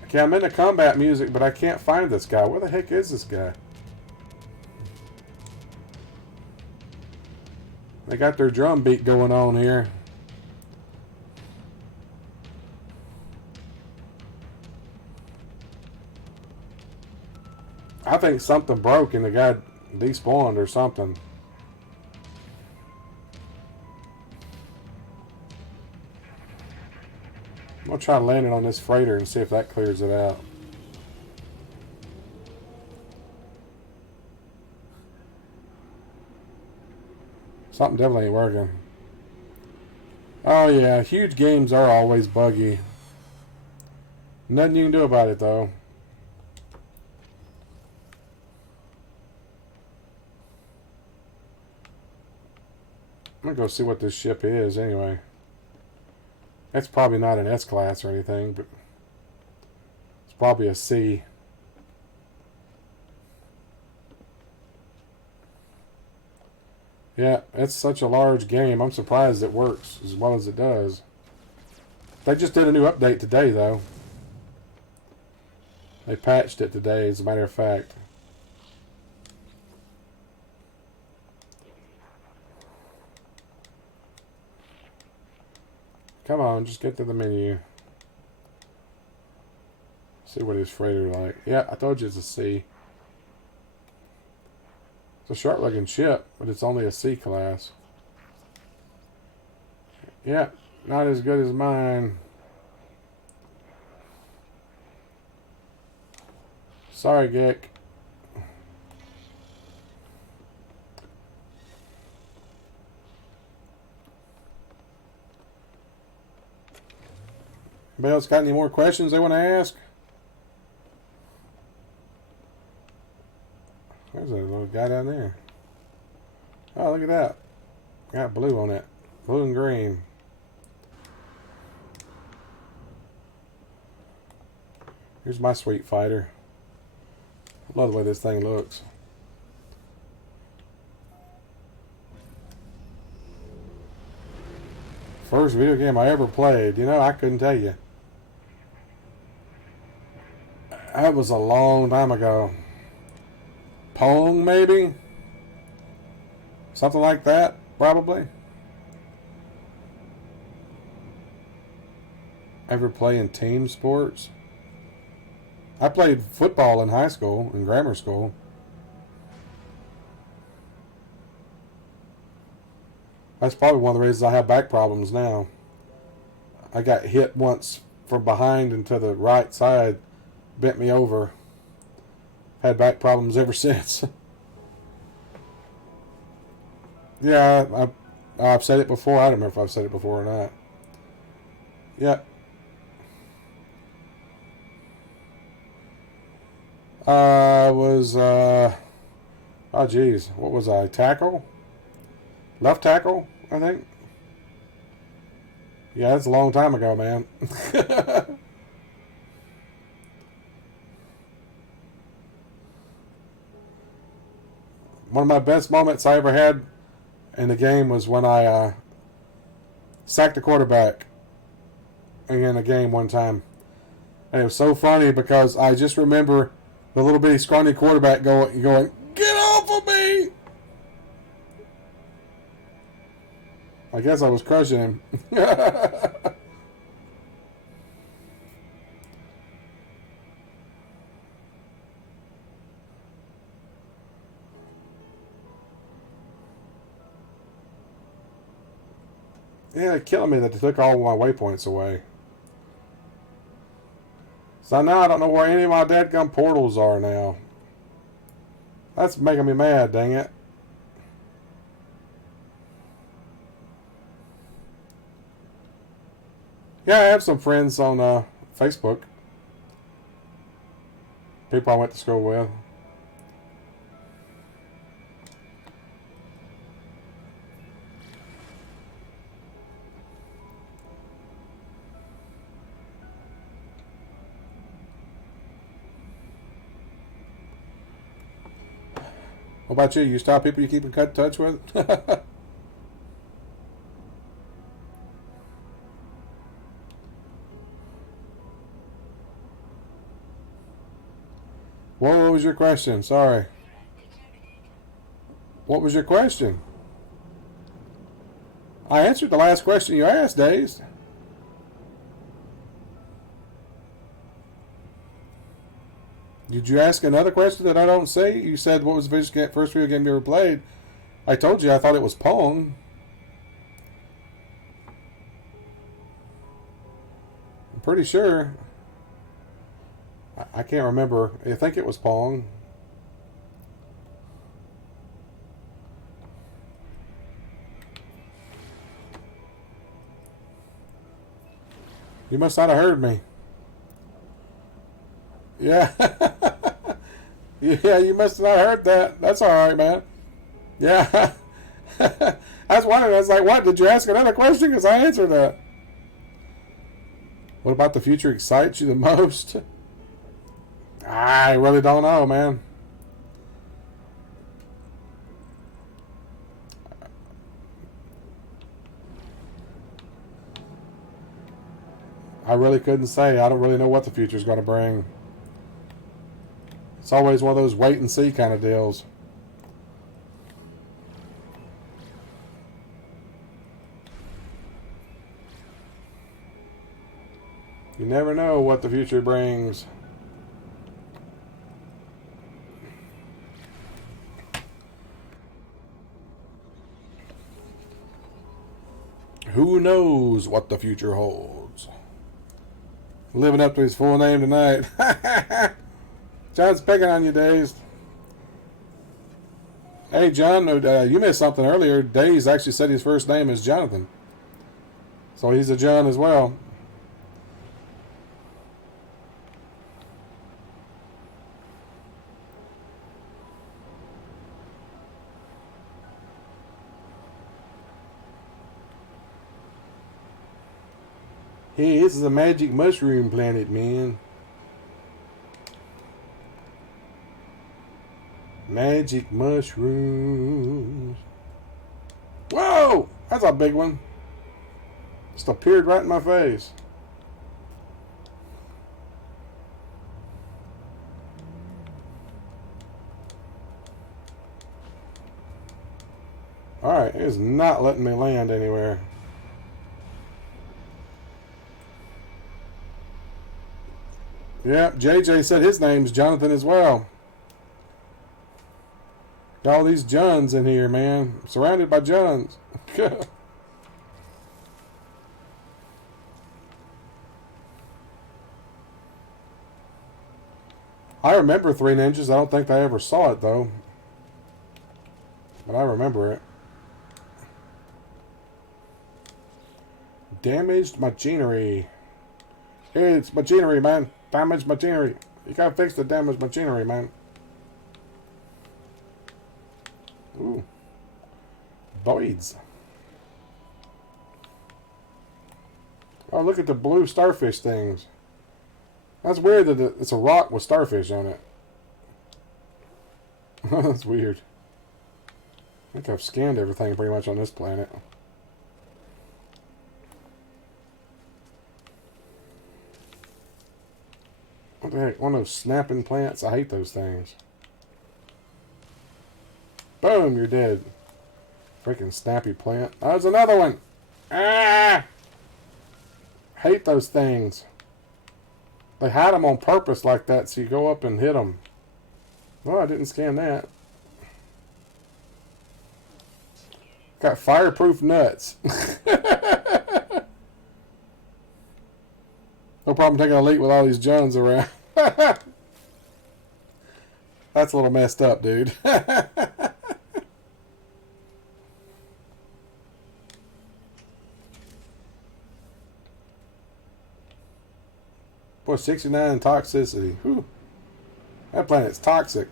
Okay, I'm into combat music, but I can't find this guy. Where the heck is this guy? They got their drum beat going on here. I think something broke and the guy despawned or something. I'm going to try landing on this freighter and see if that clears it out. Something definitely ain't working. Oh yeah, huge games are always buggy. Nothing you can do about it though. I'm gonna go see what this ship is anyway. It's probably not an S-class or anything, but it's probably a C. Yeah, it's such a large game. I'm surprised it works as well as it does. They just did a new update today, though. They patched it today, as a matter of fact. Come on, just get to the menu. See what his freighter like. Yeah, I told you it's a C. It's a sharp-looking ship, but it's only a C class. Yeah, not as good as mine. Sorry, Gick. Anybody else got any more questions they want to ask? There's a little guy down there. Oh, look at that. Got blue on it. Blue and green. Here's my sweet fighter. I love the way this thing looks. First video game I ever played. You know, I couldn't tell you. That was a long time ago. Pong, maybe? Something like that, probably. Ever play in team sports? I played football in high school, in grammar school. That's probably one of the reasons I have back problems now. I got hit once from behind and to the right side, bent me over. Had back problems ever since. Yeah, I've said it before. I don't remember if I've said it before or not. Yeah. Oh geez, what was I? Tackle? Left tackle, I think. Yeah, that's a long time ago, man. One of my best moments I ever had in the game was when I sacked the quarterback in a game one time. And it was so funny because I just remember the little bitty scrawny quarterback going, "Get off of me!" I guess I was crushing him. Yeah, it's killing me that they took all my waypoints away. So now I don't know where any of my dadgum portals are now. That's making me mad, dang it. Yeah, I have some friends on Facebook. People I went to school with. What about you? You still have people you keep in touch with? What was your question? Sorry. What was your question? I answered the last question you asked, Days. Did you ask another question that I don't say? You said, what was the first video game you ever played? I told you I thought it was Pong. I'm pretty sure. I can't remember. I think it was Pong. You must not have heard me. Yeah. Yeah, you must not have heard that. That's all right, man. Yeah. I was wondering. I was like, what? Did you ask another question? Because I answered that. What about the future excites you the most? I really don't know, man. I really couldn't say. I don't really know what the future's going to bring. It's always one of those wait and see kind of deals. You never know what the future brings. Who knows what the future holds? Living up to his full name tonight. John's picking on you, Days. Hey, John, you missed something earlier. Days actually said his first name is Jonathan. So he's a John as well. Hey, this is a magic mushroom planet, man. Magic mushrooms. Whoa! That's a big one. Just appeared right in my face. Alright, it is not letting me land anywhere. Yep, JJ said his name's Jonathan as well. Got all these Johns in here, man. Surrounded by Johns. I remember Three Ninjas. I don't think I ever saw it, though. But I remember it. Damaged machinery. Hey, it's machinery, man. Damaged machinery. You gotta fix the damaged machinery, man. Ooh. Boids. Oh, look at the blue starfish things. That's weird that it's a rock with starfish on it. That's weird. I think I've scanned everything pretty much on this planet. What the heck? One of those snapping plants? I hate those things. Boom, you're dead. Freaking snappy plant. Oh, there's another one. Ah! Hate those things. They hide them on purpose like that so you go up and hit them. Oh, I didn't scan that. Got fireproof nuts. No problem taking a leak with all these Johns around. That's a little messed up, dude. Boy, 69 toxicity. Whew. That planet's toxic.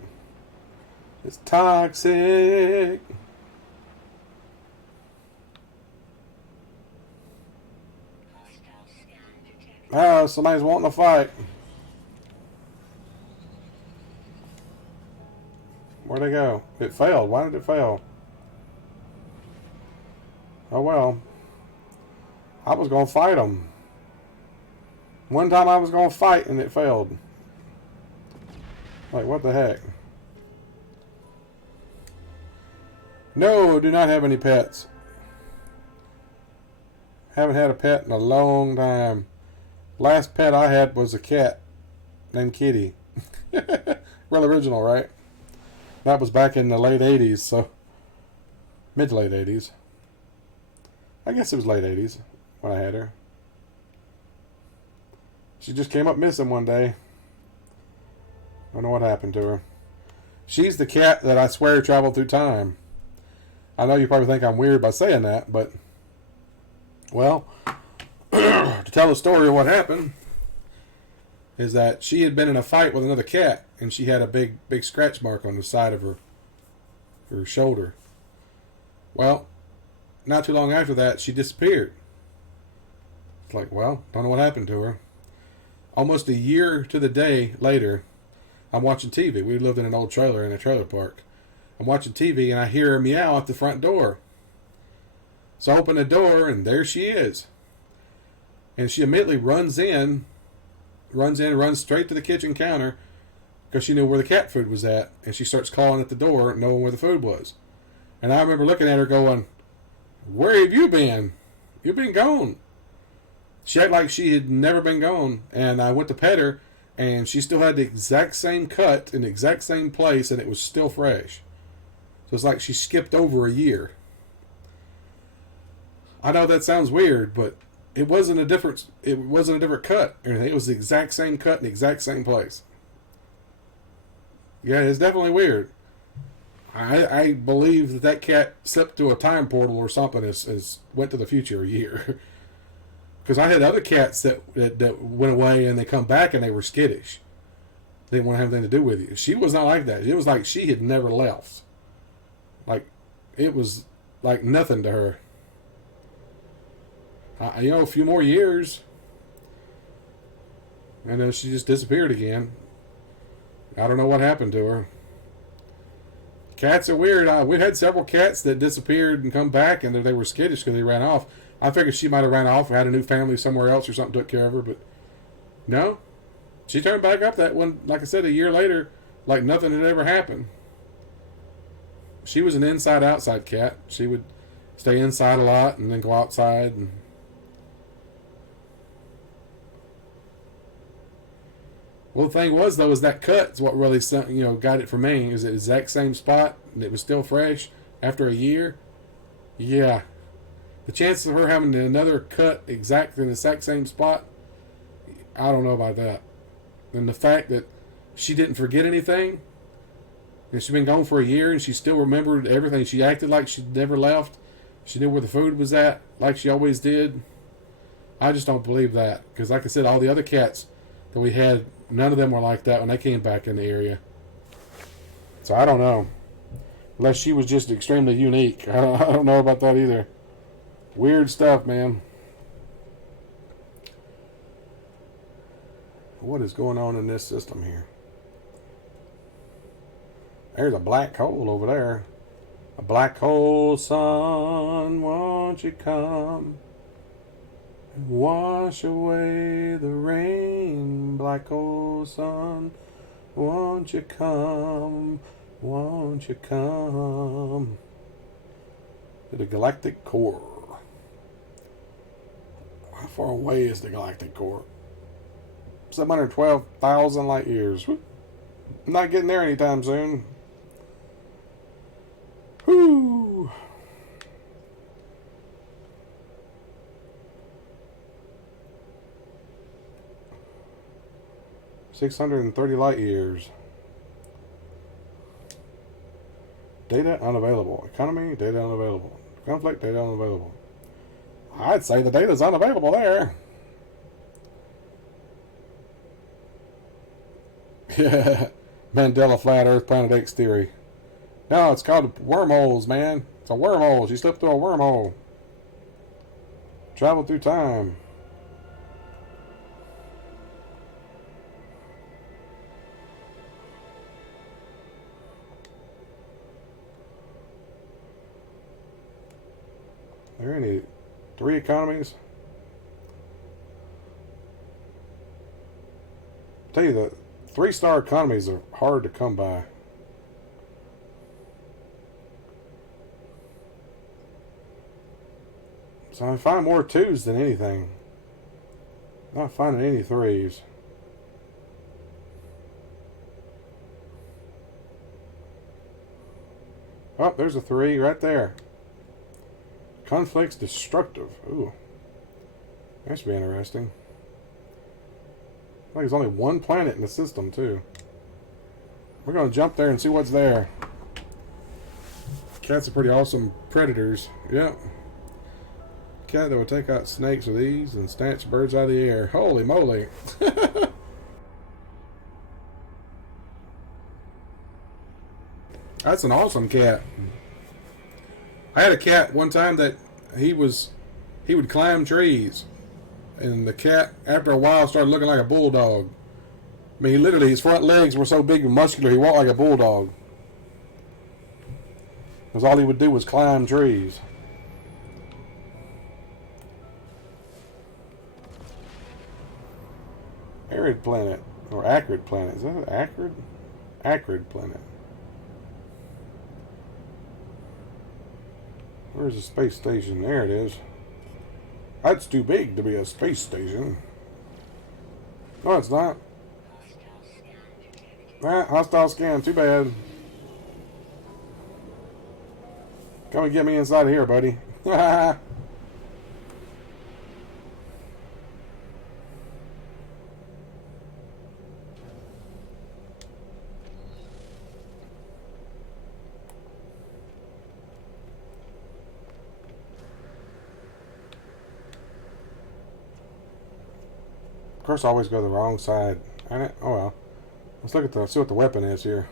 It's toxic. Oh, somebody's wanting to fight. Where'd they go? It failed. Why did it fail? Oh well. I was going to fight them. One time I was going to fight and it failed. Like, what the heck? No, do not have any pets. Haven't had a pet in a long time. Last pet I had was a cat named Kitty. Real original, right? That was back in the late 80s, so mid to late 80s. I guess it was late 80s when I had her. She just came up missing one day. I don't know what happened to her. She's the cat that I swear traveled through time. I know you probably think I'm weird by saying that, but, well, to tell the story of what happened is that she had been in a fight with another cat, and she had a big scratch mark on the side of her shoulder. Well, not too long after that, she disappeared. It's like, well, don't know what happened to her. Almost a year to the day later, I'm watching TV. We lived in an old trailer in a trailer park. I'm watching TV, and I hear her meow at the front door. So I open the door, and there she is. And she immediately runs straight to the kitchen counter because she knew where the cat food was at, and she starts calling at the door, knowing where the food was. And I remember looking at her going, "Where have you been? You've been gone." She acted like she had never been gone, and I went to pet her, and she still had the exact same cut in the exact same place, and it was still fresh. So it's like she skipped over a year. I know that sounds weird, but it wasn't a different cut or anything. It was the exact same cut in the exact same place. Yeah, it's definitely weird. I believe that cat slipped through a time portal or something as went to the future a year. Because I had other cats that went away and they come back and they were skittish. They didn't want to have anything to do with you. She was not like that. It was like she had never left. Like, it was like nothing to her. A few more years, and then she just disappeared again. I don't know what happened to her. Cats are weird. We've had several cats that disappeared and come back, and they were skittish because they ran off. I figured she might have ran off or had a new family somewhere else or something took care of her, but no. She turned back up that one, like I said, a year later, like nothing had ever happened. She was an inside-outside cat. She would stay inside a lot and then go outside. And well, the thing was, though, is that cut is what really got it for me. Is the exact same spot, and it was still fresh after a year. Yeah. The chances of her having another cut exactly in the exact same spot, I don't know about that. And the fact that she didn't forget anything, and she'd been gone for a year, and she still remembered everything. She acted like she'd never left. She knew where the food was at, like she always did. I just don't believe that. Because like I said, all the other cats that we had, none of them were like that when they came back in the area. So I don't know. Unless she was just extremely unique. I don't know about that either. Weird stuff, man. What is going on in this system here? There's a black hole over there. A black hole, sun, won't you come and wash away the rain? Black hole, sun, won't you come, won't you come to the galactic core? How far away is the galactic core? 712,000 light years. I'm not getting there anytime soon. Whoo! $630 light years. Data unavailable. Economy, data unavailable. Conflict, data unavailable. I'd say the data's unavailable there. Yeah. Mandela Flat Earth Planet X theory. No, it's called wormholes, man. It's a wormhole. She slipped through a wormhole. Traveled through time. Are there any 3 economies? I'll tell you, the 3-star economies are hard to come by. So I find more 2s than anything. Not finding any 3s. Oh, there's a 3 right there. Conflicts destructive. Ooh. That should be interesting. I think there's only one planet in the system, too. We're going to jump there and see what's there. Cats are pretty awesome predators. Yep. Cat that will take out snakes with ease and snatch birds out of the air. Holy moly. That's an awesome cat. I had a cat one time that he would climb trees. And the cat, after a while, started looking like a bulldog. I mean, literally, his front legs were so big and muscular, he walked like a bulldog. Because all he would do was climb trees. Arid planet. Or acrid planet. Is that an acrid? Acrid planet. Where's the space station? There it is. That's too big to be a space station. No, it's not. Ah, hostile scan. Too bad. Come and get me inside of here, buddy. Of course, I always go the wrong side. Oh well. Let's look at see what the weapon is here.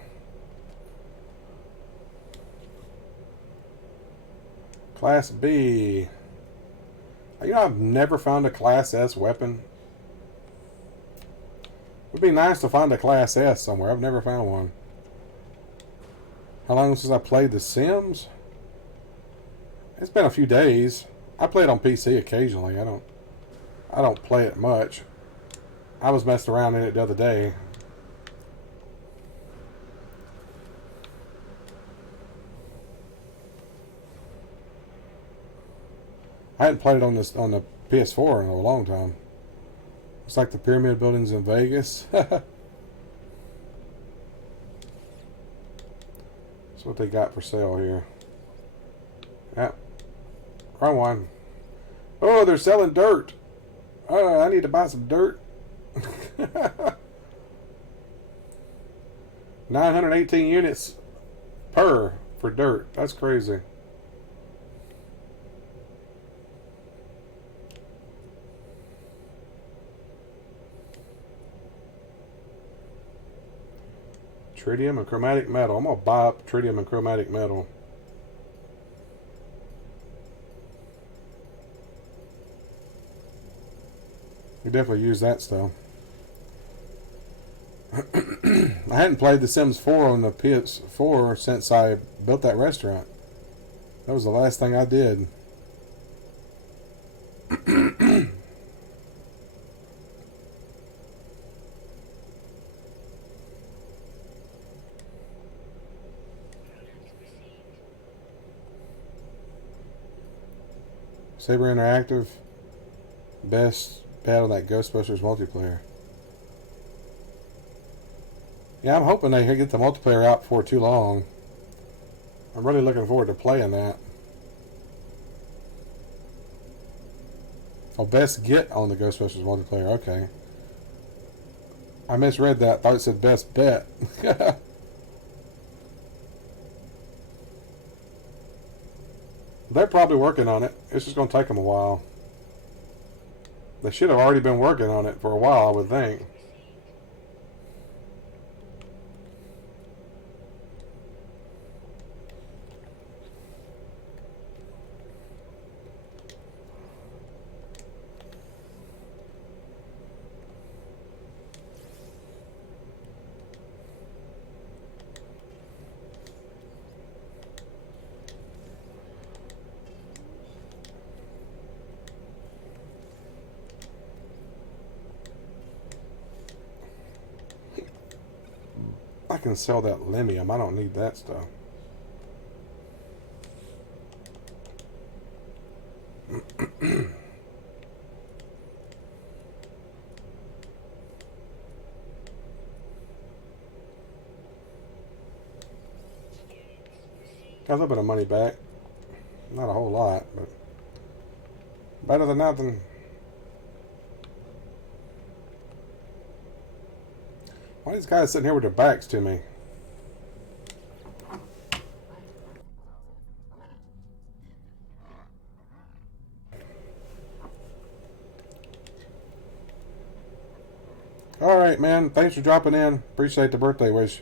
Class B. You know, I've never found a Class S weapon. It would be nice to find a Class S somewhere. I've never found one. How long since I played The Sims? It's been a few days. I play it on PC occasionally. I don't play it much. I was messing around in it the other day. I hadn't played it on the PS4 in a long time. It's like the pyramid buildings in Vegas. That's what they got for sale here. Yep. Wrong one. Oh, they're selling dirt. Oh, I need to buy some dirt. 918 units for dirt. That's crazy. Tritium and chromatic metal. I'm gonna buy up tritium and chromatic metal. You definitely use that stuff. I hadn't played The Sims 4 on the PS4 since I built that restaurant. That was the last thing I did. Saber Interactive. Best bet on that Ghostbusters multiplayer. Yeah, I'm hoping they get the multiplayer out before too long. I'm really looking forward to playing that. Oh, best get on the Ghostbusters multiplayer. Okay. I misread that. Thought it said best bet. They're probably working on it. It's just going to take them a while. They should have already been working on it for a while, I would think. I can sell that limium. I don't need that stuff. Got a little bit of money back. Not a whole lot, but better than nothing. Why are these guys sitting here with their backs to me? Alright, man. Thanks for dropping in. Appreciate the birthday wish.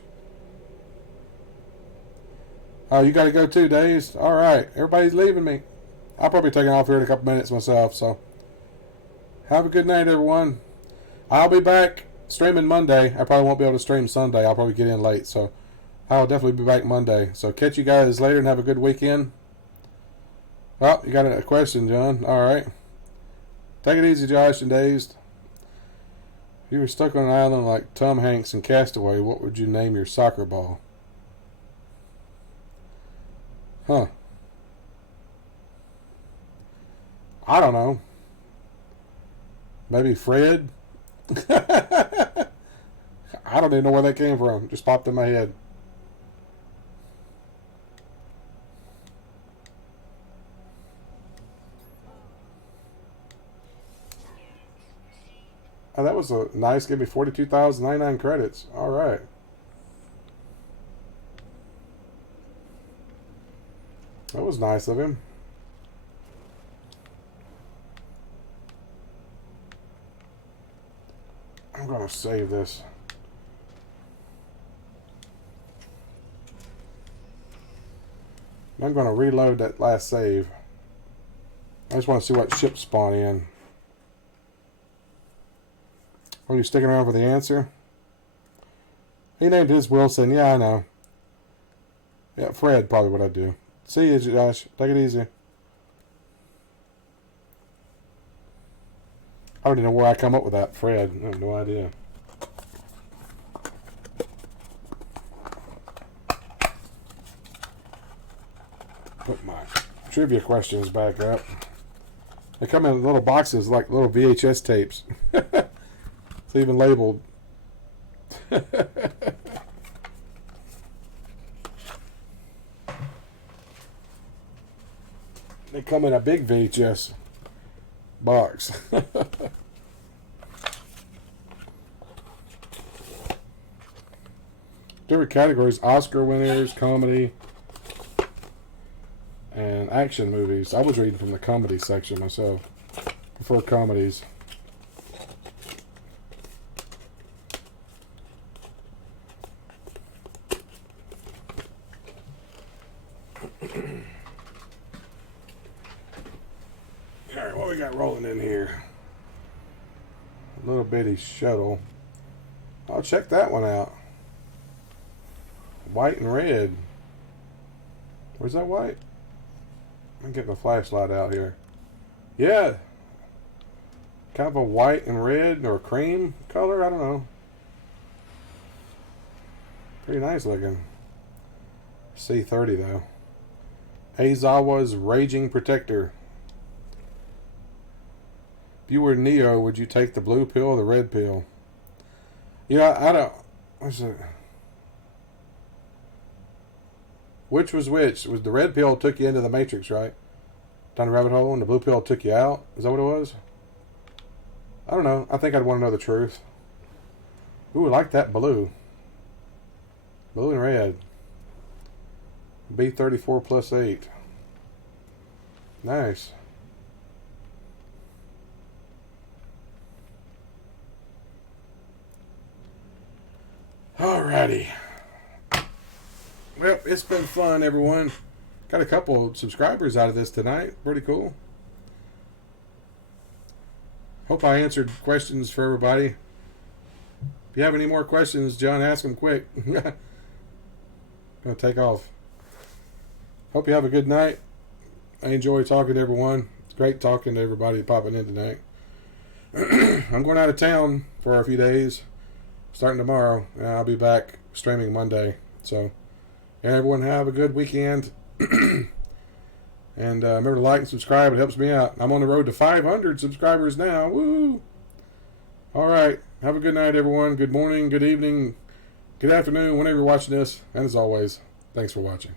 Oh, you got to go too, Dazed? Alright. Everybody's leaving me. I'll probably take off here in a couple minutes myself, so. Have a good night, everyone. I'll be back streaming Monday. I probably won't be able to stream Sunday. I'll probably get in late, so I'll definitely be back Monday. So catch you guys later and have a good weekend. Oh, you got a question, John. Alright. Take it easy, Josh and Dazed. If you were stuck on an island like Tom Hanks in Castaway, what would you name your soccer ball? Huh. I don't know. Maybe Fred? I don't even know where that came from. Just popped in my head. Oh, that was a nice. Give me 42,099 credits. All right. That was nice of him. I'm going to save this. I'm going to reload that last save. I just want to see what ships spawn in. Are you sticking around for the answer? He named his Wilson. Yeah, I know. Yeah, Fred, probably what I'd do. See you, Josh. Take it easy. I don't even know where I come up with that, Fred. I have no idea. Put my trivia questions back up. They come in little boxes like little VHS tapes. It's even labeled. They come in a big VHS box. Different categories: Oscar winners, comedy, and action movies. I was reading from the comedy section myself. Prefer comedies. Alright, what we got rolling in here? A little bitty shuttle. I'll check that one out. White and red. Where's that white? I'm getting a flashlight out here. Yeah. Kind of a white and red or cream color. I don't know. Pretty nice looking. C30 though. Aizawa's Raging Protector. If you were Neo, would you take the blue pill or the red pill? Yeah, I don't. What's it? Which was which? Was the red pill took you into the Matrix, right? Down the rabbit hole, and the blue pill took you out? Is that what it was? I don't know. I think I'd want to know the truth. Ooh, I like that blue. Blue and red. B34 plus 8. Nice. Alrighty. Well, it's been fun, everyone. Got a couple of subscribers out of this tonight. Pretty cool. Hope I answered questions for everybody. If you have any more questions, John, ask them quick. Gonna take off. Hope you have a good night. I enjoy talking to everyone. It's great talking to everybody popping in tonight. I'm going out of town for a few days, starting tomorrow. And I'll be back streaming Monday. So, everyone have a good weekend. And remember to like and subscribe. It helps me out. I'm on the road to 500 subscribers now. Woo! All right. Have a good night, everyone. Good morning, good evening, good afternoon, whenever you're watching this. And as always, thanks for watching.